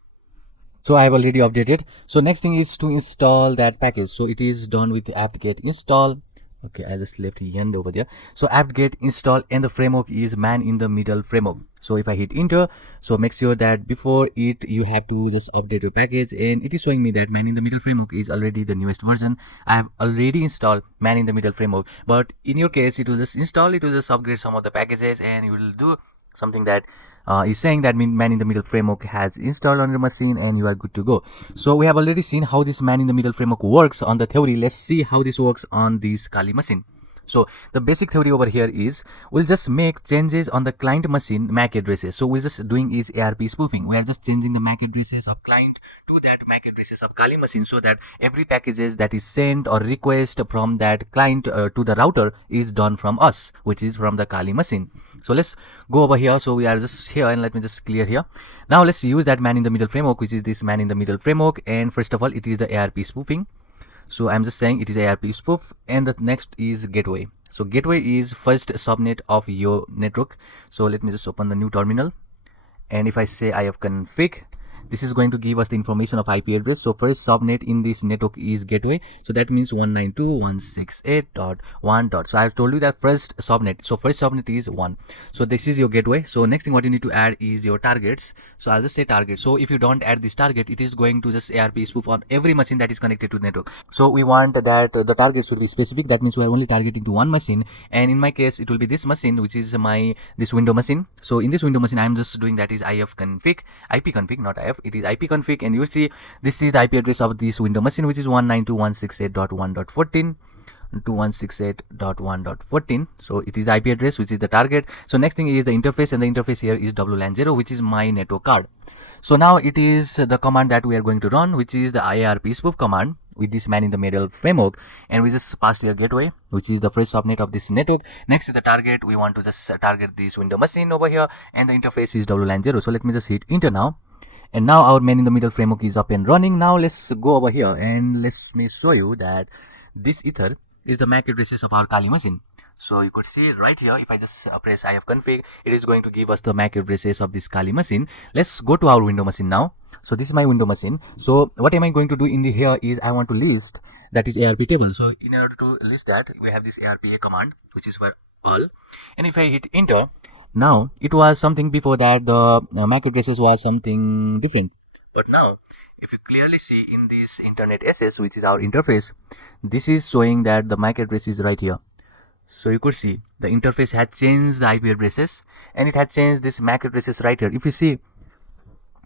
So I have already updated. So next thing is to install that package. So it is done with apt-get install. Okay, I just left yen over there. So apt-get install, and the framework is man in the middle framework. So if I hit enter, so make sure that before it you have to just update your package, and it is showing me that man in the middle framework is already the newest version. I have already installed man in the middle framework, but in your case it will just install, it will just upgrade some of the packages, and you will do something that is saying that man in the middle framework has installed on your machine, and you are good to go. So we have already seen how this man in the middle framework works on the theory. Let's see how this works on this Kali machine. So the basic theory over here is we'll just make changes on the client machine MAC addresses. So we're just doing is ARP spoofing. We are just changing the MAC addresses of client to that MAC addresses of Kali machine, so that every packages that is sent or request from that client to the router is done from us, which is from the Kali machine. So let's go over here. So we are just here, and let me just clear here. Now let's use that man in the middle framework, which is this man in the middle framework. And first of all, it is the ARP spoofing. So I'm just saying it is ARP spoof, and the next is gateway. So gateway is first subnet of your network. So let me just open the new terminal, and if I say ifconfig, this is going to give us the information of IP address. So first subnet in this network is gateway. So that means 192.168.1. So I've told you that first subnet. So first subnet is 1. So this is your gateway. So next thing what you need to add is your targets. So I'll just say target. So if you don't add this target, it is going to just ARP spoof on every machine that is connected to the network. So we want that the target should be specific. That means we are only targeting to one machine. And in my case, it will be this machine, which is this window machine. So in this window machine, I'm just doing that is ifconfig, ipconfig, not if. It is ipconfig, and you see this is the IP address of this window machine, which is 192.168.1.14 to 168.1.14. So it is IP address, which is the target. So next thing is the interface, and the interface here is WLAN 0, which is my network card. So now it is the command that we are going to run, which is the IARP spoof command with this man in the middle framework, and we just pass here gateway, which is the first subnet of this network. Next is the target. We want to just target this window machine over here, and the interface is WLAN 0. So let me just hit enter now. And now our man in the middle framework is up and running. Now let's go over here and let me show you that this ether is the MAC addresses of our Kali machine. So you could see right here, if I just press ifconfig, it is going to give us the MAC addresses of this Kali machine. Let's go to our window machine now. So this is my window machine. So what am I going to do in the here is I want to list that is ARP table. So in order to list that, we have this ARPA command, which is for all. And if I hit enter, now it was something before that the MAC addresses was something different, but now if you clearly see in this internet SS, which is our interface, this is showing that the MAC address is right here. So you could see the interface had changed the IP addresses, and it had changed this MAC addresses right here. If you see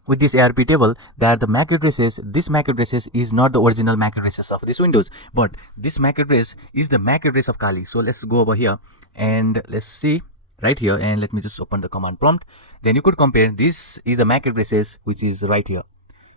with this ARP table that the MAC addresses, this MAC addresses is not the original MAC addresses of this Windows, but this MAC address is the MAC address of Kali. So let's go over here and let's see right here, and let me just open the command prompt. Then you could compare, this is the MAC addresses which is right here.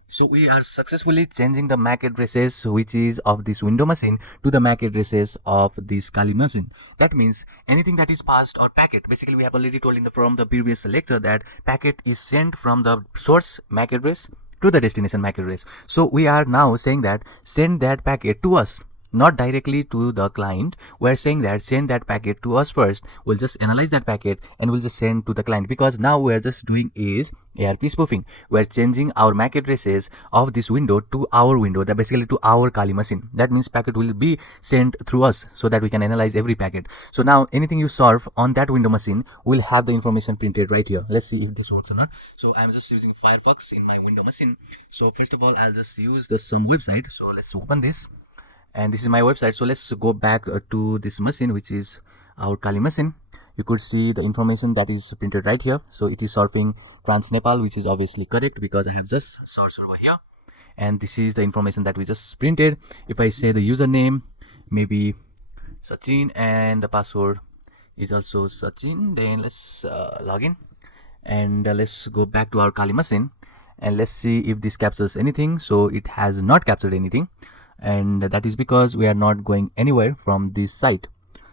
So we are successfully changing the MAC addresses which is of this window machine to the MAC addresses of this Kali machine. That means anything that is passed or packet, basically we have already told from the previous lecture that packet is sent from the source MAC address to the destination MAC address. So we are now saying that send that packet to us, not directly to the client. We're saying that send that packet to us first. We'll just analyze that packet and we'll just send to the client, because now we're just doing is ARP spoofing. We're changing our MAC addresses of this window to our window, that basically to our Kali machine. That means packet will be sent through us so that we can analyze every packet. So now anything you serve on that window machine will have the information printed right here. Let's see if this works or not. So I'm just using Firefox in my window machine. So first of all, I'll just use some website. So let's open this. And this is my website. So let's go back to this machine, which is our Kali machine. You could see the information that is printed right here. So it is surfing Trans Nepal, which is obviously correct because I have just searched over here. And this is the information that we just printed. If I say the username, maybe Sachin, and the password is also Sachin, then let's log in. And let's go back to our Kali machine. And let's see if this captures anything. So it has not captured anything. And that is because we are not going anywhere from this site.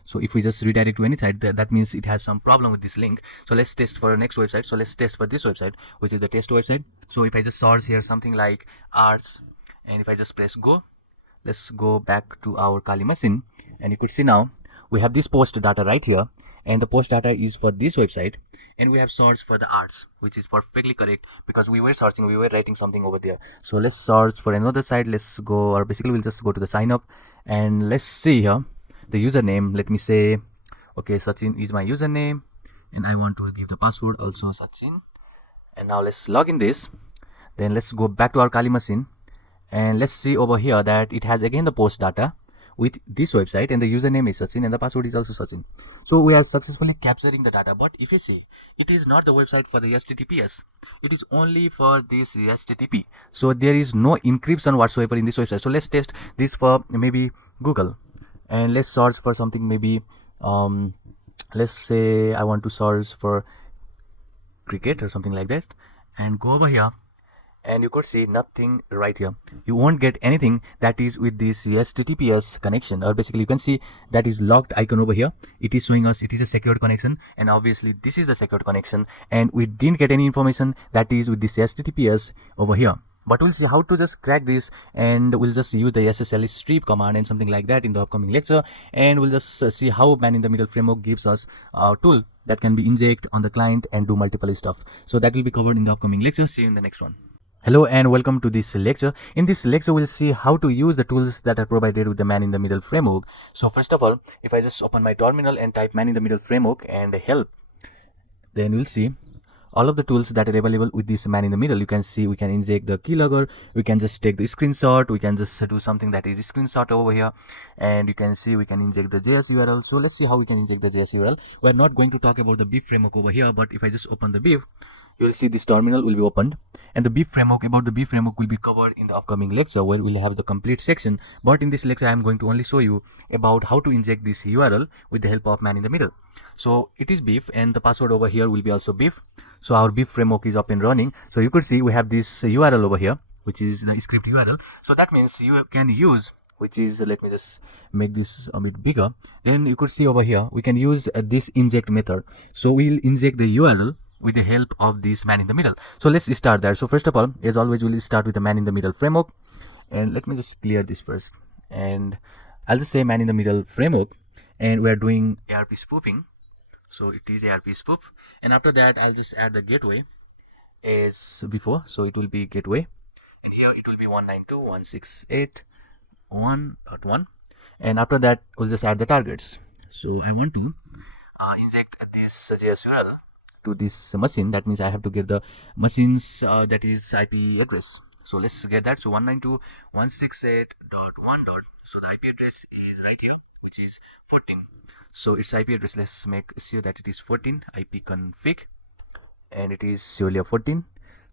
So if we just redirect to any site, that means it has some problem with this link. So let's test for our next website. So let's test for this website, which is the test website. So if I just search here something like arts, and if I just press go, let's go back to our Kali machine, and you could see now we have this post data right here, and the post data is for this website, and we have searched for the arts, which is perfectly correct because we were writing something over there. So let's search for another site. Let's go, or basically we'll just go to the sign up, and let's see here the username. Let me say, okay, Sachin is my username, and I want to give the password also Sachin. And now let's log in this. Then let's go back to our Kali machine, and let's see over here that it has again the post data with this website, and the username is Sachin and the password is also Sachin. So we are successfully capturing the data. But if you see, it is not the website for the HTTPS, it is only for this HTTP. So there is no encryption whatsoever in this website. So let's test this for maybe Google. and let's search for something. Maybe let's say I want to search for cricket or something like that, and go over here, and you could see nothing right here. You won't get anything that is with this HTTPS connection, or basically you can see that is locked icon over here. It is showing us it is a secured connection, and obviously this is the secured connection, and we didn't get any information that is with this HTTPS over here. But we'll see how to just crack this, and we'll just use the SSL strip command and something like that in the upcoming lecture, and we'll just see how man in the middle framework gives us a tool that can be inject on the client and do multiple stuff. So that will be covered in the upcoming lecture. See you in the next one. Hello and welcome to this lecture. In this lecture, we'll see how to use the tools that are provided with the man in the middle framework. So first of all, if I just open my terminal and type man in the middle framework and help, then we'll see all of the tools that are available with this man in the middle. You can see we can inject the keylogger, we can just take the screenshot, we can just do something that is screenshot over here, and you can see we can inject the JS URL. So let's see how we can inject the JS URL. We're not going to talk about the beef framework over here, but if I just open the beef, you will see this terminal will be opened, and the beef framework, about the beef framework, will be covered in the upcoming lecture where we'll have the complete section. But in this lecture I am going to only show you about how to inject this URL with the help of man in the middle. So it is beef, and the password over here will be also beef. So our beef framework is up and running. So you could see we have this URL over here, which is the script URL. So that means you can use, which is, let me just make this a bit bigger. Then you could see over here we can use this inject method. So we'll inject the URL with the help of this man in the middle. So let's start there. So first of all, as always, we'll start with the man in the middle framework, and let me just clear this first, and I'll just say man in the middle framework, and we are doing ARP spoofing. So it is ARP spoof, and after that I'll just add the gateway as before. So it will be gateway, and here it will be 192.168.1.1, and after that we'll just add the targets. So I want to inject this JS URL to this machine. That means I have to get the machine's that is IP address. So let's get that. So 192.168.1. So the IP address is right here, which is 14. So its IP address, let's make sure that it is 14 IP config, and it is surely a 14.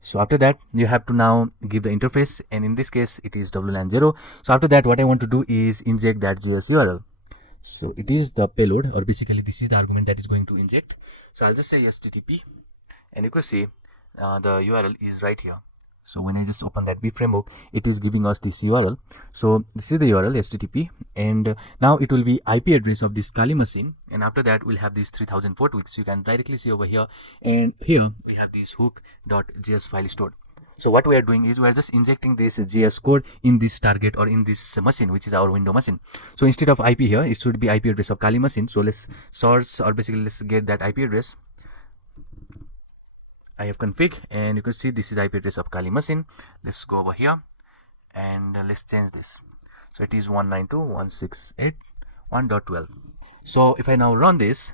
So after that you have to now give the interface, and in this case it is WLAN 0. So after that what I want to do is inject that JS URL. So it is the payload, or basically this is the argument that is going to inject. So I'll just say HTTP, and you can see the URL is right here. So when I just open that beef framework, it is giving us this URL. So this is the URL HTTP, and now it will be IP address of this Kali machine, and after that we'll have this 3000 port, which you can directly see over here, and here we have this hook.js file stored. So what we are doing is we are just injecting this JS code in this target, or in this machine, which is our window machine. So instead of IP here, it should be IP address of Kali machine. So let's source, or basically let's get that IP address. I have config, and you can see this is IP address of Kali machine. Let's go over here, and let's change this. So it is 192.168.1.12. So if I now run this,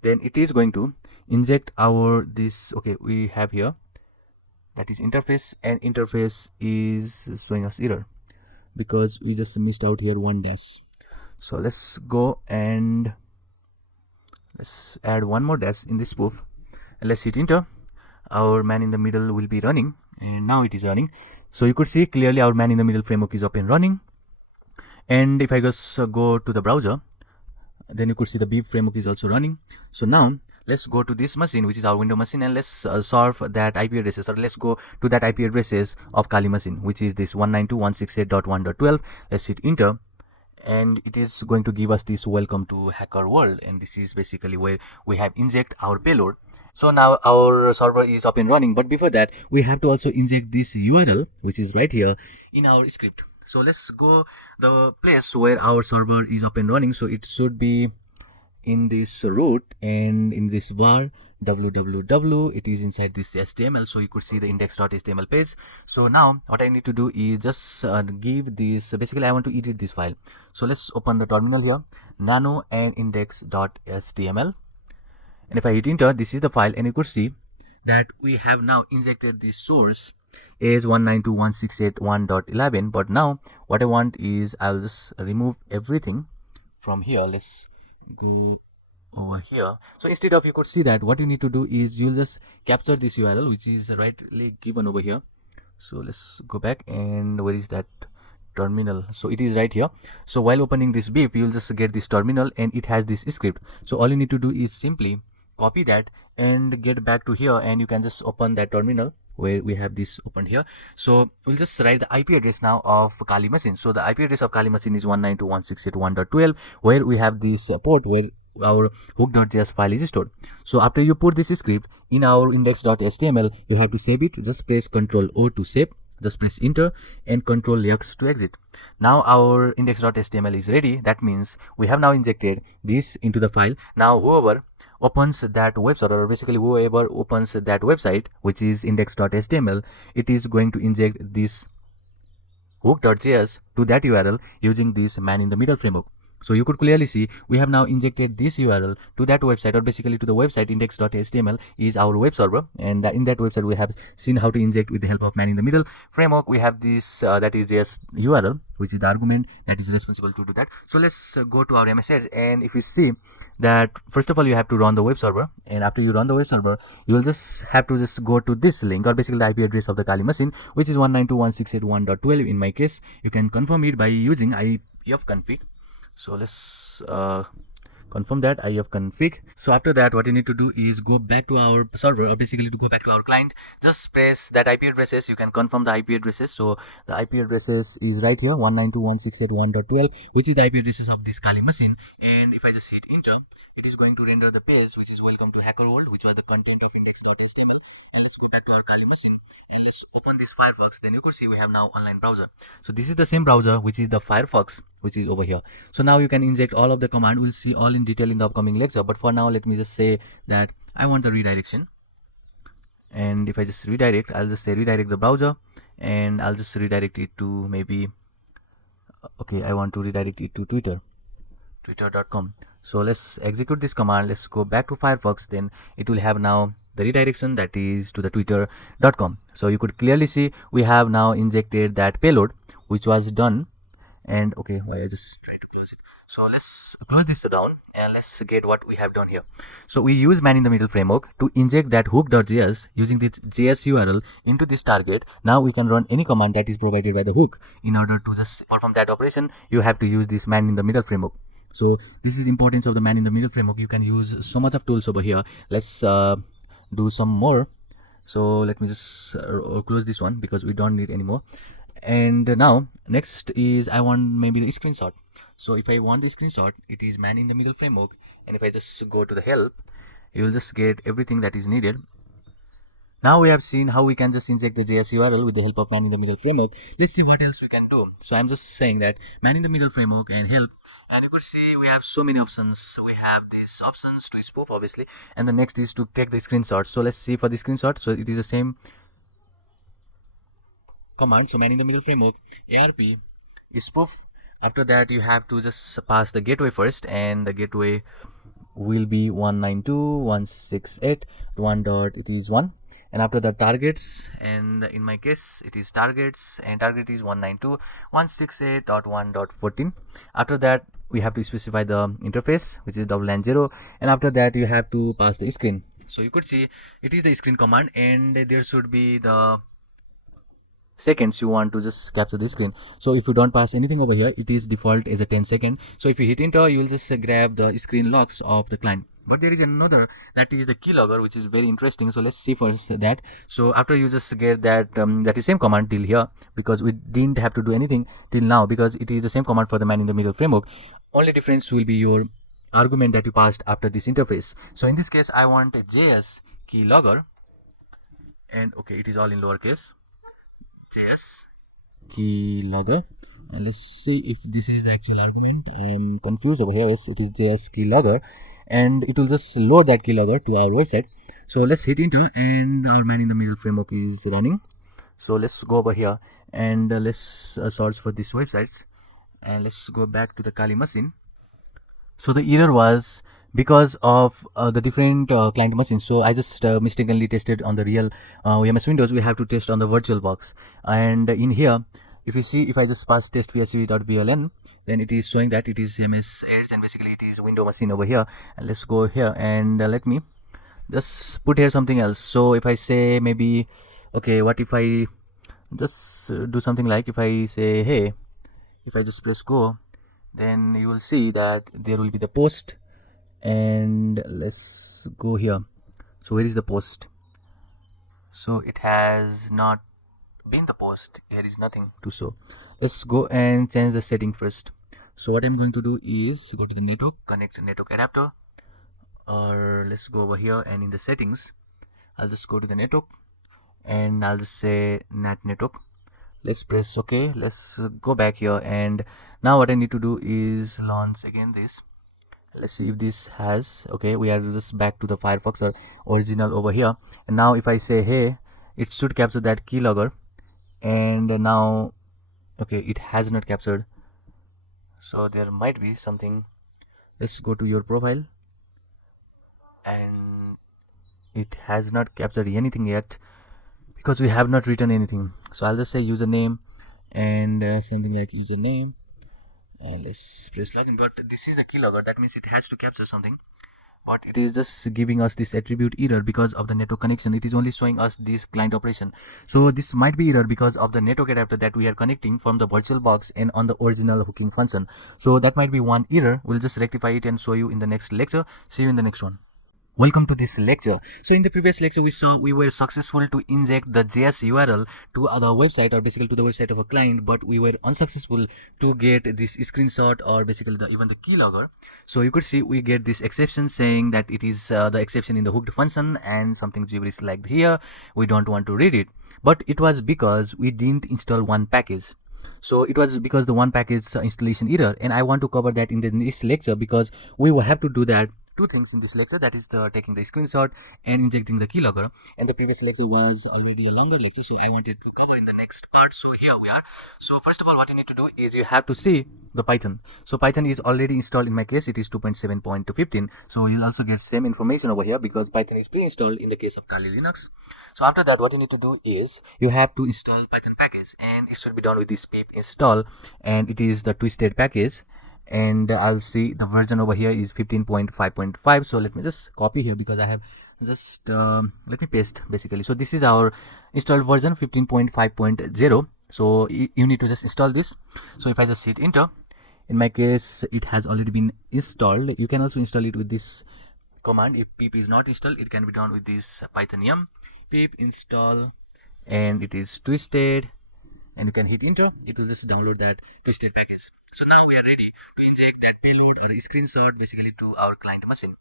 then it is going to inject our this. Okay, we have here that is interface, and interface is showing us error because we just missed out here one dash. So let's go and let's add one more dash in this spoof, and let's hit enter. Our man in the middle will be running, and now it is running. So you could see clearly our man in the middle framework is up and running. And if I just go to the browser, then you could see the beef framework is also running. So now let's go to this machine, which is our window machine, and let's solve that IP addresses, or let's go to that IP addresses of Kali machine, which is this 192.168.1.12. Let's hit enter, and it is going to give us this welcome to hacker world, and this is basically where we have inject our payload. So now our server is up and running, but before that we have to also inject this URL, which is right here in our script. So let's go the place where our server is up and running. So it should be in this root, and in this var www, it is inside this HTML. So you could see the index.html page. So now what I need to do is just give this, basically I want to edit this file. So let's open the terminal here, nano and index.html, and if I hit enter, this is the file, and you could see that we have now injected this source as 192.168.1.11. but now what I want is I'll just remove everything from here. Let's go over here. So instead of, you could see that what you need to do is you'll just capture this URL, which is rightly given over here. So let's go back, and where is that terminal. So it is right here. So while opening this beep, you'll just get this terminal and it has this script. So all you need to do is simply copy that and get back to here, and you can just open that terminal where we have this opened here. So we'll just write the IP address now of Kali machine. So the IP address of Kali machine is 192.168.1.12, where we have this port where our hook.js file is stored. So after you put this script in our index.html, you have to save it. Just press Ctrl O to save, just press enter and Ctrl X to exit. Now our index.html is ready. That means we have now injected this into the file. Now whoever opens that web server, or basically whoever opens that website which is index.html, it is going to inject this hook.js to that URL using this man in the middle framework. So you could clearly see we have now injected this URL to that website, or basically to the website. Index.html is our web server, and in that website we have seen how to inject with the help of man in the middle framework. We have this that is JS URL, which is the argument that is responsible to do that. So let's go to our message, and if you see that first of all you have to run the web server, and after you run the web server you will just have to just go to this link, or basically the IP address of the Kali machine, which is 192.168.1.12. in my case you can confirm it by using ifconfig. So let's confirm that ifconfig. So after that what you need to do is go back to our server, or basically to go back to our client. Just press that IP addresses. You can confirm the IP addresses. So the IP addresses is right here, 192.168.1.12, which is the IP addresses of this Kali machine. And if I just hit enter, it is going to render the page which is welcome to Hacker World, which was the content of index.html. And let's go back to our Kali machine and let's open this Firefox. Then you could see we have now online browser. So this is the same browser which is the Firefox, which is over here. So now you can inject all of the command. We'll see all in detail in the upcoming lecture, but for now let me just say that I want the redirection. And if I just redirect, I'll just say redirect the browser, and I'll just redirect it to maybe, okay, I want to redirect it to twitter.com. So let's execute this command. Let's go back to Firefox. Then it will have now the redirection that is to the twitter.com. So you could clearly see we have now injected that payload which was done. And okay, why I just try to close it. So let's close this down and let's get what we have done here. So we use man in the middle framework to inject that hook.js using the JS URL into this target. Now we can run any command that is provided by the hook. In order to just perform that operation, you have to use this man in the middle framework. So this is importance of the man in the middle framework. You can use so much of tools over here. Let's do some more. So let me just close this one because we don't need any more. And now next is I want maybe the screenshot. So if I want the screenshot, it is man in the middle framework, and if I just go to the help, you will just get everything that is needed. Now we have seen how we can just inject the JS URL with the help of man in the middle framework. Let's see what else we can do. So I'm just saying that man in the middle framework and help, and you could see we have so many options. We have these options to spoof obviously, and the next is to take the screenshot. So let's see for the screenshot. So it is the same command. So man in the middle framework ARP is spoof. After that you have to just pass the gateway first, and the gateway will be 192.168.1.1, and after the targets, and in my case it is targets, and target is 192.168.1.14. after that we have to specify the interface, which is $0, and after that you have to pass the screen. So you could see it is the screen command, and there should be the seconds you want to just capture the screen. So if you don't pass anything over here, it is default as a 10 second. So if you hit enter, you will just grab the screen logs of the client. But there is another, that is the keylogger, which is very interesting. So let's see first that. So after you just get that that is same command till here, because we didn't have to do anything till now, because it is the same command for the man in the middle framework. Only difference will be your argument that you passed after this interface. So in this case I want a JS keylogger, and okay, it is all in lowercase, JS keylogger, and let's see if this is the actual argument. I am confused over here. Yes, it is JS keylogger, and it will just load that keylogger to our website. So let's hit enter, and our man in the middle framework is running. So let's go over here and let's search for these websites, and let's go back to the Kali machine. So the error was because of the different client machines. So I just mistakenly tested on the real VMS Windows. We have to test on the virtual box, and in here if you see, if I just pass test psv.bln, then it is showing that it is MS Edge, and basically it is window machine over here. And let's go here, and let me just put here something else. So if I say maybe, okay, what if I just do something like, if I say, hey, if I just press go, then you will see that there will be the post. And let's go here. So where is the post? So it has not been the post. Here is nothing to show. Let's go and change the setting first. So what I'm going to do is go to the network, connect network adapter, or let's go over here, and in the settings I'll just go to the network and I'll just say NAT network. Let's press OK. Let's go back here, and now what I need to do is launch again this. Let's see if this has, okay, we are just back to the Firefox or original over here. And now if I say hey, it should capture that keylogger, and now okay, it has not captured, so there might be something. Let's go to your profile, and it has not captured anything yet because we have not written anything. So I'll just say username and something like username, and let's press login. But this is a keylogger, that means it has to capture something, but it is just giving us this attribute error because of the network connection. It is only showing us this client operation. So this might be error because of the network adapter that we are connecting from the virtual box and on the original hooking function. So that might be one error. We'll just rectify it and show you in the next lecture. See you in the next one. Welcome to this lecture. So in the previous lecture we saw we were successful to inject the JS URL to the website, or basically to the website of a client, but we were unsuccessful to get this screenshot or basically even the keylogger. So you could see we get this exception saying that it is the exception in the hooked function and something gibberish like here. We don't want to read it, but it was because we didn't install one package. So it was because the one package installation error, and I want to cover that in this lecture because we will have to do that two things in this lecture, that is taking the screenshot and injecting the keylogger. And the previous lecture was already a longer lecture, so I wanted to cover in the next part. So here we are. So first of all, what you need to do is you have to see the Python. So Python is already installed. In my case it is 2.7.15. so you'll also get same information over here because Python is pre-installed in the case of Kali Linux. So after that, what you need to do is you have to install Python package, and it should be done with this pip install, and it is the twisted package. And I'll see the version over here is 15.5.5. so let me just copy here because I have just let me paste basically. So this is our installed version 15.5.0. so you need to just install this. So if I just hit enter, in my case it has already been installed. You can also install it with this command. If pip is not installed, it can be done with this python yum pip install, and it is twisted, and you can hit enter. It will just download that twisted package. So now we are ready to inject that payload or screenshot basically to our client machine.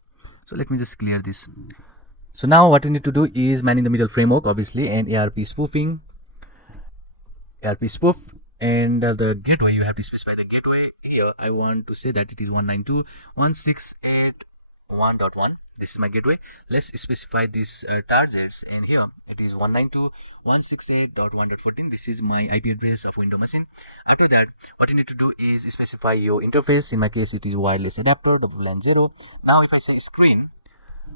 So let me just clear this. So now what we need to do is man in the middle framework, obviously, and ARP spoofing, ARP spoof, and the gateway. You have to specify the gateway. Here I want to say that it is 192.168.1.1. This is my gateway. Let's specify these targets, and here it is 192.168.1.14. this is my IP address of Windows machine. After that, what you need to do is specify your interface. In my case it is wireless adapter WLAN 0. Now if I say screen,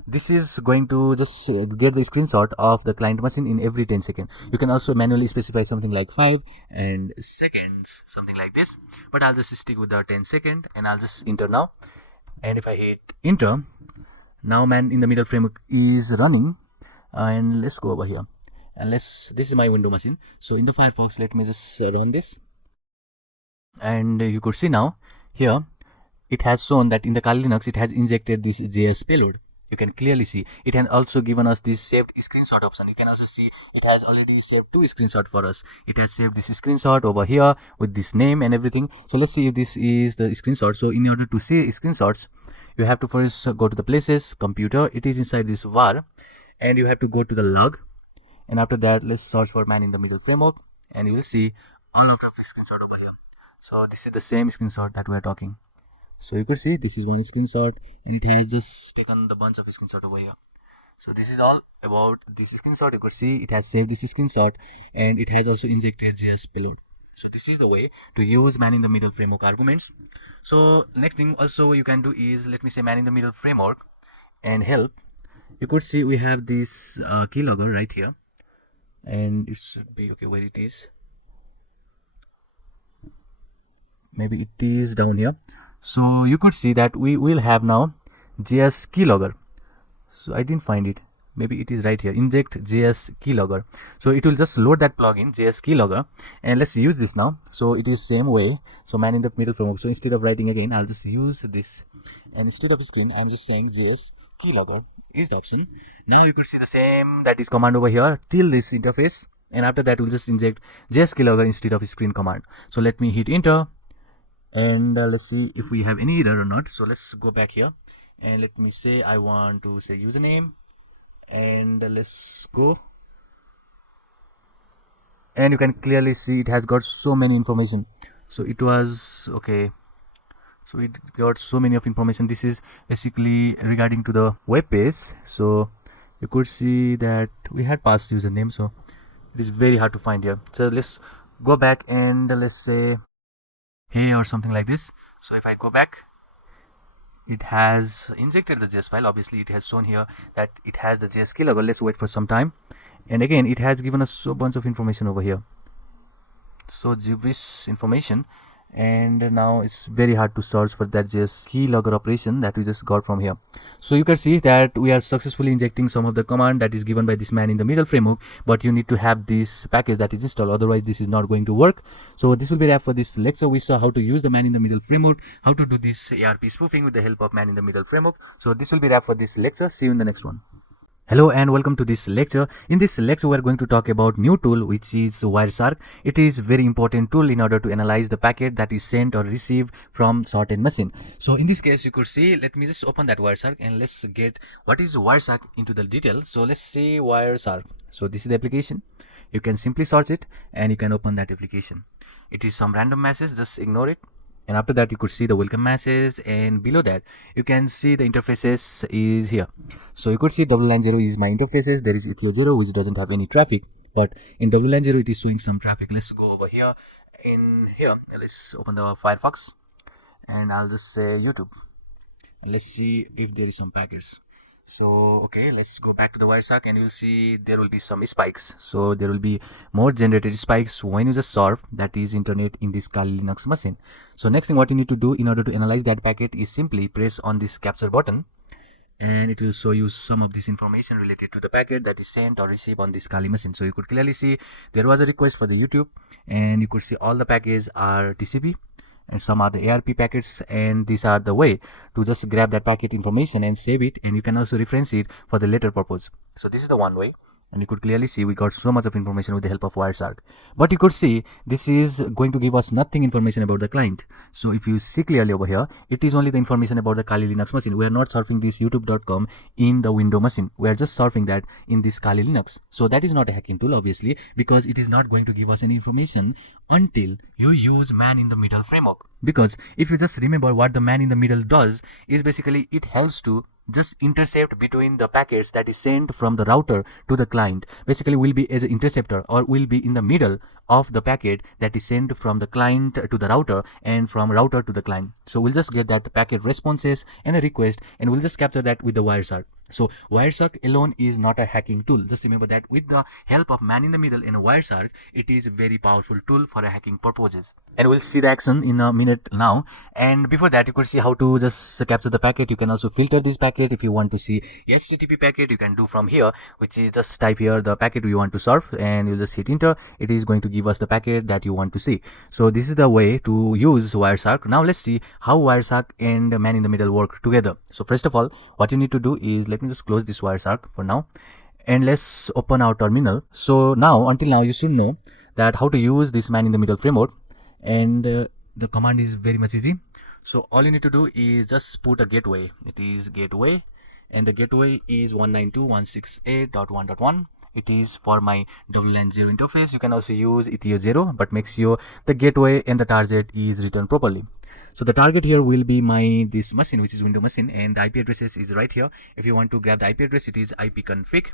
this is going to just get the screenshot of the client machine in every 10 seconds. You can also manually specify something like 5 and seconds, something like this, but I'll just stick with the 10 second, and I'll just enter now. And if I hit enter, now man in the middle framework is running. And let's go over here, and this is my window machine. So in the Firefox, let me just run this, and you could see now here it has shown that in the Kali Linux it has injected this JS payload. You can clearly see it has also given us this saved screenshot option. You can also see it has already saved two screenshots for us. It has saved this screenshot over here with this name and everything. So let's see if this is the screenshot. So in order to see screenshots, you have to first go to the places, computer. It is inside this var, and you have to go to the log, and after that let's search for man in the middle framework, and you will see all of the screenshot over here. So this is the same screenshot that we are talking. So you could see this is one screenshot, and it has just taken the bunch of screenshot over here. So this is all about this screenshot. You could see it has saved this screenshot, and it has also injected JS payload. So this is the way to use man in the middle framework arguments. So next thing also you can do is, let me say man in the middle framework and help. You could see we have this keylogger right here, and it should be okay where it is. Maybe it is down here. So you could see that we will have now JS keylogger. So I didn't find it. maybe it is right here, inject JS keylogger. So it will just load that plugin JS keylogger, and let's use this now. So it is same way. So man in the middle framework. So instead of writing again, I'll just use this, and instead of screen I'm just saying JS keylogger is the option. Now you could see the same that is command over here till this interface, and after that we'll just inject JS keylogger instead of screen command. So let me hit enter, and let's see if we have any error or not. So let's go back here, and let me say I want to say username, and let's go, and you can clearly see it has got so many information. So it was okay, so it got so many of information. This is basically regarding to the web page. So you could see that we had passed username, so it is very hard to find here. So let's go back, and let's say hey or something like this. So if I go back, it has injected the JS file. Obviously it has shown here that it has the JS keylogger. Let's wait for some time, and again it has given us so bunch of information over here, so gibberish information, and now it's very hard to search for that JS keylogger operation that we just got from here. So you can see that we are successfully injecting some of the command that is given by this man in the middle framework, but you need to have this package that is installed, otherwise this is not going to work. So this will be wrap for this lecture. We saw how to use the man in the middle framework, how to do this ARP spoofing with the help of man in the middle framework. So this will be wrap for this lecture. See you in the next one. Hello and welcome to this lecture. In this lecture we are going to talk about new tool, which is Wireshark. It is very important tool in order to analyze the packet that is sent or received from certain machine. So in this case you could see, let me just open that Wireshark and let's get what is Wireshark into the detail. So let's see Wireshark. So this is the application. You can simply search it and you can open that application. It is some random message, just ignore it. And after that you could see the welcome message, and below that you can see the interfaces is here. So you could see $0 is my interfaces. There is Ethio0 which doesn't have any traffic, but in $0 it is showing some traffic. Let's go over here. In here let's open the Firefox, and I'll just say YouTube, and let's see if there is some packets. So okay, let's go back to the Wireshark, and you'll see there will be some spikes. So there will be more generated spikes when you just serve that is internet in this Kali Linux machine. So next thing what you need to do in order to analyze that packet is simply press on this capture button, and it will show you some of this information related to the packet that is sent or received on this Kali machine. So you could clearly see there was a request for the YouTube, and you could see all the packages are TCP and some are the ARP packets, and these are the way to just grab that packet information and save it, and you can also reference it for the later purpose. So this is the one way, and you could clearly see we got so much of information with the help of Wireshark. But you could see this is going to give us nothing information about the client. So if you see clearly over here, it is only the information about the Kali Linux machine. We are not surfing this youtube.com in the Windows machine. We are just surfing that in this Kali Linux. So that is not a hacking tool, obviously, because it is not going to give us any information until you use man in the middle framework. Because if you just remember what the man in the middle does is basically it helps to just intercept between the packets that is sent from the router to the client. Basically will be as an interceptor, or will be in the middle of the packet that is sent from the client to the router and from router to the client. So we'll just get that packet responses and a request, and we'll just capture that with the Wireshark. So Wireshark alone is not a hacking tool. Just remember that with the help of man in the middle and a Wireshark, it is a very powerful tool for a hacking purposes. And we'll see the action in a minute now. And before that, you could see how to just capture the packet. You can also filter this packet. If you want to see HTTP packet, you can do from here, which is just type here the packet you want to serve, and you'll just hit enter. It is going to give us the packet that you want to see. So this is the way to use Wireshark. Now let's see how Wireshark and man in the middle work together. So first of all, what you need to do is, let me just close this Wireshark for now, and let's open our terminal. So now, until now, you should know that how to use this man in the middle framework, and the command is very much easy. So all you need to do is just put a gateway. It is gateway, and the gateway is 192.168.1.1. It is for my WLAN0 interface. You can also use Ethio0, but make sure the gateway and the target is written properly. So the target here will be this machine, which is Windows machine, and the IP addresses is right here. If you want to grab the IP address, it is ipconfig,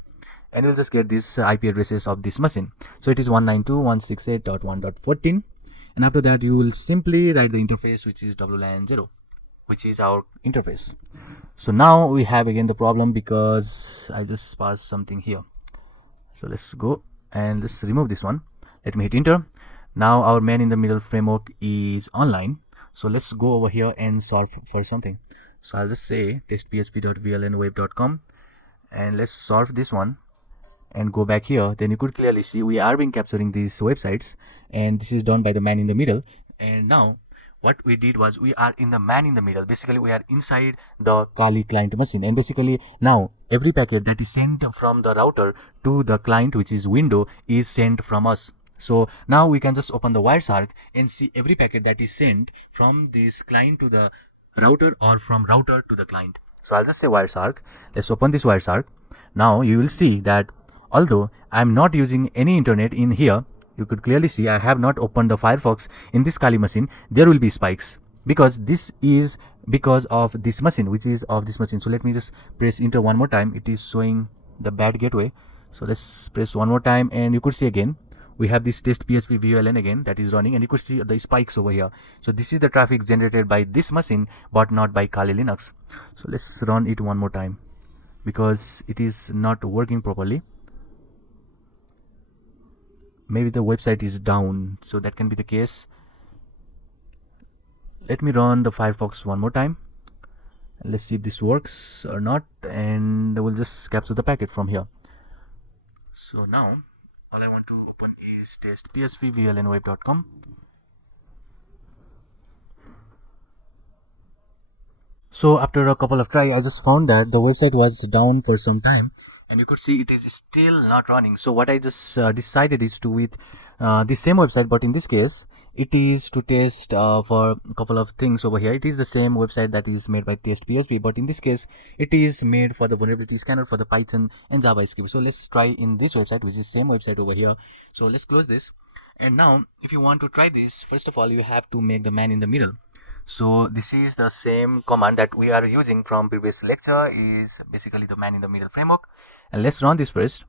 and you'll just get this IP addresses of this machine. So it is 192.168.1.14, and after that you will simply write the interface, which is WLAN0, which is our interface. So now we have again the problem because I just passed something here. So let's go and let's remove this one. Let me hit enter. Now our man in the middle framework is online. So let's go over here and solve for something. So I'll just say testphp.vlnweb.com, and let's solve this one and go back here. Then you could clearly see we are being capturing these websites, and this is done by the man in the middle. And now what we did was we are in the man in the middle. Basically we are inside the Kali client machine, and basically now every packet that is sent from the router to the client, which is window, is sent from us. So now we can just open the Wireshark and see every packet that is sent from this client to the router or from router to the client. So I'll just say Wireshark. Let's open this Wireshark. Now you will see that although I'm not using any internet in here, you could clearly see I have not opened the Firefox in this Kali machine. There will be spikes because this is because of this machine, which is of this machine. So let me just press enter one more time. It is showing the bad gateway. So let's press one more time, and you could see again we have this test PHP VLN again that is running, and you could see the spikes over here. So this is the traffic generated by this machine but not by Kali Linux. So let's run it one more time because it is not working properly. Maybe the website is down, so that can be the case. Let me run the Firefox one more time. Let's see if this works or not, and we'll just capture the packet from here. So now all I want to open is test phpvlnweb.com. So after a couple of try, I just found that the website was down for some time, and you could see it is still not running. So what I just decided is to with the same website, but in this case it is to test for a couple of things over here. It is the same website that is made by test PHP, but in this case it is made for the vulnerability scanner for the Python and JavaScript. So let's try in this website, which is same website over here. So let's close this, and now if you want to try this, first of all you have to make the man in the middle. So this is the same command that we are using from previous lecture, is basically the man in the middle framework. And let's run this first,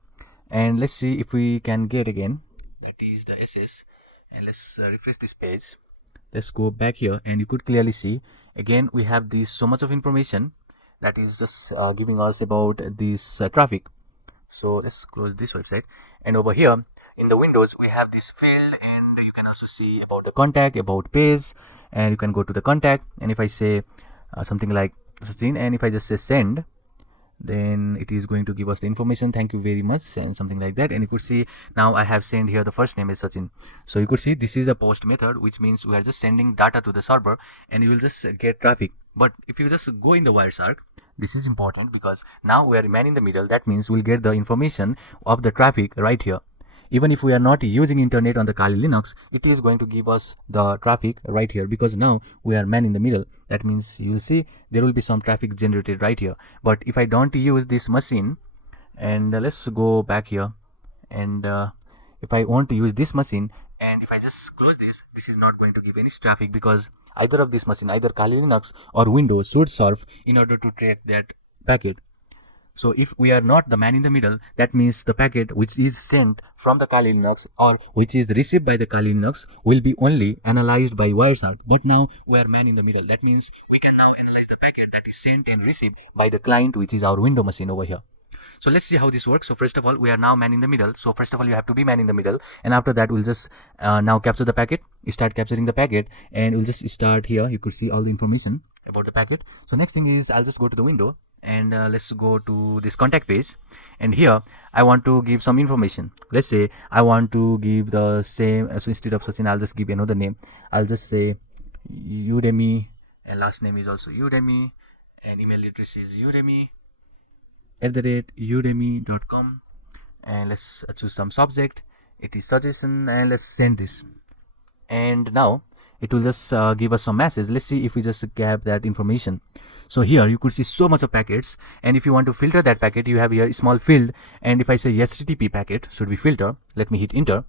and let's see if we can get again, that is the SS. And let's refresh this page. Let's go back here, and you could clearly see again we have this so much of information that is just giving us about this traffic. So let's close this website, and over here in the windows we have this field, and you can also see about the contact, about page, and you can go to the contact, and if I say something like Sachin, and if I just say send, then it is going to give us the information, thank you very much, and something like that. And you could see now I have sent here the first name is Sachin. So you could see this is a post method, which means we are just sending data to the server and you will just get traffic. But if you just go in the Wireshark, this is important because now we are man in the middle. That means we'll get the information of the traffic right here. Even if we are not using internet on the Kali Linux, it is going to give us the traffic right here because now we are man in the middle. That means you will see there will be some traffic generated right here. But if I don't use this machine, and let's go back here, and if I want to use this machine, and if I just close this, this is not going to give any traffic because either of this machine, either Kali Linux or Windows, should serve in order to track that packet. So if we are not the man in the middle, that means the packet which is sent from the Kali Linux or which is received by the Kali Linux will be only analyzed by Wireshark. But now we are man in the middle. That means we can now analyze the packet that is sent and received by the client, which is our window machine over here. So let's see how this works. So first of all, we are now man in the middle. So first of all, you have to be man in the middle, and after that we'll just now capture the packet, start capturing the packet, and we'll just start here. You could see all the information about the packet. So next thing is I'll just go to the window, and let's go to this contact page, and here I want to give some information. Let's say I want to give the same, so instead of Sachin I'll just give another name. I'll just say Udemy, and last name is also Udemy, and email address is udemy@udemy.com, and let's choose some subject. It is suggestion, and let's send this, and now it will just give us some message. Let's see if we just grab that information. So here you could see so much of packets, and if you want to filter that packet, you have here a small field, and if I say HTTP packet should be filter, let me hit enter.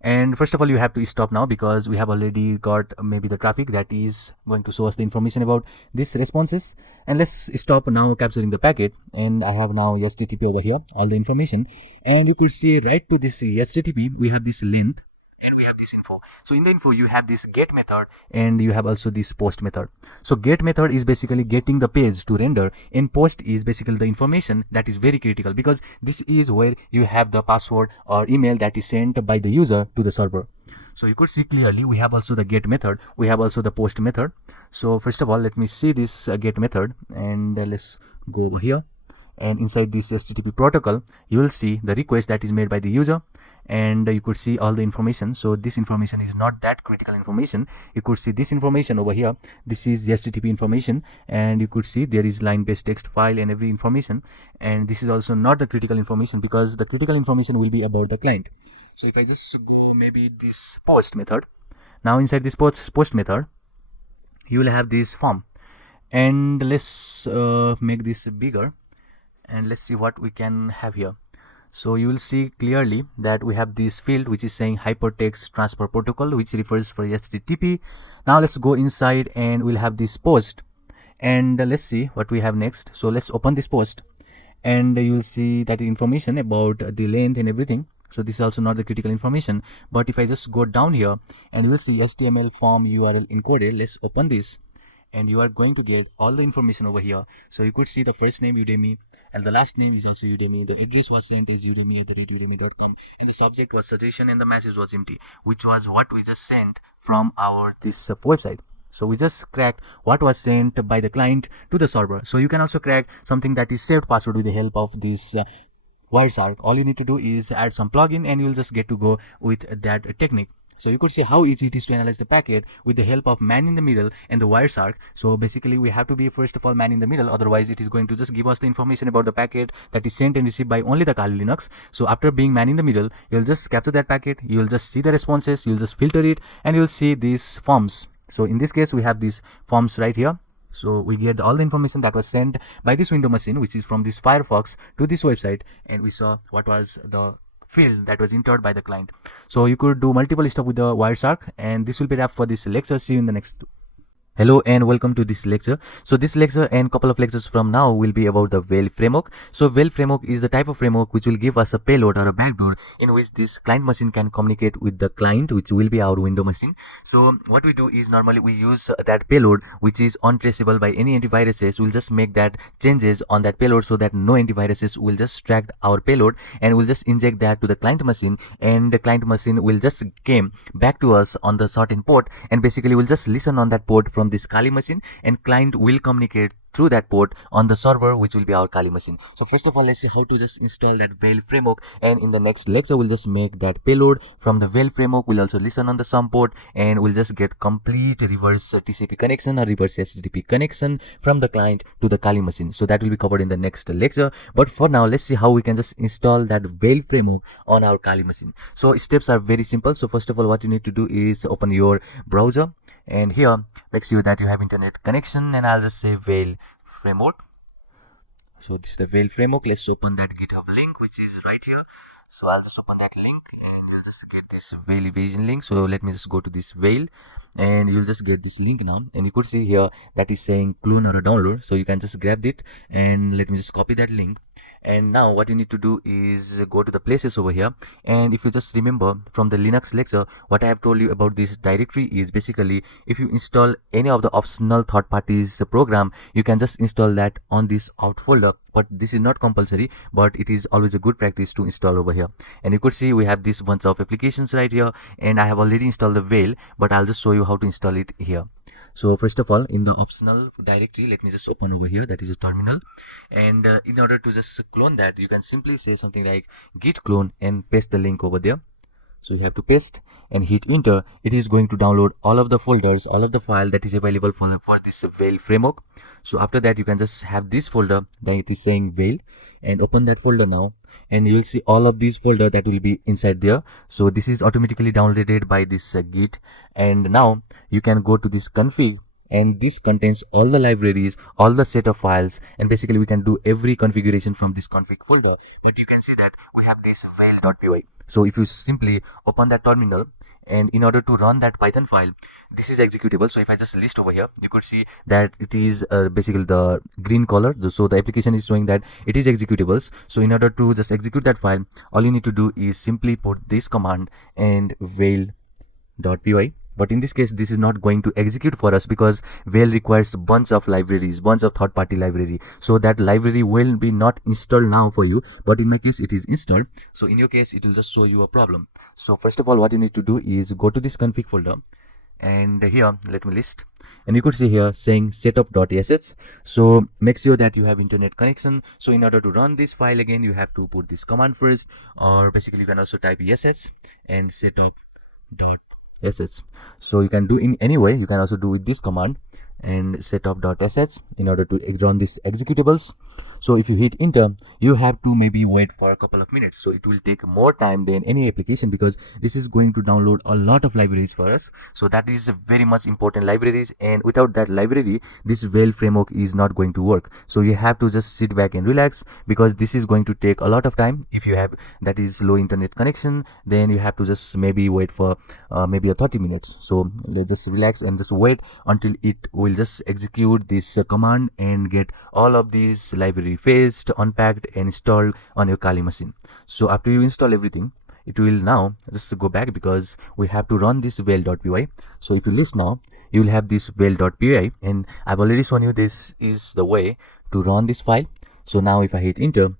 And first of all, you have to stop now because we have already got maybe the traffic that is going to show us the information about these responses. And let's stop now capturing the packet, and I have now HTTP over here, all the information, and you could see right to this HTTP we have this length, and we have this info. So in the info you have this get method, and you have also this post method. So get method is basically getting the page to render, and post is basically the information that is very critical because this is where you have the password or email that is sent by the user to the server. So you could see clearly we have also the get method, we have also the post method. So first of all, let me see this get method, and let's go over here, and inside this HTTP protocol you will see the request that is made by the user, and you could see all the information. So this information is not that critical information. You could see this information over here. This is the HTTP information, and you could see there is line-based text file and every information, and this is also not the critical information because the critical information will be about the client. So if I just go maybe this post method, now inside this post method you will have this form, and let's make this bigger, and let's see what we can have here. So you will see clearly that we have this field which is saying hypertext transfer protocol, which refers for HTTP. Now let's go inside and we'll have this post, and let's see what we have next. So let's open this post, and you will see that information about the length and everything. So this is also not the critical information, but if I just go down here and you will see HTML form URL encoded, let's open this, and you are going to get all the information over here. So you could see the first name Udemy, and the last name is also Udemy. The address was sent as udemy@udemy.com, and the subject was suggestion, and the message was empty, which was what we just sent from our this website. So we just cracked what was sent by the client to the server. So you can also crack something that is saved password with the help of this Wireshark. All you need to do is add some plugin, and you'll just get to go with that technique. So you could see how easy it is to analyze the packet with the help of man in the middle and the Wireshark. So basically we have to be first of all man in the middle, otherwise it is going to just give us the information about the packet that is sent and received by only the Kali Linux. So after being man in the middle, you'll just capture that packet, you'll just see the responses, you'll just filter it, and you'll see these forms. So in this case we have these forms right here. So we get all the information that was sent by this window machine, which is from this Firefox to this website, and we saw what was the field that was entered by the client. So you could do multiple stuff with the Wireshark, and this will be wrap for this lecture. See you in the next. Hello and welcome to this lecture. So this lecture and couple of lectures from now will be about the Whale framework. So Whale framework is the type of framework which will give us a payload or a backdoor in which this client machine can communicate with the client, which will be our window machine. So what we do is normally we use that payload which is untraceable by any antiviruses. We'll just make that changes on that payload so that no antiviruses will just track our payload, and we'll just inject that to the client machine, and the client machine will just came back to us on the certain port, and basically we'll just listen on that port from this Kali machine, and client will communicate through that port on the server, which will be our Kali machine. So first of all, let's see how to just install that Whale framework, and in the next lecture we'll just make that payload from the Whale framework. We'll also listen on the some port, and we'll just get complete reverse TCP connection or reverse HTTP connection from the client to the Kali machine. So that will be covered in the next lecture, but for now let's see how we can just install that Whale framework on our Kali machine. So steps are very simple. So first of all, what you need to do is open your browser, and here make sure that you have internet connection, and I'll just say Whale framework. So this is the Whale framework. Let's open that GitHub link which is right here. So I'll just open that link, and you'll just get this Whale evasion link. So let me just go to this Whale, and you'll just get this link now, and you could see here that is saying clone or a download. So you can just grab it, and let me just copy that link. And now what you need to do is go to the places over here, and if you just remember from the Linux lecture, what I have told you about this directory is basically if you install any of the optional third parties program, you can just install that on this out folder, but this is not compulsory, but it is always a good practice to install over here. And you could see we have this bunch of applications right here, and I have already installed the Whale, but I'll just show you how to install it here. So first of all, in the optional directory, let me just open over here, that is a terminal, and in order to just clone that, you can simply say something like git clone and paste the link over there. So you have to paste and hit enter. It is going to download all of the folders, all of the file that is available for this Whale framework. So after that, you can just have this folder that it is saying Whale, and open that folder now, and you will see all of these folder that will be inside there. So this is automatically downloaded by this git, and now you can go to this config, and this contains all the libraries, all the set of files, and basically we can do every configuration from this config folder. But you can see that we have this whale.py. So if you simply open that terminal, and in order to run that Python file, this is executable. So if I just list over here, you could see that it is basically the green color. So the application is showing that it is executables. So in order to just execute that file, all you need to do is simply put this command and whale.py. But in this case, this is not going to execute for us because Whale requires a bunch of libraries, bunch of third-party library. So that library will be not installed now for you, but in my case, it is installed. So in your case, it will just show you a problem. So first of all, what you need to do is go to this config folder, and here let me list, and you could see here saying setup.sh. so make sure that you have internet connection. So in order to run this file again, you have to put this command first, or basically you can also type sh and setup.sh. so you can do in any way. You can also do with this command and setup.sh in order to run these executables. So if you hit enter, you have to maybe wait for a couple of minutes, so it will take more time than any application, because this is going to download a lot of libraries for us. So that is a very much important libraries, and without that library, this Whale framework is not going to work. So you have to just sit back and relax, because this is going to take a lot of time. If you have that is low internet connection, then you have to just maybe wait for maybe a 30 minutes. So let's just relax and just wait until it will just execute this command and get all of these library fetched, unpacked and installed on your Kali machine. So after you install everything, it will now just go back, because we have to run this whale.py. so if you list now, you will have this whale.py, and I've already shown you this is the way to run this file. So now if I hit enter,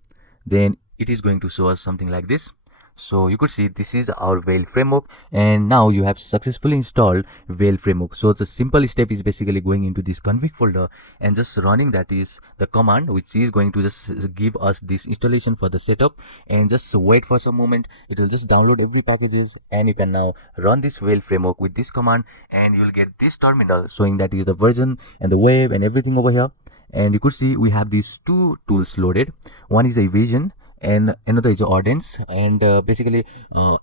then it is going to show us something like this. So you could see this is our Whale framework, and now you have successfully installed Whale framework. So the simple step is basically going into this config folder and just running that is the command, which is going to just give us this installation for the setup, and just wait for some moment. It will just download every packages, and you can now run this Whale framework with this command, and you'll get this terminal showing that is the version and the wave and everything over here. And you could see we have these two tools loaded. One is evasion and another is ordnance, and basically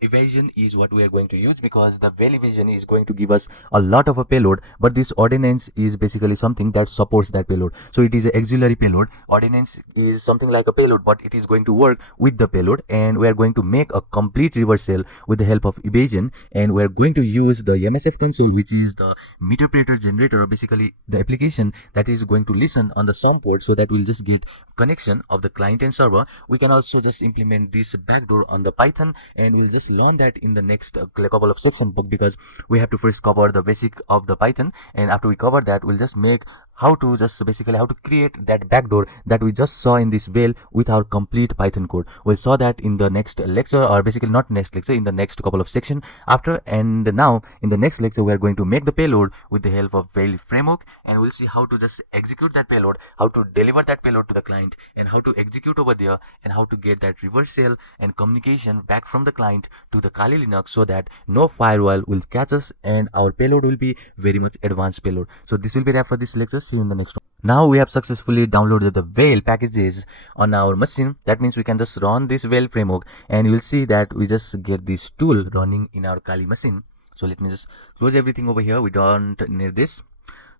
evasion is what we are going to use, because the Whale evasion is going to give us a lot of a payload, but this ordnance is basically something that supports that payload. So it is an auxiliary payload. Ordnance is something like a payload, but it is going to work with the payload, and we are going to make a complete reversal with the help of evasion. And we are going to use the MSF console, which is the meterpreter generator, or basically the application that is going to listen on the SOM port, so that we'll just get connection of the client and server. We can also just implement this backdoor on the Python, and we'll just learn that in the next couple of section book, because we have to first cover the basic of the Python, and after we cover that, we'll just make how to just basically how to create that backdoor that we just saw in this Whale with our complete Python code. We'll saw that in the next lecture, or basically not next lecture, in the next couple of section after. And now in the next lecture, we are going to make the payload with the help of Whale framework, and we'll see how to just execute that payload, how to deliver that payload to the client, and how to execute over there, and how to get that reversal and communication back from the client to the Kali Linux, so that no firewall will catch us, and our payload will be very much advanced payload. So this will be wrap for this lecture. See you in the next one. Now we have successfully downloaded the Whale packages on our machine. That means we can just run this Whale framework, and you will see that we just get this tool running in our Kali machine. So let me just close everything over here. We don't need this.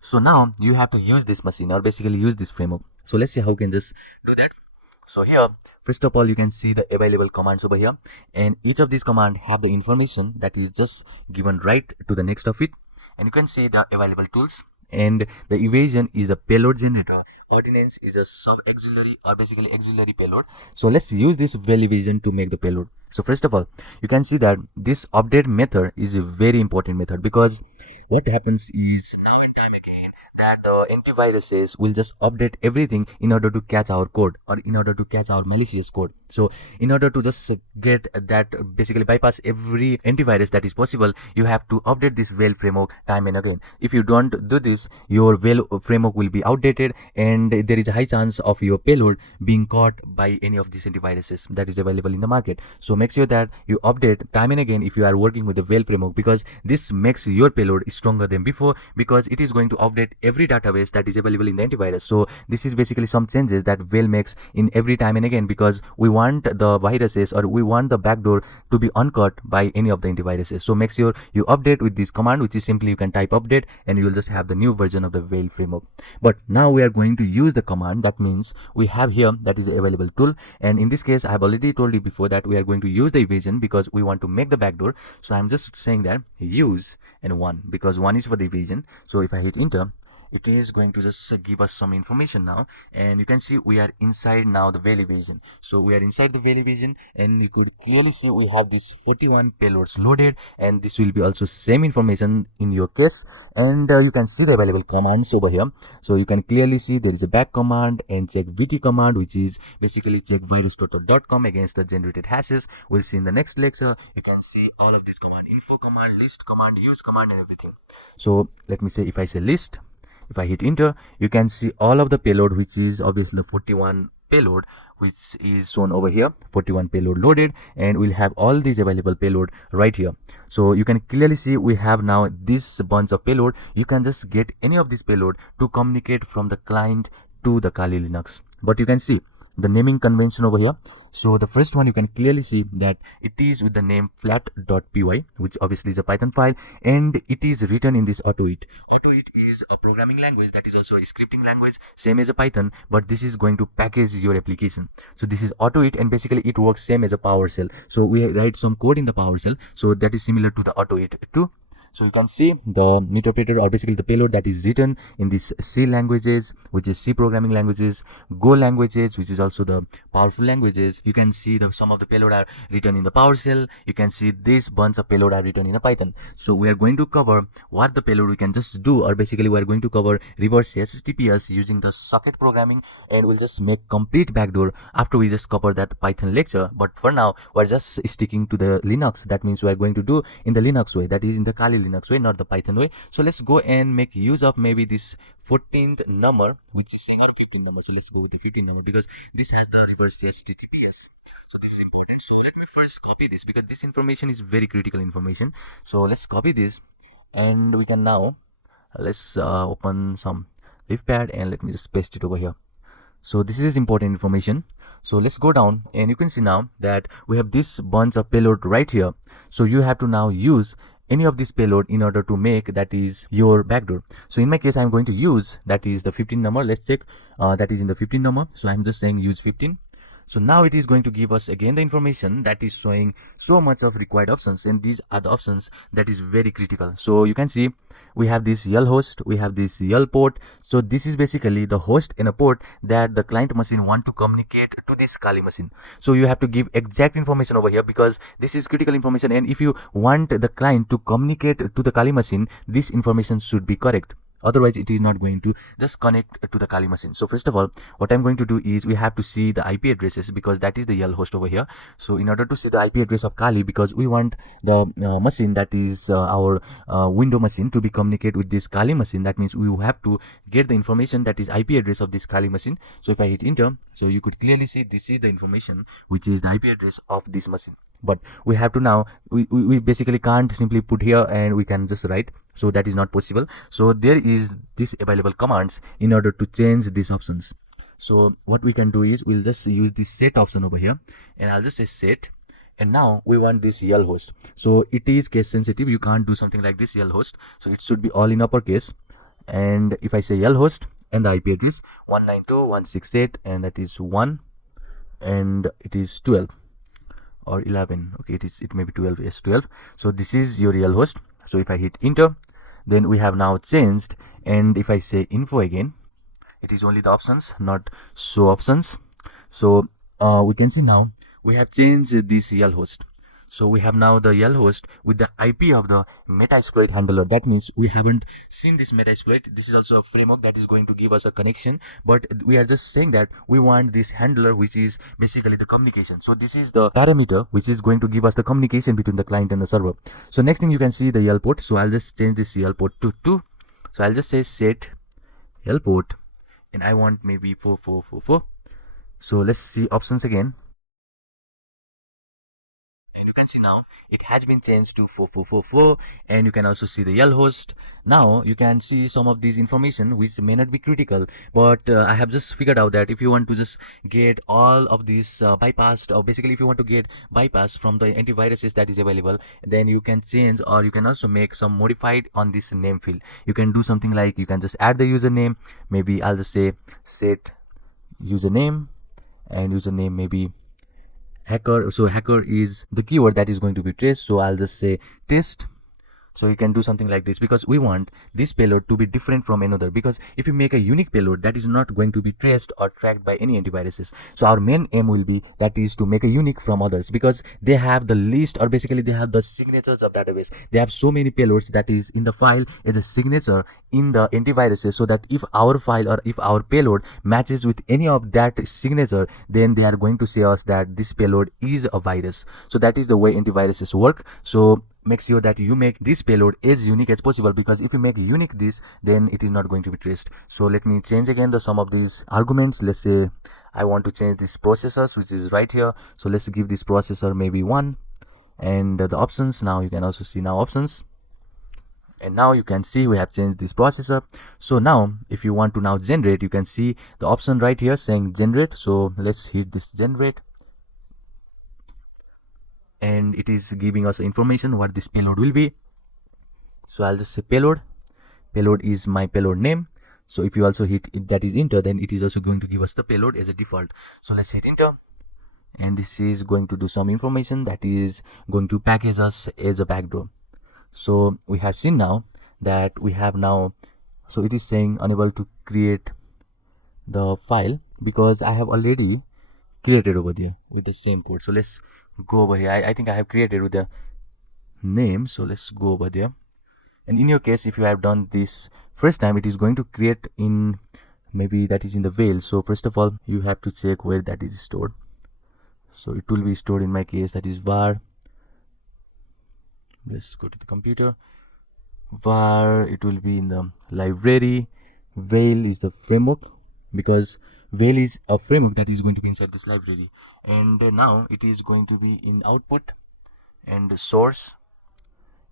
So now you have to use this machine, or basically use this framework. So let's see how we can just do that. So here, first of all, you can see the available commands over here, and each of these commands have the information that is just given right to the next of it. And you can see the available tools, and the evasion is the payload generator. Ordnance is a sub auxiliary, or basically auxiliary payload. So let's use this Whale evasion to make the payload. So first of all, you can see that this update method is a very important method, because what happens is now and time again that the antiviruses will just update everything in order to catch our code, or in order to catch our malicious code. So in order to just get that, basically bypass every antivirus that is possible, you have to update this Whale framework time and again. If you don't do this, your Whale framework will be outdated, and there is a high chance of your payload being caught by any of these antiviruses that is available in the market. So make sure that you update time and again if you are working with the Whale framework, because this makes your payload stronger than before, because it is going to update every database that is available in the antivirus. So this is basically some changes that Whale makes in every time and again, because we want the viruses, or we want the backdoor to be uncut by any of the antiviruses. So make sure you update with this command, which is simply you can type update, and you will just have the new version of the Whale framework. But now we are going to use the command. That means we have here that is the available tool, and in this case I have already told you before that we are going to use the evasion because we want to make the backdoor. So I'm just saying that use and 1, because 1 is for the evasion. So if I hit enter, it is going to just give us some information now. And you can see we are inside now the valley vision. So we are inside the valley vision, and you could clearly see we have this 41 payloads loaded, and this will be also same information in your case. And you can see the available commands over here. So you can clearly see there is a back command and check vt command, which is basically check virustotal.com against the generated hashes. We'll see in the next lecture. You can see all of this command: info command, list command, use command, and everything. So let me say, if I say list, if I hit enter, you can see all of the payload, which is obviously the 41 payload, which is shown over here, 41 payload loaded, and we'll have all these available payload right here. So you can clearly see we have now this bunch of payload. You can just get any of this payload to communicate from the client to the Kali Linux. But you can see the naming convention over here. So the first one, you can clearly see that it is with the name flat.py, which obviously is a Python file, and it is written in this AutoIt. AutoIt is a programming language that is also a scripting language, same as a Python, but this is going to package your application. So this is AutoIt, and basically it works same as a PowerShell. So we write some code in the PowerShell, so that is similar to the AutoIt too. So you can see the interpreter, or basically the payload, that is written in these C languages, which is C programming languages, Go languages, which is also the powerful languages. You can see some of the payload are written in the PowerShell. You can see this bunch of payload are written in a Python. So we are going to cover what the payload we can just do, or basically we are going to cover reverse HTTPS using the socket programming, and we'll just make complete backdoor after we just cover that Python lecture. But for now, we're just sticking to the Linux. That means we are going to do in the Linux way, that is in the Kali Linux way, not the Python way. So let's go and make use of maybe this 14th number, which is or 15th number. So let's go with the 15th number because this has the reverse HTTPS. So this is important. So let me first copy this because this information is very critical information. So let's copy this, and we can now let's open some leafpad, and let me just paste it over here. So this is important information. So let's go down, and you can see now that we have this bunch of payload right here. So you have to now use any of this payload in order to make that is your backdoor. So in my case, I'm going to use that is the 15 number. Let's check that is in the 15 number. So I'm just saying use 15. So now it is going to give us again the information that is showing so much of required options, and these are the options that is very critical. So you can see we have this YL host, we have this YL port. So this is basically the host and a port that the client machine want to communicate to this Kali machine. So you have to give exact information over here because this is critical information, and if you want the client to communicate to the Kali machine, this information should be correct. Otherwise, it is not going to just connect to the Kali machine. So first of all, what I'm going to do is we have to see the IP addresses because that is the YL host over here. So in order to see the IP address of Kali, because we want the machine that is our window machine to be communicate with this Kali machine, that means we have to get the information that is IP address of this Kali machine. So if I hit enter, so you could clearly see this is the information which is the IP address of this machine. But we have to now, we basically can't simply put here and we can just write. So that is not possible. So there is this available commands in order to change these options. So what we can do is we'll just use this set option over here, and I'll just say set. And now we want this YL host. So it is case sensitive. You can't do something like this YL host. So it should be all in uppercase. And if I say YL host and the IP address 192.168, and that is 1, and it is 12 or 11. Okay, it may be 12. Yes, 12. So this is your YL host. So if I hit enter, then we have now changed. And if I say info again, it is only the options, not show options. So we can see now we have changed this YL host. So we have now the YL host with the IP of the Metasploit handler. That means we haven't seen this Metasploit. This is also a framework that is going to give us a connection, but we are just saying that we want this handler, which is basically the communication. So this is the parameter which is going to give us the communication between the client and the server. So next thing, you can see the YL port. So I'll just change this YL port to 2. So I'll just say set YL port, and I want maybe 4444. So let's see options again. And you can see now it has been changed to 4444, and you can also see the YL host. Now you can see some of these information which may not be critical, but I have just figured out that if you want to just get all of these bypassed, or basically if you want to get bypass from the antiviruses that is available, then you can change, or you can also make some modified on this name field. You can do something like you can just add the username. Maybe I'll just say set username, and username maybe hacker. So hacker is the keyword that is going to be traced. So I'll just say test. So you can do something like this, because we want this payload to be different from another, because if you make a unique payload, that is not going to be traced or tracked by any antiviruses. So our main aim will be that is to make a unique from others, because they have the list, or basically they have the signatures of database. They have so many payloads that is in the file as a signature in the antiviruses, so that if our file or if our payload matches with any of that signature, then they are going to say us that this payload is a virus. So that is the way antiviruses work. So make sure that you make this payload as unique as possible, because if you make unique this, then it is not going to be traced. So let me change again the some of these arguments. Let's say I want to change this processors, which is right here. So let's give this processor maybe 1, and the options, now you can also see now options, and now you can see we have changed this processor. So now if you want to now generate, you can see the option right here saying generate. So let's hit this generate, and it is giving us information what this payload will be. So I'll just say payload is my payload name. So if you also hit it, that is enter, then it is also going to give us the payload as a default. So let's hit enter, and this is going to do some information that is going to package us as a backdoor. So we have seen now that we have now, so it is saying unable to create the file, because I have already created over there with the same code. So let's go over here. I think I have created with the name. So let's go over there, and in your case, if you have done this first time, it is going to create in, maybe that is in the veil. So first of all, you have to check where that is stored. So it will be stored, in my case, that is var. Let's go to the computer. Var, it will be in the library. Veil is the framework, because veil is a framework that is going to be inside this library. And now it is going to be in output and the source.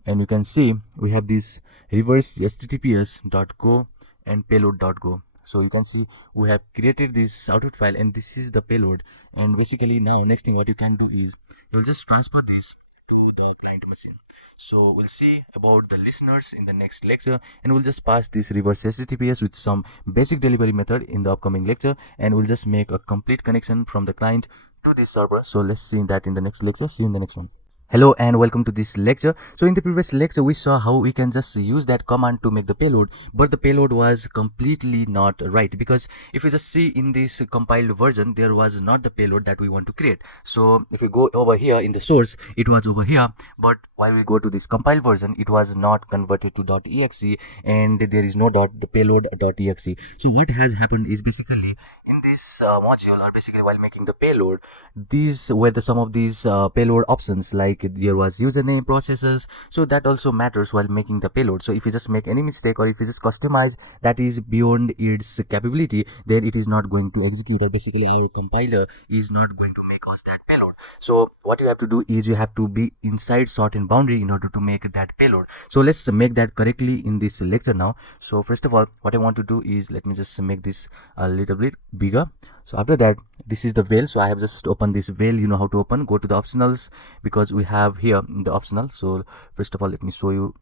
And you can see we have this reverse https.go and payload.go. So you can see we have created this output file, and this is the payload. And basically now next thing what you can do is you'll just transfer this to the client machine. So we'll see about the listeners in the next lecture, and we'll just pass this reverse https with some basic delivery method in the upcoming lecture, and we'll just make a complete connection from the client to this server. So let's see that in the next lecture. See you in the next one. Hello and welcome to this lecture. So in the previous lecture we saw how we can just use that command to make the payload, but the payload was completely not right, because if you just see in this compiled version, there was not the payload that we want to create. So if we go over here in the source, it was over here, but while we go to this compiled version, it was not converted to .exe, and there is no payload.exe. So what has happened is basically in this module, or basically while making the payload, these were the some of these payload options, like there was username, processes. So that also matters while making the payload. So if you just make any mistake, or if you just customize that is beyond its capability, then it is not going to execute, or basically our compiler is not going to make us that payload. So what you have to do is you have to be inside sort and boundary in order to make that payload. So let's make that correctly in this lecture now. So first of all, what I want to do is, let me just make this a little bit bigger. So after that, this is the veil. So I have just opened this veil. You know how to open. Go to the optionals, because we have here the optional. So first of all, let me show you.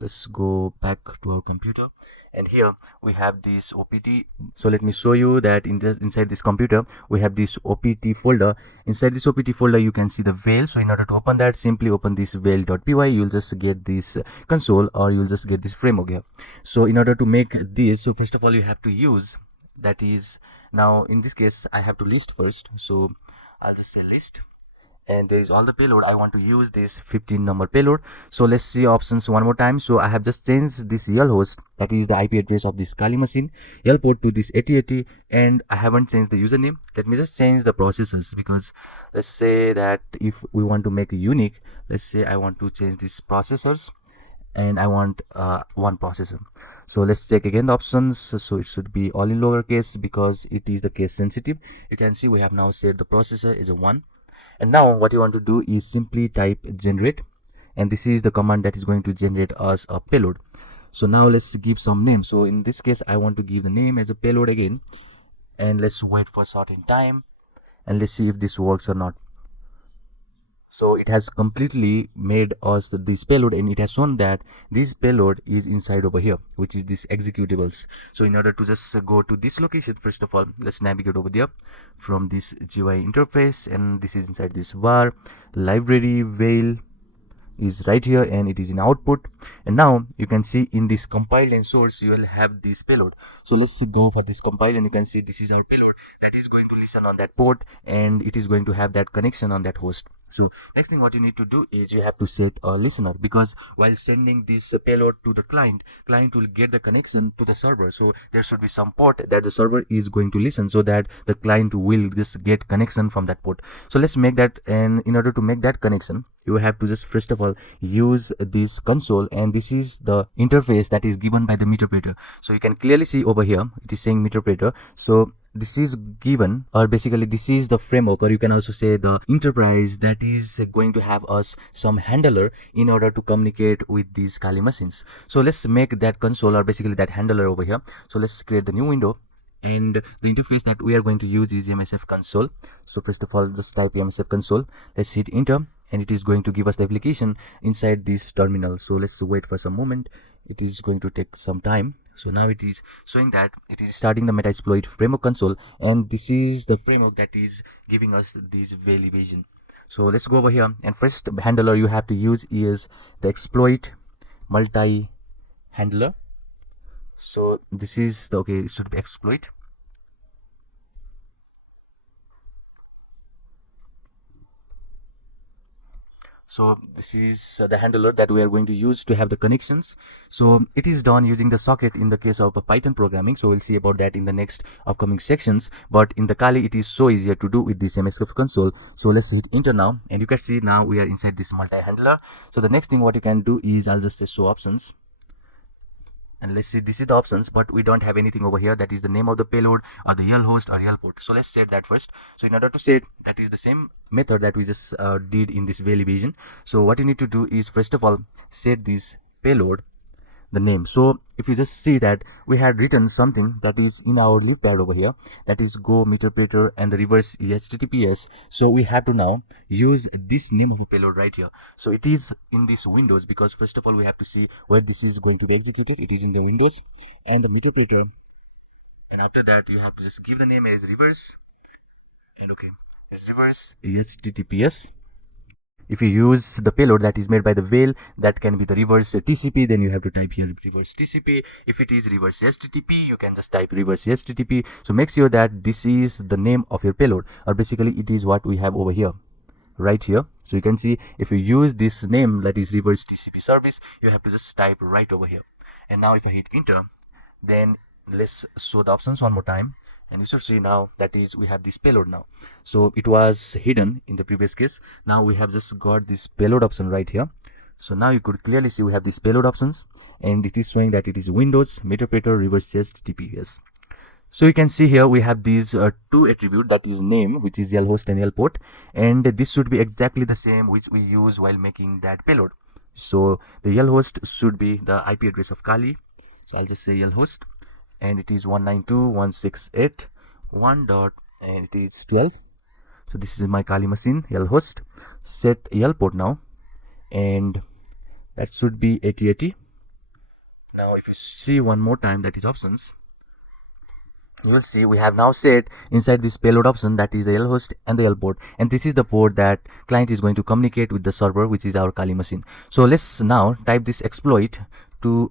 Let's go back to our computer, and here we have this opt. So let me show you that inside this computer we have this opt folder. Inside this opt folder you can see the veil. So in order to open that, simply open this veil.py. You'll just get this console, or you'll just get this framework here. So in order to make this, so first of all you have to use, that is, now in this case I have to list first. So I'll just say list, and there is all the payload. I want to use this 15 number payload. So let's see options one more time. So I have just changed this YL host, that is the IP address of this Kali machine, YL port to this 8080, and I haven't changed the username. Let me just change the processors, because let's say that if we want to make a unique, let's say I want to change these processors, and I want one processor. So let's check again the options. So it should be all in lowercase, because it is the case sensitive. You can see we have now set the processor is a 1. And now what you want to do is simply type generate, and this is the command that is going to generate us a payload. So now let's give some name. So in this case I want to give the name as a payload again, and let's wait for a certain time, and let's see if this works or not. So it has completely made us this payload, and it has shown that this payload is inside over here, which is this executables. So in order to just go to this location, first of all, let's navigate over there from this GUI interface, and this is inside this var library veil is right here, and it is in output. And now you can see in this compiled and source you will have this payload. So let's go for this compile, and you can see this is our payload that is going to listen on that port, and it is going to have that connection on that host. So next thing what you need to do is you have to set a listener, because while sending this payload to the client will get the connection to the server. So there should be some port that the server is going to listen, so that the client will just get connection from that port. So let's make that, and in order to make that connection, you have to just first of all use this console, and this is the interface that is given by the meterpreter. So you can clearly see over here it is saying meterpreter. So this is given, or basically this is the framework, or you can also say the enterprise that is going to have us some handler in order to communicate with these Kali machines. So let's make that console, or basically that handler over here. So let's create the new window, and the interface that we are going to use is MSF console. So first of all, just type MSF console, let's hit enter, and it is going to give us the application inside this terminal. So let's wait for some moment, it is going to take some time. So now it is showing that it is starting the Metasploit framework console, and this is the framework that is giving us this veil evasion. So let's go over here, and first handler you have to use is the exploit multi handler. So this is the, okay, it should be exploit. So this is the handler that we are going to use to have the connections. So it is done using the socket in the case of Python programming. So we'll see about that in the next upcoming sections. But in the Kali, it is so easier to do with this MSF console. So let's hit enter now, and you can see now we are inside this multi-handler. So the next thing what you can do is I'll just say show options. And let's see, this is the options, but we don't have anything over here. That is the name of the payload, or the YAL host, or YAL port. So let's set that first. So in order to set, that is the same method that we just did in this veil evasion. So what you need to do is first of all set this payload the name. So if you just see that we had written something that is in our leaf pad over here, that is go meterpreter and the reverse HTTPS. So we have to now use this name of a payload right here. So it is in this Windows, because first of all we have to see where this is going to be executed. It is in the Windows and the meterpreter, and after that you have to just give the name as reverse, and okay, as reverse HTTPS. If you use the payload that is made by the veil, that can be the reverse TCP, then you have to type here reverse TCP. If it is reverse HTTP, you can just type reverse HTTP. So make sure that this is the name of your payload, or basically it is what we have over here, right here. So you can see if you use this name, that is reverse TCP service, you have to just type right over here. And now if I hit enter, then let's show the options one more time. And you should see now that is we have this payload now. So it was hidden in the previous case. Now we have just got this payload option right here. So now you could clearly see we have these payload options, and it is showing that it is Windows, meterpreter, reverse HTTPS. So you can see here we have these two attributes, that is name, which is YAL host and YAL port, and this should be exactly the same which we use while making that payload. So the YAL host should be the IP address of Kali. So I'll just say YAL host, and it is 192.168.1. and it is 12. So this is my Kali machine, YAL host. Set YAL port now, and that should be 8080. Now if you see one more time, that is options, you will see we have now set inside this payload option, that is the YAL host and the YAL port, and this is the port that client is going to communicate with the server, which is our Kali machine. So let's now type this exploit to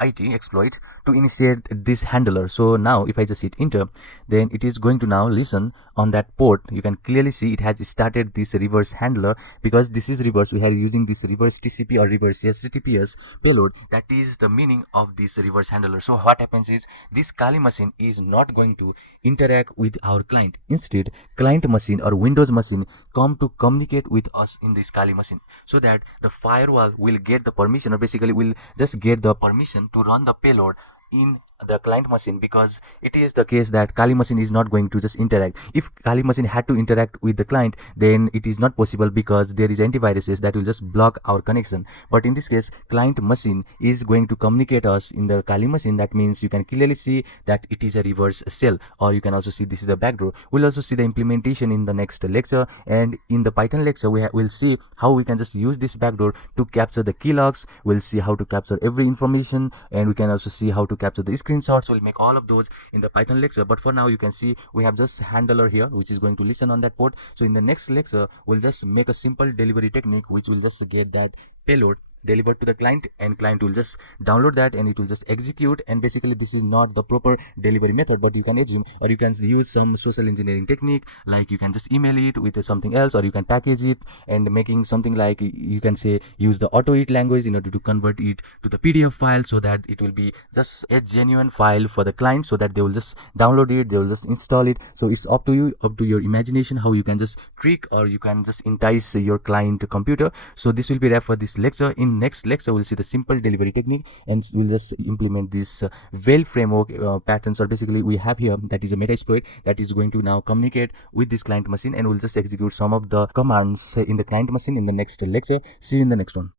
exploit to initiate this handler. So now if I just hit enter, then it is going to now listen on that port. You can clearly see it has started this reverse handler, because this is reverse. We are using this reverse TCP or reverse HTTPS payload. That is the meaning of this reverse handler. So what happens is this Kali machine is not going to interact with our client. Instead, client machine or Windows machine come to communicate with us in this Kali machine, so that the firewall will get the permission, or basically will just get the permission to run the payload in the client machine, because it is the case that Kali machine is not going to just interact. If Kali machine had to interact with the client, then it is not possible, because there is antiviruses that will just block our connection. But in this case, client machine is going to communicate us in the Kali machine. That means you can clearly see that it is a reverse shell, or you can also see this is the backdoor. We'll also see the implementation in the next lecture, and in the Python lecture we'll see how we can just use this backdoor to capture the keylogs. We'll see how to capture every information, and we can also see how to capture the screenshots, we'll make all of those in the Python lecture. But for now, you can see we have just handler here, which is going to listen on that port. So in the next lecture, we'll just make a simple delivery technique, which will just get that payload delivered to the client, and client will just download that and it will just execute. And basically this is not the proper delivery method, but you can assume, or you can use some social engineering technique, like you can just email it with something else, or you can package it and making something like, you can say, use the AutoEat language in order to convert it to the PDF file, so that it will be just a genuine file for the client, so that they will just download it, they will just install it. So it's up to you, up to your imagination, how you can just trick or you can just entice your client computer. So this will be there for this lecture. In next lecture, we'll see the simple delivery technique, and we'll just implement this whale framework patterns, or basically we have here that is a meta exploit that is going to now communicate with this client machine, and we'll just execute some of the commands in the client machine in the next lecture. See you in the next one.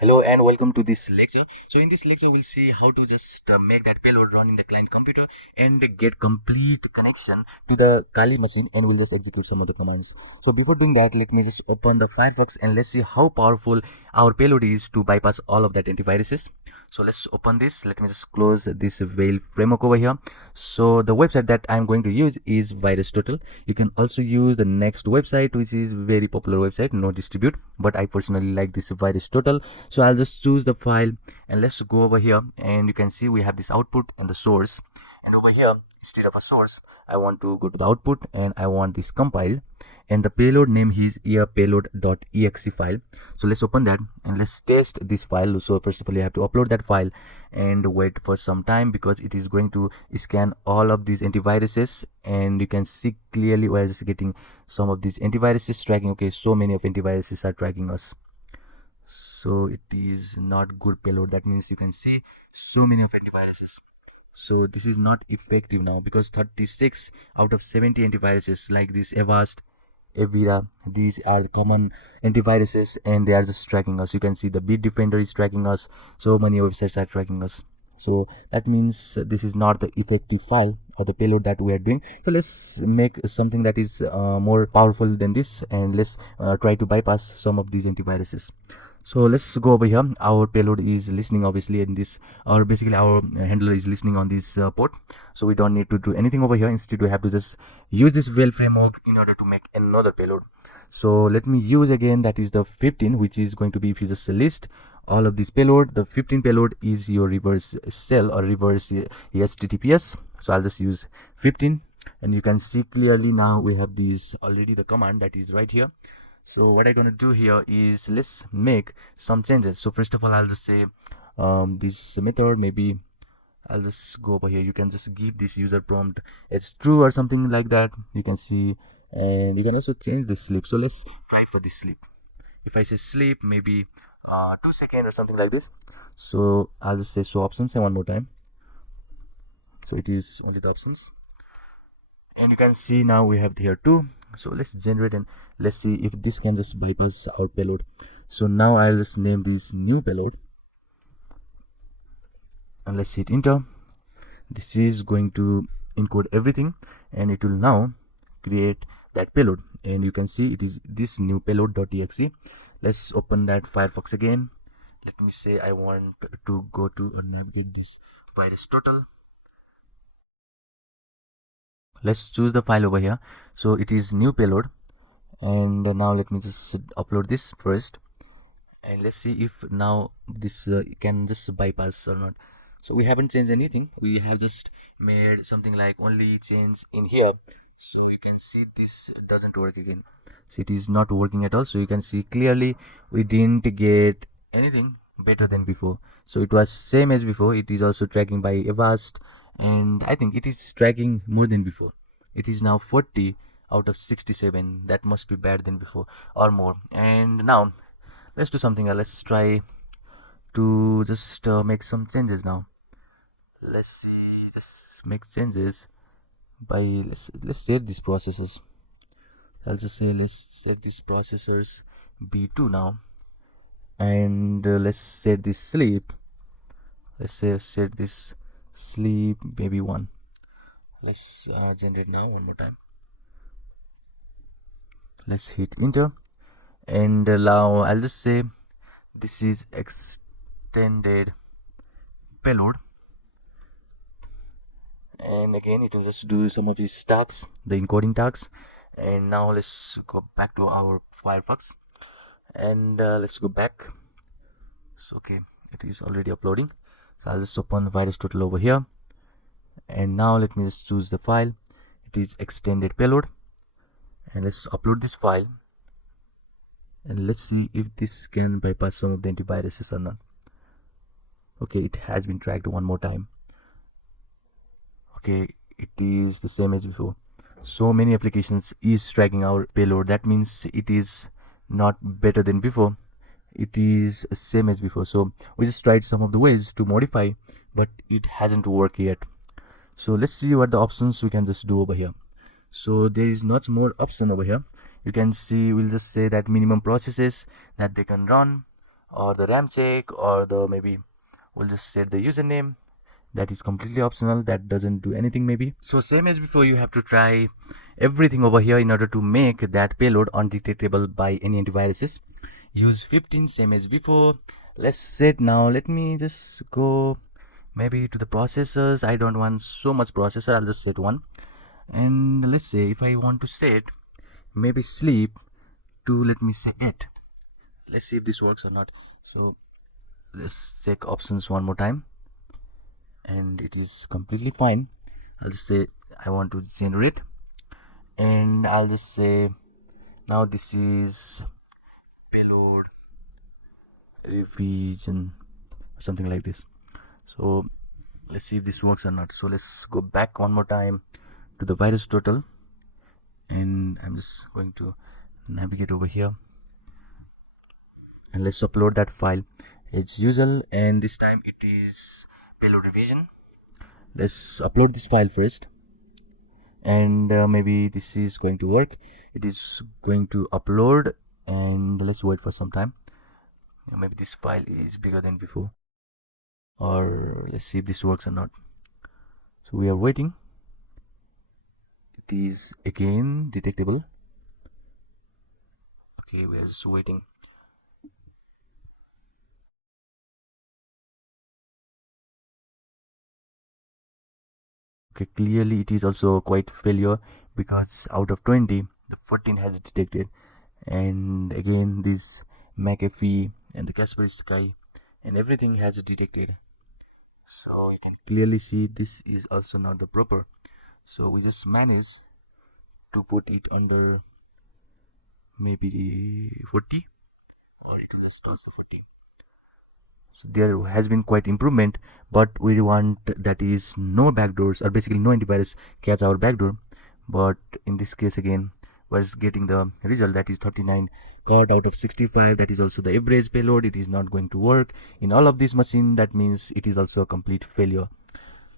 Hello and welcome to this lecture. So in this lecture, we'll see how to just make that payload run in the client computer and get complete connection to the Kali machine, and we'll just execute some of the commands. So before doing that, let me just open the Firefox and let's see how powerful our payload is to bypass all of that antiviruses. So let's open this. Let me just close this whale framework over here. So the website that I'm going to use is VirusTotal. You can also use the next website, which is very popular website, no distribute, but I personally like this VirusTotal. So I'll just choose the file and let's go over here, and you can see we have this output and the source. And over here, instead of a source, I want to go to the output and I want this compiled, and the payload name is payload.exe file. So let's open that and let's test this file. So first of all, you have to upload that file and wait for some time, because it is going to scan all of these antiviruses, and you can see clearly we're just getting some of these antiviruses tracking. Okay, so many of antiviruses are tracking us. So it is not good payload. That means you can see so many of antiviruses. So this is not effective now, because 36 out of 70 antiviruses like this Avast, Evira, these are the common antiviruses, and they are just tracking us. You can see the Bitdefender is tracking us. So many websites are tracking us. So that means this is not the effective file or the payload that we are doing. So let's make something that is more powerful than this, and let's try to bypass some of these antiviruses. So let's go over here. Our payload is listening obviously in this, or basically our handler is listening on this port. So we don't need to do anything over here. Instead, we have to just use this whale framework in order to make another payload. So let me use again, that is the 15, which is going to be, if you just list all of this payload, the 15 payload is your reverse shell or reverse HTTPS. So I'll just use 15, and you can see clearly now we have these already, the command that is right here. So what I'm gonna do here is let's make some changes. So first of all, I'll just say this method, maybe I'll just go over here. You can just give this user prompt as true or something like that. You can see, and you can also change the sleep. So let's try for this sleep. If I say sleep, maybe 2 seconds or something like this. So I'll just say show options, and one more time. So it is only the options, and you can see now we have here 2. So let's generate and let's see if this can just bypass our payload. So now I'll just name this new payload, and let's hit enter. This is going to encode everything, and it will now create that payload, and you can see it is this new payload.exe. Let's open that Firefox again. Let me say I want to go to navigate this VirusTotal. Let's choose the file over here. So it is new payload, and now let me just upload this first, and let's see if now this can just bypass or not. So we haven't changed anything, we have just made something like only change in here. So you can see this doesn't work again. So it is not working at all. So you can see clearly we didn't get anything better than before. So it was same as before. It is also tracking by Avast, and I think it is tracking more than before. It is now 40 out of 67. That must be better than before or more. And now let's do something else. Let's try to just make some changes now. Let's see, just make changes by let's set these processors. I'll just say let's set these processors B2 now, and let's set this sleep. Let's say set this sleep maybe 1. Let's generate now one more time. Let's hit enter, and now I'll just say this is extended payload, and again it will just do some of these tasks, the encoding tasks. And now let's go back to our Firefox, and let's go back. So okay, it is already uploading, so I'll just open VirusTotal over here, and now let me just choose the file. It is extended payload, and let's upload this file, and let's see if this can bypass some of the antiviruses or not. Okay, it has been tracked one more time. Okay, it is the same as before. So many applications is tracking our payload. That means it is not better than before. It is same as before. So we just tried some of the ways to modify, but it hasn't worked yet. So let's see what the options we can just do over here. So there is much more option over here. You can see, we'll just say that minimum processes that they can run, or the RAM check, or the maybe we'll just set the username. That is completely optional, that doesn't do anything maybe. So same as before, you have to try everything over here in order to make that payload undetectable by any antiviruses. Use 15 same as before. Let's set now. Let me just go maybe to the processors. I don't want so much processor, I'll just set 1. And let's say if I want to set maybe sleep to, let me say 8. Let's see if this works or not. So let's check options one more time, and it is completely fine. I'll just say I want to generate, and I'll just say now this is payload revision, something like this. So let's see if this works or not. So let's go back one more time to the VirusTotal, and I'm just going to navigate over here, and let's upload that file as usual, and this time it is payload revision. Let's upload this file first, and maybe this is going to work. It is going to upload, and let's wait for some time. Maybe this file is bigger than before, or let's see if this works or not. So we are waiting. It is again detectable. Okay, we are just waiting. Okay, clearly it is also quite failure, because out of 20 the 14 has detected. And again this McAfee and the Kaspersky and everything has detected. So you can clearly see this is also not the proper. So we just manage to put it under maybe 40, or it will just cross the 40. So there has been quite improvement, but we want that is no backdoors, or basically no antivirus catch our backdoor. But in this case again, we're getting the result that is 39 caught out of 65. That is also the average payload. It is not going to work in all of these machines. That means it is also a complete failure.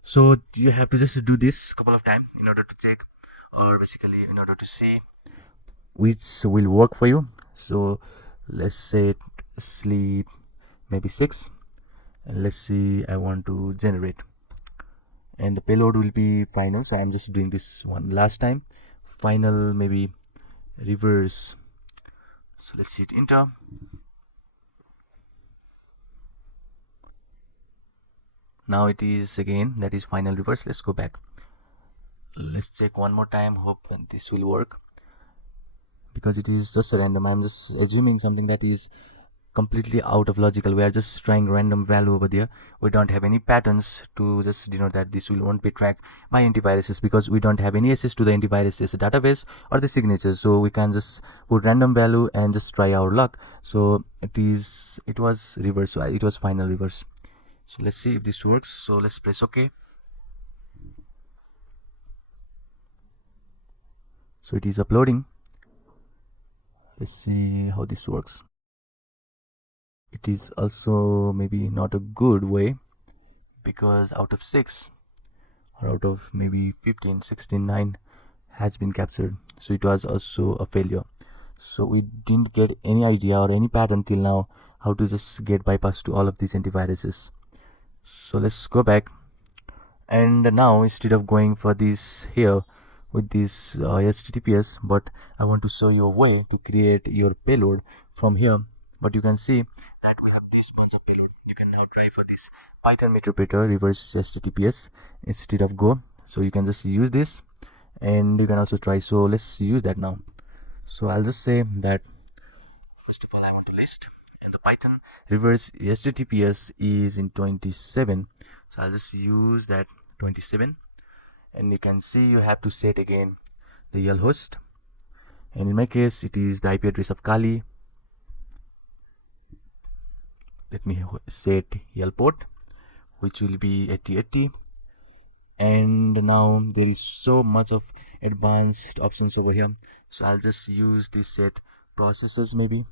So you have to just do this couple of times in order to check, or basically in order to see which will work for you. So let's say sleep maybe 6, and let's see, I want to generate, and the payload will be final. So I'm just doing this one last time, final maybe reverse. So let's hit enter. Now it is again, that is final reverse. Let's go back, let's check one more time, hope this will work, because it is just random. I'm just assuming something that is completely out of logical. We are just trying random value over there. We don't have any patterns to just denote that this will won't be tracked by antiviruses, because we don't have any access to the antiviruses database or the signatures. So we can just put random value and just try our luck. So it was reverse, so it was final reverse. So let's see if this works. So let's press OK. So it is uploading. Let's see how this works. It is also maybe not a good way, because out of 6, or out of maybe 15, 16, 9 has been captured. So it was also a failure. So we didn't get any idea or any pattern till now how to just get bypass to all of these antiviruses. So let's go back, and now instead of going for this here with this HTTPS, but I want to show you a way to create your payload from here. But you can see that we have this bunch of payload. You can now try for this Python interpreter reverse HTTPS instead of Go. So you can just use this, and you can also try. So let's use that now. So I'll just say that first of all I want to list, and the Python reverse HTTPS is in 27. So I'll just use that 27, and you can see you have to set again the EL host, and in my case it is the IP address of Kali. Let me set EL port, which will be 8080. And now there is so much of advanced options over here, so I'll just use this set processes maybe,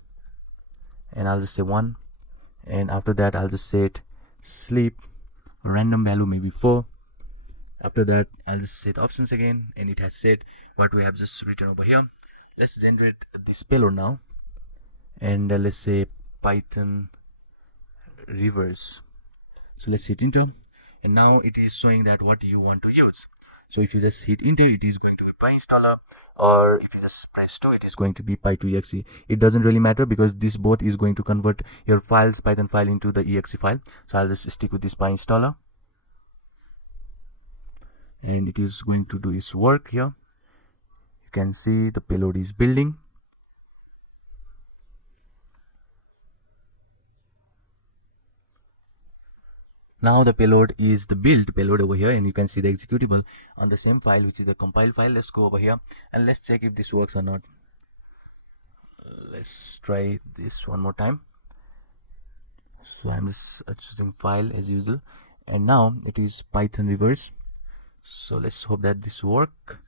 and I'll just say 1, and after that I'll just set sleep random value maybe 4. After that I'll just set options again, and it has said what we have just written over here. Let's generate this payload now, and let's say Python reverse. So let's hit enter, and now it is showing that what you want to use. So if you just hit enter, it is going to be PyInstaller, or if you just press 2, it is going to be py2exe. It doesn't really matter because this both is going to convert your files, Python file, into the exe file. So I'll just stick with this PyInstaller, and it is going to do its work here. You can see the payload is building. Now the payload is the build payload over here, and you can see the executable on the same file, which is the compile file. Let's go over here and let's check if this works or not. Let's try this one more time. So I'm just choosing file as usual, and now it is Python reverse. So let's hope that this work.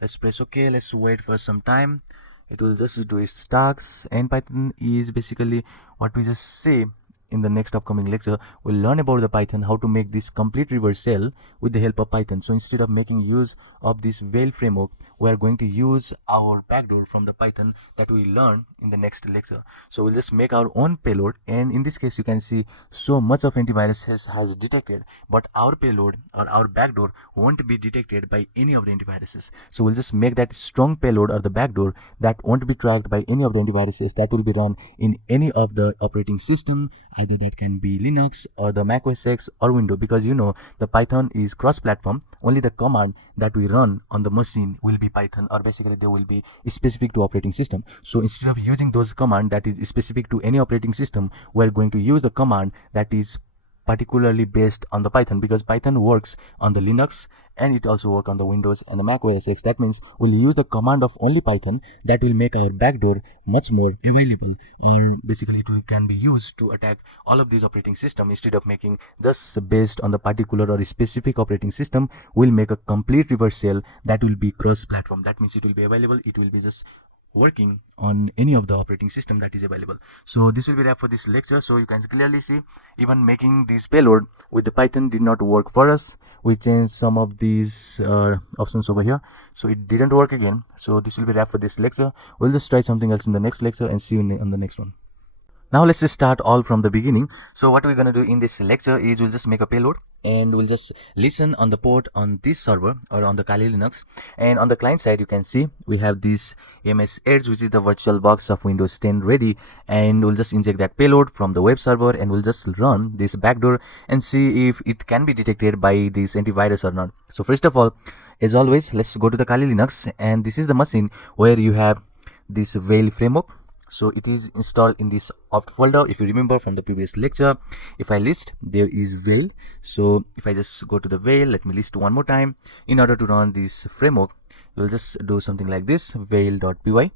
Let's press OK. Let's wait for some time. It will just do its tasks, and Python is basically what we just say. In the next upcoming lecture, we'll learn about the Python, how to make this complete reverse shell with the help of Python. So instead of making use of this Veil framework, we are going to use our backdoor from the Python that we learn in the next lecture. So we'll just make our own payload, and in this case you can see so much of antivirus has detected, but our payload or our backdoor won't be detected by any of the antiviruses. So we'll just make that strong payload or the backdoor that won't be tracked by any of the antiviruses, that will be run in any of the operating system, either that can be Linux or the Mac OS X or Windows, because you know the Python is cross-platform. Only the command that we run on the machine will be Python, or basically they will be specific to operating system. So instead of using those command that is specific to any operating system, we're going to use the command that is particularly based on the Python, because Python works on the Linux and it also works on the Windows and the Mac OS X. That means we'll use the command of only Python that will make our backdoor much more available, or basically it can be used to attack all of these operating systems. Instead of making just based on the particular or specific operating system, we'll make a complete reverse shell that will be cross-platform. That means it will be available, it will be just working on any of the operating system that is available. So this will be wrap for this lecture. So you can clearly see even making this payload with the Python did not work for us. We changed some of these options over here, so it didn't work again. So this will be wrap for this lecture. We'll just try something else in the next lecture and see you on the next one. Now let's just start all from the beginning. So what we're going to do in this lecture is we'll just make a payload, and we'll just listen on the port on this server or on the Kali Linux. And on the client side, you can see we have this MS Edge, which is the virtual box of Windows 10 ready, and we'll just inject that payload from the web server, and we'll just run this backdoor and see if it can be detected by this antivirus or not. So first of all, as always, let's go to the Kali Linux, and this is the machine where you have this Veil framework. So it is installed in this opt folder. If you remember from the previous lecture, if I list, there is Veil. So if I just go to the Veil, let me list one more time. In order to run this framework, you'll just do something like this, veil.py.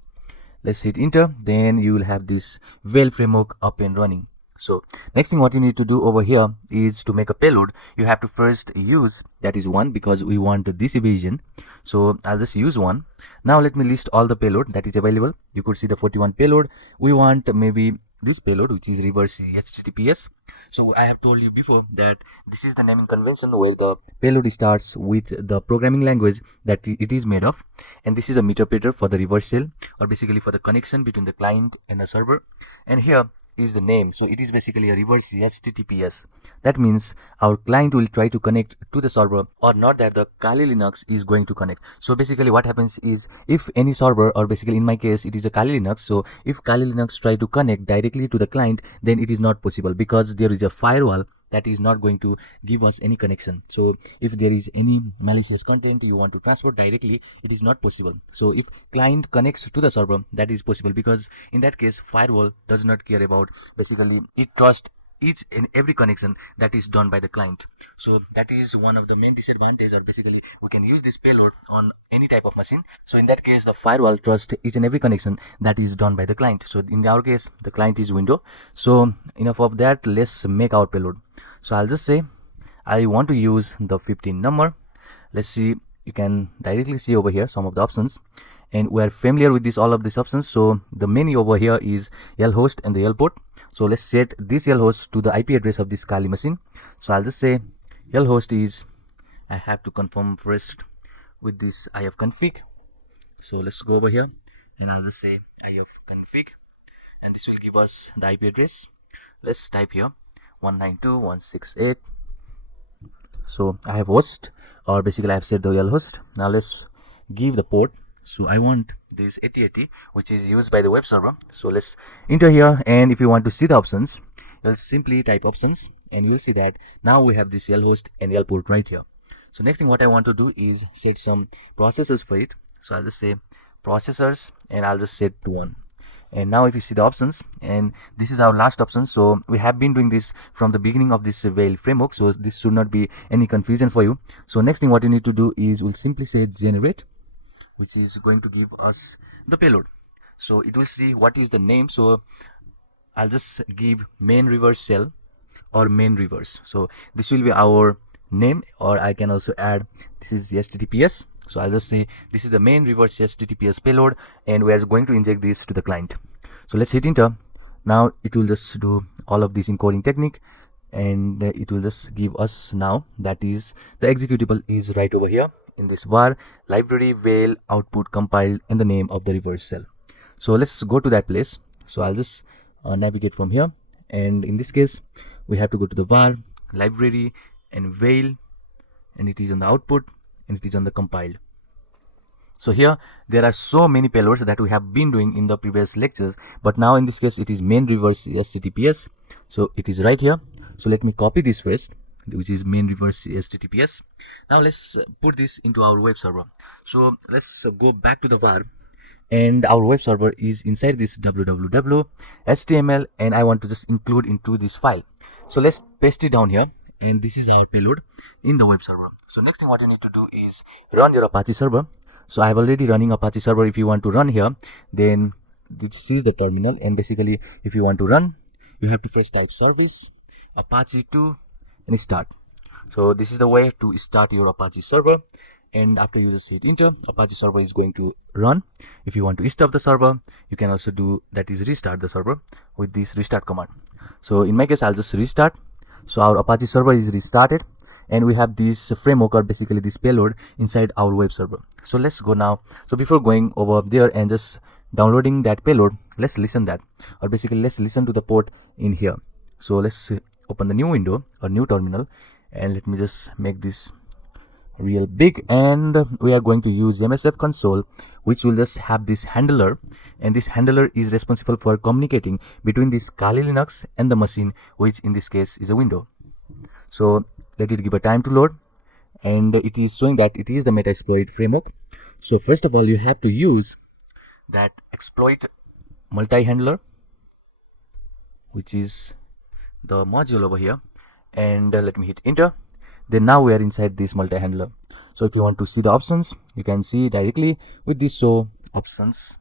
Let's hit enter. Then you will have this Veil framework up and running. So next thing what you need to do over here is to make a payload. You have to first use, that is 1, because we want this evasion. So I'll just use 1. Now let me list all the payload that is available. You could see the 41 payload. We want maybe this payload, which is reverse HTTPS. So I have told you before that this is the naming convention where the payload starts with the programming language that it is made of, and this is a interpreter for the reverse shell, or basically for the connection between the client and the server. And here is the name. So it is basically a reverse HTTPS. That means our client will try to connect to the server, or not that the Kali Linux is going to connect. So basically what happens is, if any server, or basically in my case it is a Kali Linux, so if Kali Linux try to connect directly to the client, then it is not possible because there is a firewall that is not going to give us any connection. So if there is any malicious content you want to transport directly, it is not possible. So if client connects to the server, that is possible, because in that case firewall does not care about, basically it trusts each and every connection that is done by the client. So that is one of the main disadvantages, or basically we can use this payload on any type of machine. So in that case the firewall trusts each and every connection that is done by the client. So in our case the client is window. So enough of that, let's make our payload. So I'll just say I want to use the 15 number. Let's see, you can directly see over here some of the options, and we are familiar with this, all of these options. So the menu over here is L host and the L port. So let's set this L host to the IP address of this Kali machine. So I'll just say L host is, I have to confirm first with this ifconfig. So let's go over here and I'll just say ifconfig, and this will give us the IP address. Let's type here 192.168. So I have host, or basically I have set the L host. Now let's give the port. So I want this 8080, which is used by the web server. So let's enter here, and if you want to see the options, you'll simply type options and you'll see that now we have this L host and L port right here. So next thing what I want to do is set some processors for it. So I'll just say processors and I'll just set to 1. And now if you see the options, and this is our last option. So we have been doing this from the beginning of this Veil framework, so this should not be any confusion for you. So next thing what you need to do is we'll simply say generate, which is going to give us the payload. So it will see what is the name. So I'll just give main reverse shell or main reverse. So this will be our name, or I can also add this is HTTPS. So I'll just say this is the main reverse HTTPS payload, and we are going to inject this to the client. So let's hit enter. Now it will just do all of this encoding technique, and it will just give us now that is the executable is right over here in this var library veil output compiled and the name of the reverse shell. So let's go to that place. So I'll just navigate from here, and in this case we have to go to the var library and veil, and it is on the output and it is on the compiled. So here there are so many payloads that we have been doing in the previous lectures, but now in this case it is main reverse HTTPS. So it is right here. So let me copy this first, which is main reverse HTTPS. Now let's put this into our web server. So let's go back to the var, and our web server is inside this www HTML, and I want to just include into this file. So let's paste it down here, and this is our payload in the web server. So next thing what you need to do is run your Apache server. So I have already running Apache server. If you want to run here, then this is the terminal, and basically if you want to run, you have to first type service Apache 2 and start. So this is the way to start your Apache server, and after you just hit enter, Apache server is going to run. If you want to stop the server, you can also do that is restart the server with this restart command. So in my case I'll just restart. So our Apache server is restarted, and we have this framework, or basically this payload inside our web server. So let's go now. So before going over there and just downloading that payload, let's listen that, or basically let's listen to the port in here. So let's open the new window or new terminal, and let me just make this real big, and we are going to use MSF console, which will just have this handler, and this handler is responsible for communicating between this Kali Linux and the machine, which in this case is a window. So let it give a time to load, and it is showing that it is the Metasploit framework. So first of all you have to use that exploit multi-handler, which is the module over here, and let me hit enter. Then now we are inside this multi-handler. So if you want to see the options, you can see directly with this show options,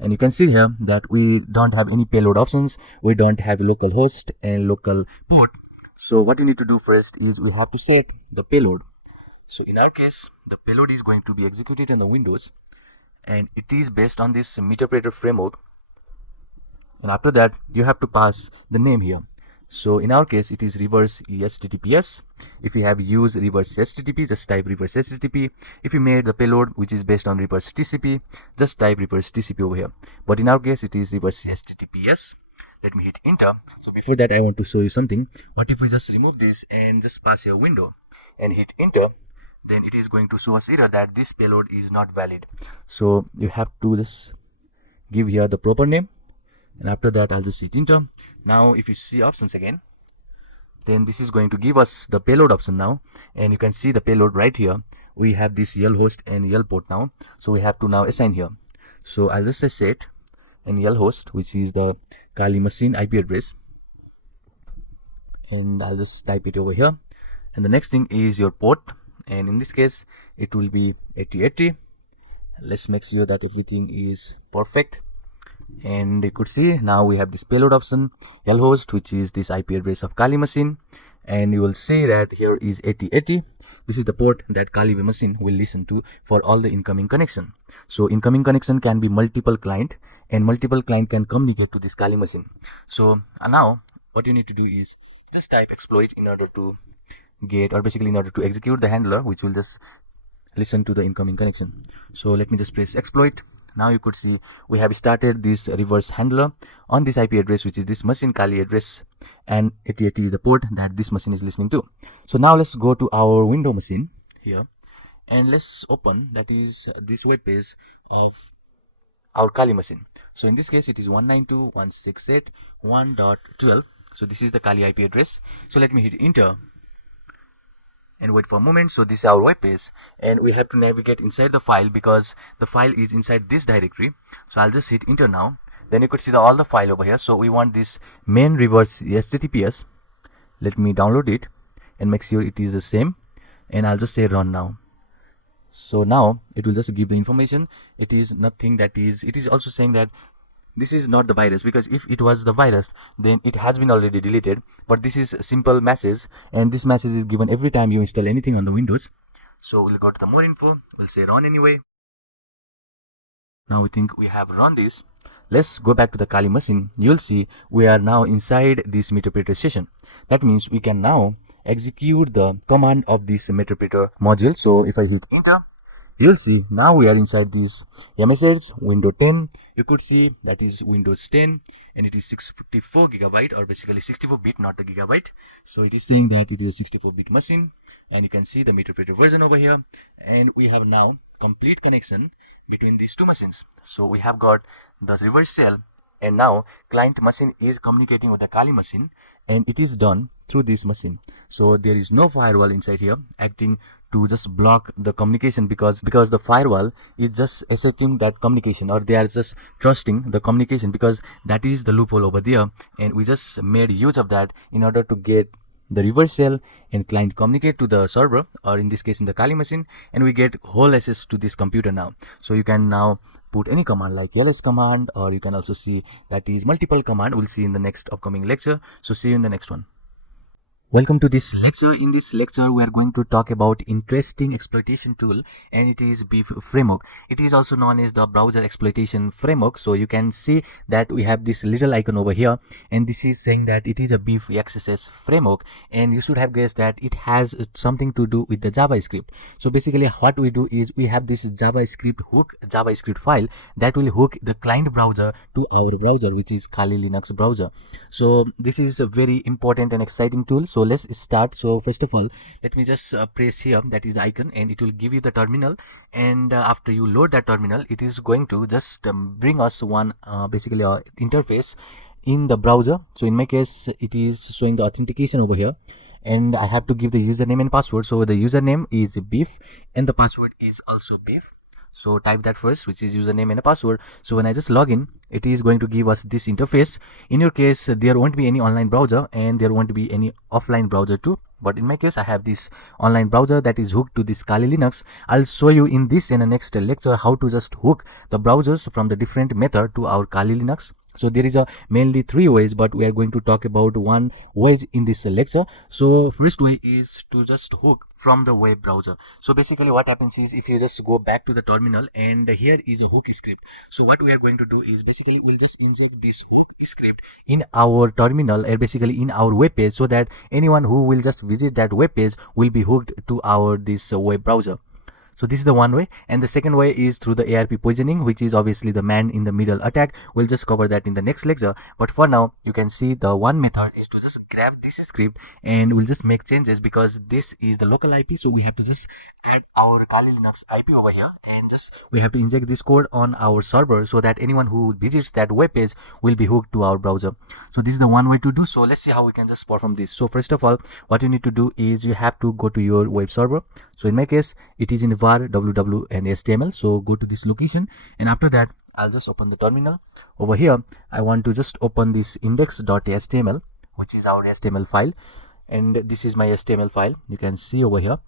and you can see here that we don't have any payload options, we don't have local host and local port. So what you need to do first is we have to set the payload. So in our case the payload is going to be executed in the Windows, and it is based on this Metasploit framework, and after that you have to pass the name here. So in our case it is reverse HTTPS. If you have used reverse HTTP, just type reverse HTTP. If you made the payload which is based on reverse TCP, just type reverse TCP over here. But in our case it is reverse HTTPS. Let me hit enter. So before that I want to show you something. What if we just remove this and just pass a window and hit enter? Then it is going to show us error that this payload is not valid. So you have to just give here the proper name, and after that I'll just hit enter. Now if you see options again, then this is going to give us the payload option now, and you can see the payload right here. We have this YEL host and YEL port now, so we have to now assign here. So I'll just say set and YEL host, which is the Kali machine IP address, and I'll just type it over here. And the next thing is your port, and in this case it will be 8080. Let's make sure that everything is perfect. And you could see now we have this payload option, YEL host, which is this IP address of Kali machine, and you will see that here is 8080. This is the port that Kali machine will listen to for all the incoming connection. So incoming connection can be multiple client, and multiple client can communicate to this Kali machine. So now what you need to do is just type exploit in order to get, or basically in order to execute the handler which will just listen to the incoming connection. So let me just press exploit. Now you could see we have started this reverse handler on this IP address, which is this machine Kali address, and 8080 is the port that this machine is listening to. So now let's go to our window machine here, and let's open, that is this web page of our Kali machine. So in this case it is 192.168.1.12. so this is the Kali IP address. So let me hit enter and wait for a moment. So this is our web page, and we have to navigate inside the file because the file is inside this directory. So I'll just hit enter now. Then you could see all the file over here. So we want this main reverse HTTPS. Let me download it and make sure it is the same, and I'll just say run now. So now it will just give the information. It is nothing, that is, it is also saying that this is not the virus, because if it was the virus then it has been already deleted, but this is a simple message, and this message is given every time you install anything on the Windows. So we'll go to the more info, we'll say run anyway. Now we think we have run this. Let's go back to the Kali machine. You'll see we are now inside this meterpreter session. That means we can now execute the command of this meterpreter module. So if I hit enter, you'll see now we are inside this message window 10. You could see that is Windows 10, and it is 64 gigabyte, or basically 64-bit, not the gigabyte. So it is saying that it is a 64-bit machine, and you can see the meterpreter version over here. And we have now complete connection between these two machines. So we have got the reverse shell, and now client machine is communicating with the Kali machine, and it is done through this machine. So there is no firewall inside here acting to just block the communication, because the firewall is just accepting that communication, or they are just trusting the communication, because that is the loophole over there, and we just made use of that in order to get the reverse shell and client communicate to the server, or in this case in the Kali machine, and we get whole access to this computer now. So you can now put any command like ls command, or you can also see that is multiple command. We'll see in the next upcoming lecture. So see you in the next one. Welcome to this lecture. In this lecture, we are going to talk about interesting exploitation tool, and it is BEEF framework. It is also known as the browser exploitation framework. So you can see that we have this little icon over here, and this is saying that it is a BEEF XSS framework, and you should have guessed that it has something to do with the JavaScript. So basically what we do is we have this JavaScript hook, JavaScript file that will hook the client browser to our browser, which is Kali Linux browser. So this is a very important and exciting tool. So let's start. So first of all, let me just press here, that is the icon, and it will give you the terminal. And after you load that terminal, it is going to just bring us one basically a interface in the browser. So in my case, it is showing the authentication over here, and I have to give the username and password. So the username is BEEF, and the password is also BEEF. So type that first, which is username and a password. So when I just log in, it is going to give us this interface. In your case, there won't be any online browser, and there won't be any offline browser too. But in my case, I have this online browser that is hooked to this Kali Linux. I'll show you in this in the next lecture how to just hook the browsers from the different method to our Kali Linux. So there is mainly 3 ways, but we are going to talk about one way in this lecture. So first way is to just hook from the web browser. So basically what happens is, if you just go back to the terminal, and here is a hook script. So what we are going to do is basically we'll just inject this hook script in our terminal, or basically in our web page, so that anyone who will just visit that web page will be hooked to our this web browser. So this is the one way, and the second way is through the ARP poisoning, which is obviously the man in the middle attack. We'll just cover that in the next lecture, but for now you can see the one method is to just grab this this script and we'll just make changes because this is the local IP. So we have to just add our Kali Linux IP over here and just we have to inject this code on our server so that anyone who visits that web page will be hooked to our browser. So this is the one way to do. So let's see how we can just perform this. So first of all, what you need to do is you have to go to your web server. So in my case, it is in var www and html. So go to this location and after that, I'll just open the terminal. Over here, I want to just open this index.html, which is our HTML file. And this is my HTML file. You can see over here.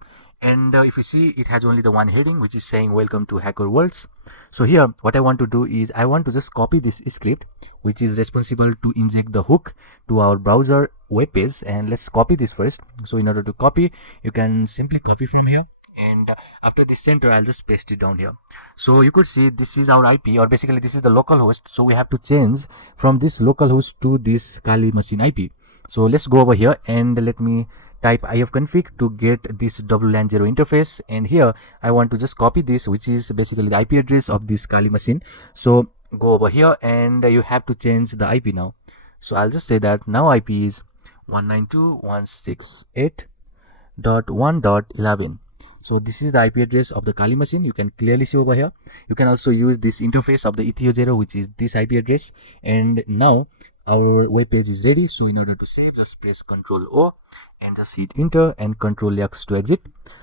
And if you see, it has only the one heading, which is saying welcome to Hacker Worlds. So here, what I want to do is I want to just copy this script, which is responsible to inject the hook to our browser web page. And let's copy this first. So in order to copy, you can simply copy from here. And after this center, I'll just paste it down here. So you could see this is our IP, or basically this is the local host. So we have to change from this local host to this Kali machine IP. So let's go over here and let me type ifconfig to get this WLAN 0 interface. And here I want to just copy this, which is basically the IP address of this Kali machine. So go over here and you have to change the IP now. So I'll just say that now IP is 192.168.1.11. So this is the IP address of the Kali machine. You can clearly see over here. You can also use this interface of the Ethio0, which is this IP address. And now our web page is ready. So in order to save, just press Ctrl O and just hit enter and Ctrl X to exit.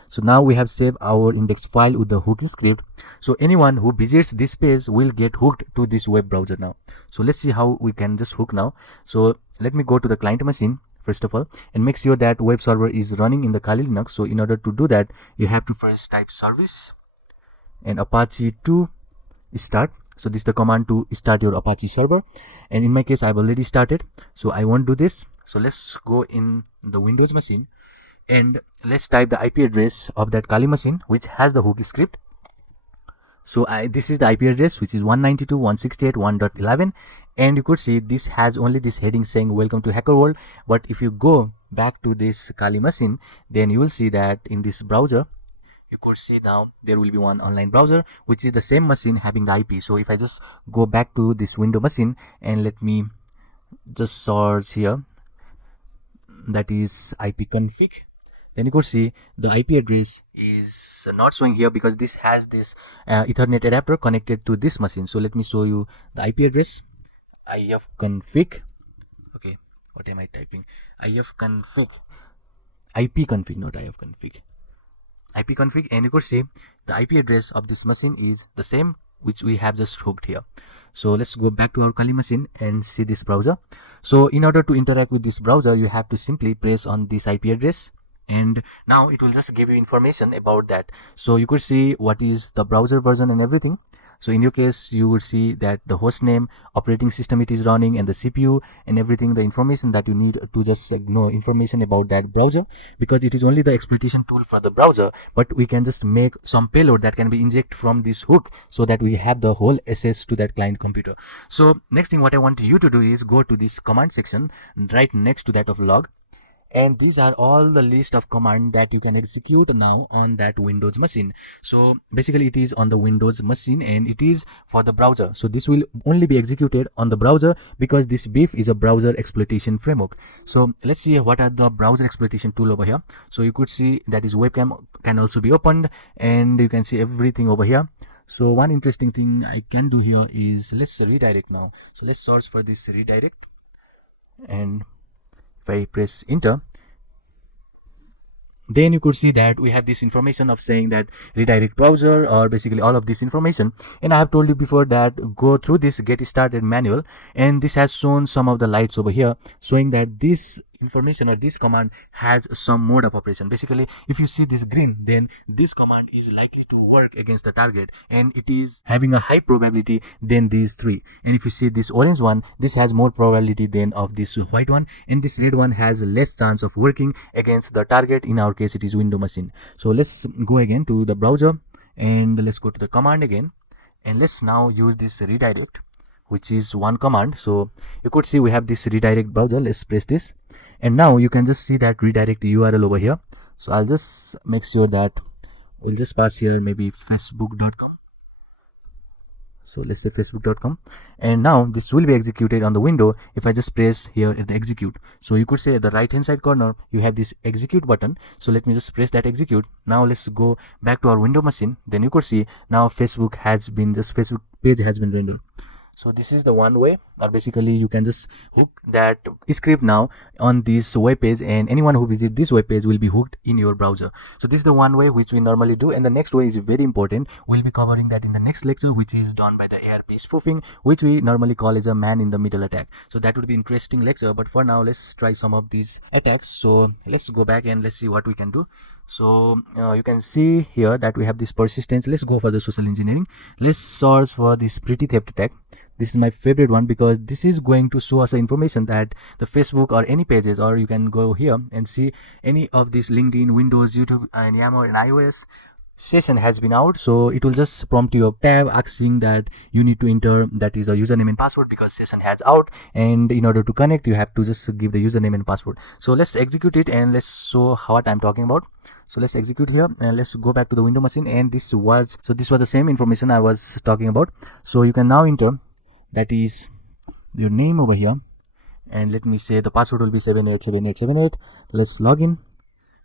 So now we have saved our index file with the hook script. So anyone who visits this page will get hooked to this web browser now. So let's see how we can just hook now. So let me go to the client machine first of all and make sure that web server is running in the Kali Linux. So in order to do that, you have to first type service and Apache to start. So this is the command to start your Apache server, and in my case I've already started, so I won't do this. So let's go in the Windows machine and let's type the IP address of that Kali machine which has the hook script. So this is the IP address, which is 192.168.1.11, and you could see this has only this heading saying welcome to Hacker World. But if you go back to this Kali machine, then you will see that in this browser, you could see now there will be one online browser which is the same machine having the IP. So if I just go back to this window machine and let me just search here, that is ipconfig, then you could see the IP address is not showing here because this has this Ethernet adapter connected to this machine. So let me show you the IP address. ifconfig, okay, what am I typing? ifconfig, ipconfig, not ifconfig, ipconfig, and you could see the IP address of this machine is the same which we have just hooked here. So let's go back to our Kali machine and see this browser. So in order to interact with this browser, you have to simply press on this IP address, and now it will just give you information about that. So you could see what is the browser version and everything. So in your case, you would see that the host name, operating system it is running, and the CPU and everything, the information that you need to just know information about that browser, because it is only the exploitation tool for the browser, but we can just make some payload that can be injected from this hook so that we have the whole access to that client computer. So next thing what I want you to do is go to this command section right next to that of log. And these are all the list of command that you can execute now on that Windows machine. So basically it is on the Windows machine and it is for the browser. So this will only be executed on the browser because this beef is a browser exploitation framework. So let's see what are the browser exploitation tool over here. So you could see that is webcam can also be opened, and you can see everything over here. So one interesting thing I can do here is let's redirect now. So let's search for this redirect, and if I press enter, then you could see that we have this information of saying that redirect browser, or basically all of this information. And I have told you before that go through this get started manual, and this has shown some of the lights over here showing that this information or this command has some mode of operation. Basically, if you see this green, then this command is likely to work against the target and it is having a high probability than these three. And if you see this orange one, this has more probability than of this white one, and this red one has less chance of working against the target. In our case, it is window machine. So let's go again to the browser and let's go to the command again, and let's now use this redirect, which is one command. So you could see we have this redirect browser. Let's press this, and now you can just see that redirect URL over here. So I'll just make sure that we'll just pass here maybe facebook.com. So let's say facebook.com, and now this will be executed on the window if I just press here at the execute. So you could say at the right hand side corner you have this execute button. So let me just press that execute. Now let's go back to our window machine. Then you could see now Facebook page has been rendered. So this is the one way, or basically you can just hook that script now on this web page, and anyone who visits this web page will be hooked in your browser. So this is the one way which we normally do, and the next way is very important. We'll be covering that in the next lecture, which is done by the ARP spoofing, which we normally call as a man in the middle attack. So that would be interesting lecture, but for now let's try some of these attacks. So let's go back and let's see what we can do. So you can see here that we have this persistence. Let's go for the social engineering. Let's search for this pretty theft attack. This is my favorite one because this is going to show us information that the Facebook or any pages, or you can go here and see any of these LinkedIn, Windows, YouTube, and Yammer and iOS session has been out. So it will just prompt you a tab asking that you need to enter, that is a username and password, because session has out, and in order to connect you have to just give the username and password. So let's execute it and let's show what I'm talking about. So let's execute here and let's go back to the window machine, and this was the same information I was talking about. So you can now enter, that is your name over here, and let me say the password will be 787878. Let's log in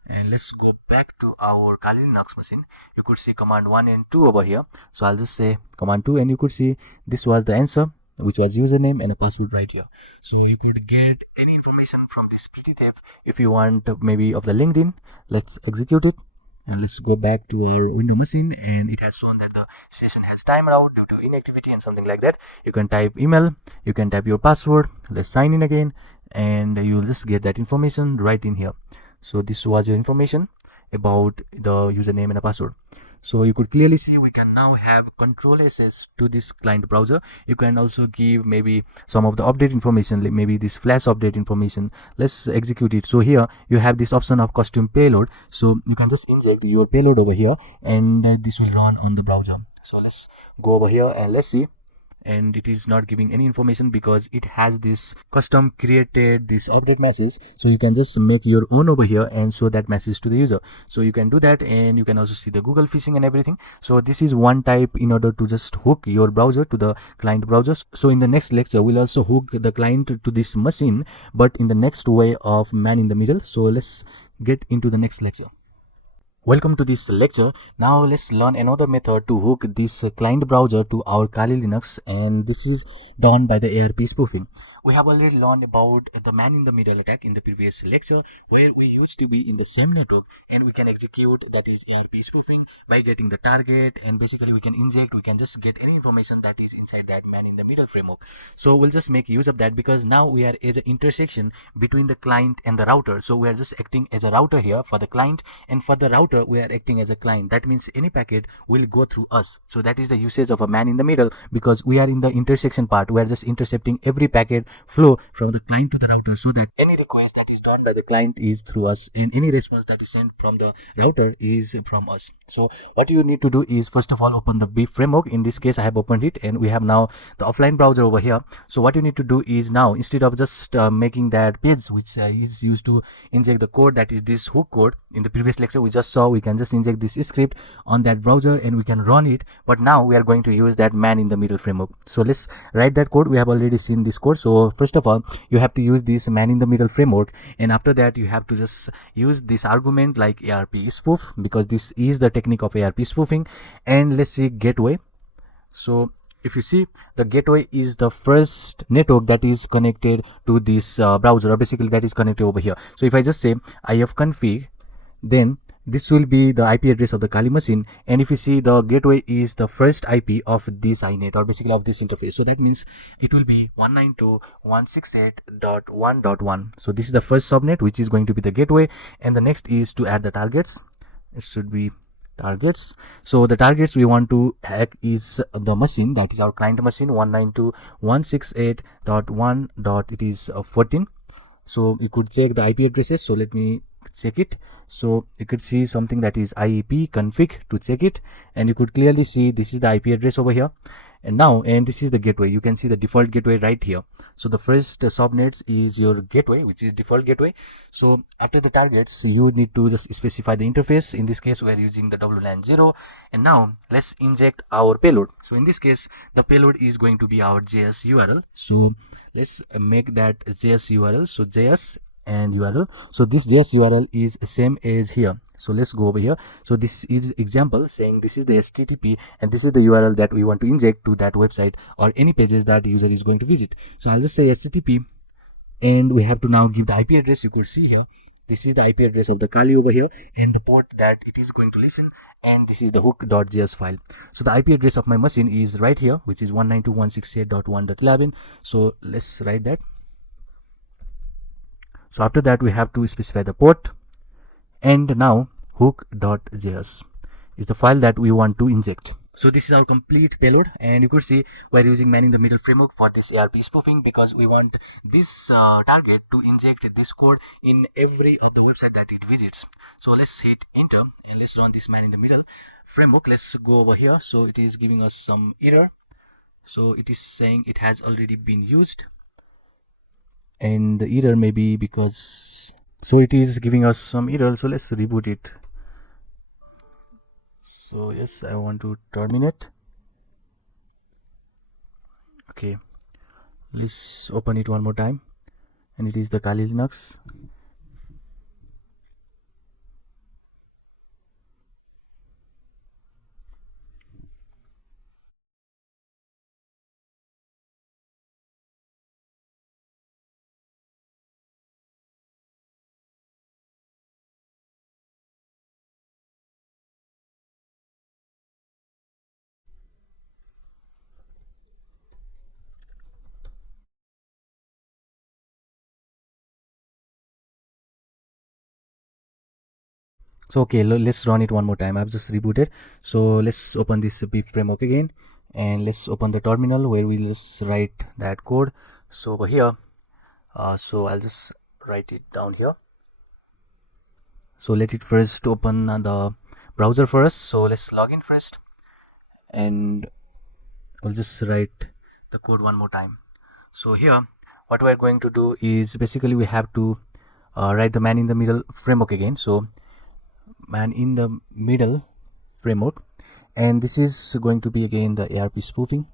and let's go back to our Kali Linux machine. You could see command 1 and 2 over here. So I'll just say command 2, and you could see this was the answer, which was username and a password right here. So you could get any information from this pretty theft. If you want maybe of the LinkedIn, let's execute it. And let's go back to our window machine, and it has shown that the session has timed out due to inactivity and something like that. You can type email, you can type your password. Let's sign in again, and you'll just get that information right in here. So this was your information about the username and a password. So you could clearly see we can now have control access to this client browser. You can also give maybe some of the update information, like maybe this flash update information. Let's execute it. So here you have this option of custom payload. So you can just inject your payload over here, and this will run on the browser. So let's go over here and let's see. And it is not giving any information because it has this custom created this update message. So you can just make your own over here and show that message to the user. So you can do that, and you can also see the Google phishing and everything. So this is one type in order to just hook your browser to the client browsers. So in the next lecture we'll also hook the client to this machine, but in the next way of man in the middle. So let's get into the next lecture. Welcome to this lecture. Now let's learn another method to hook this client browser to our Kali Linux, and this is done by the ARP spoofing. We have already learned about the man in the middle attack in the previous lecture, where we used to be in the same network and we can execute, that is ARP spoofing, by getting the target, and basically we can inject, we can just get any information that is inside that man in the middle framework. So we'll just make use of that because now we are as an intersection between the client and the router. So we are just acting as a router here for the client, and for the router we are acting as a client. That means any packet will go through us. So that is the usage of a man in the middle, because we are in the intersection part. We are just intercepting every packet flow from the client to the router, so that any request that is done by the client is through us, and any response that is sent from the router is from us. So what you need to do is first of all open the B framework. In this case I have opened it, and we have now the offline browser over here. So what you need to do is now, instead of just making that page which is used to inject the code, that is this hook code, in the previous lecture we just saw we can just inject this script on that browser and we can run it. But now we are going to use that man in the middle framework. So let's write that code. We have already seen this code. So first of all you have to use this man in the middle framework, and after that you have to just use this argument like ARP spoof, because this is the technique of ARP spoofing. And let's see gateway. So if you see, the gateway is the first network that is connected to this browser, or basically that is connected over here. So if I just say ifconfig, then this will be the IP address of the Kali machine, and if you see, the gateway is the first IP of this inet, or basically of this interface. So that means it will be 192.168.1.1. So this is the first subnet which is going to be the gateway, and the next is to add the targets. It should be targets. So the targets we want to hack is the machine, that is our client machine, 192.168.1. It is 14. So you could check the IP addresses. So let me check it. So you could see something that is IEP config to check it, and you could clearly see this is the IP address over here. And this is the gateway. You can see the default gateway right here. So the first subnets is your gateway, which is default gateway. So after the targets, you need to just specify the interface. In this case, we are using the WLAN 0. And now let's inject our payload. So in this case, the payload is going to be our JS URL. So let's make that JS URL. So JS and URL. So this JS URL is same as here. So let's go over here. So this is example saying this is the HTTP and this is the URL that we want to inject to that website or any pages that the user is going to visit. So I'll just say HTTP, and we have to now give the IP address. You could see here, this is the IP address of the Kali over here and the port that it is going to listen, and this is the hook.js file. So the IP address of my machine is right here, which is 192.168.1.11. So let's write that. So after that, we have to specify the port, and now hook.js is the file that we want to inject. So this is our complete payload, and you could see we're using man-in-the-middle framework for this ARP spoofing because we want this target to inject this code in every other website that it visits. So let's hit enter and let's run this man-in-the-middle framework. Let's go over here. So it is giving us some error. So it is saying it has already been used, and the error may be because, so it is giving us some error. So let's reboot it. So yes, I want to terminate. Okay, let's open it one more time, and it is the Kali Linux. So okay, let's run it one more time. I've just rebooted. So let's open this BIP framework again, and let's open the terminal where we'll just write that code. So over here, so I'll just write it down here. So let it first open the browser for us. So let's log in first, and I'll just write the code one more time. So here, what we're going to do is basically we have to write the man-in-the-middle framework again. So man-in-the-middle framework, and this is going to be again the ARP spoofing,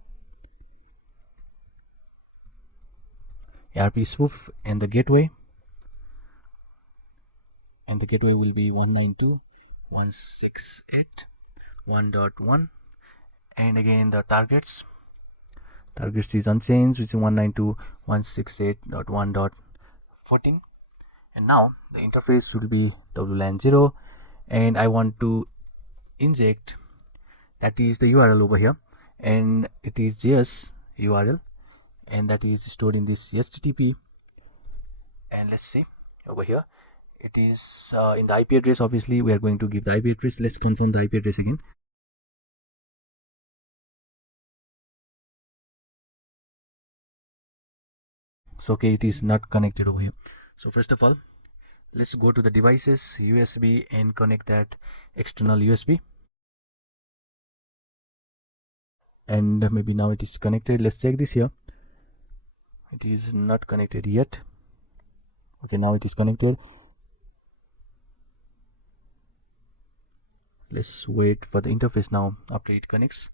ARP spoof, and the gateway, and the gateway will be 192.168.1.1, and again the targets is unchanged, which is 192.168.1.14, and now the interface will be WLAN 0, and I want to inject, that is the URL over here, and it is JS URL, and that is stored in this HTTP. And let's see over here, it is in the IP address. Obviously we are going to give the IP address. Let's confirm the IP address again. So okay, it is not connected over here. So first of all, let's go to the devices, USB, and connect that external USB, and maybe now it is connected. Let's check this here. It is not connected yet. Okay, now it is connected. Let's wait for the interface now after it connects.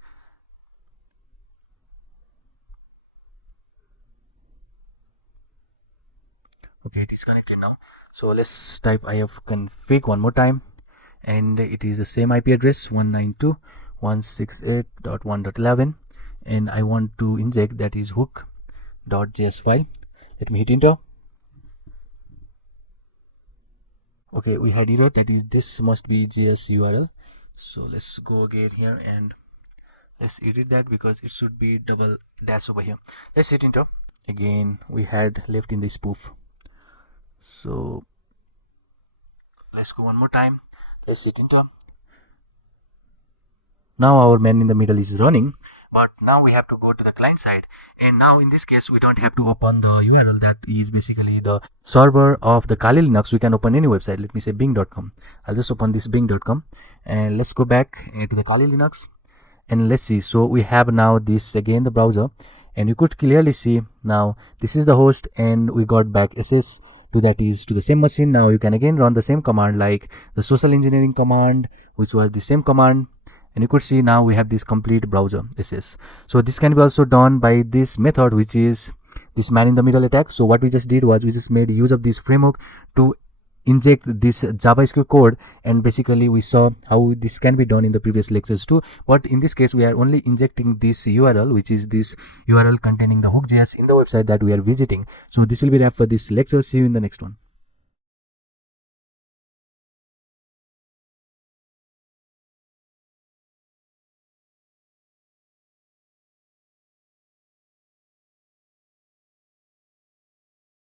Okay, it is connected now. So let's type ifconfig one more time, and it is the same IP address 192.168.1.11, and I want to inject, that is hook.js file. Let me hit enter. Okay, we had error, that is this must be JS URL. So let's go again here and let's edit that because it should be double dash over here. Let's hit enter. Again we had left in the spoof. So let's go one more time. Let's hit enter. Now our man-in-the-middle is running, but now we have to go to the client side, and now in this case we don't have to open the URL that is basically the server of the Kali Linux. We can open any website. Let me say bing.com. I'll just open this bing.com, and let's go back to the Kali Linux, and let's see. So we have now this again the browser, and you could clearly see now this is the host, and we got back access to that is to the same machine. Now you can again run the same command like the social engineering command, which was the same command, and you could see now we have this complete browser access. So this can be also done by this method, which is this man in the middle attack. So what we just did was we just made use of this framework to inject this JavaScript code, and basically we saw how this can be done in the previous lectures too, but in this case we are only injecting this URL, which is this URL containing the hook.js in the website that we are visiting. So this will be wrap for this lecture. See you in the next one.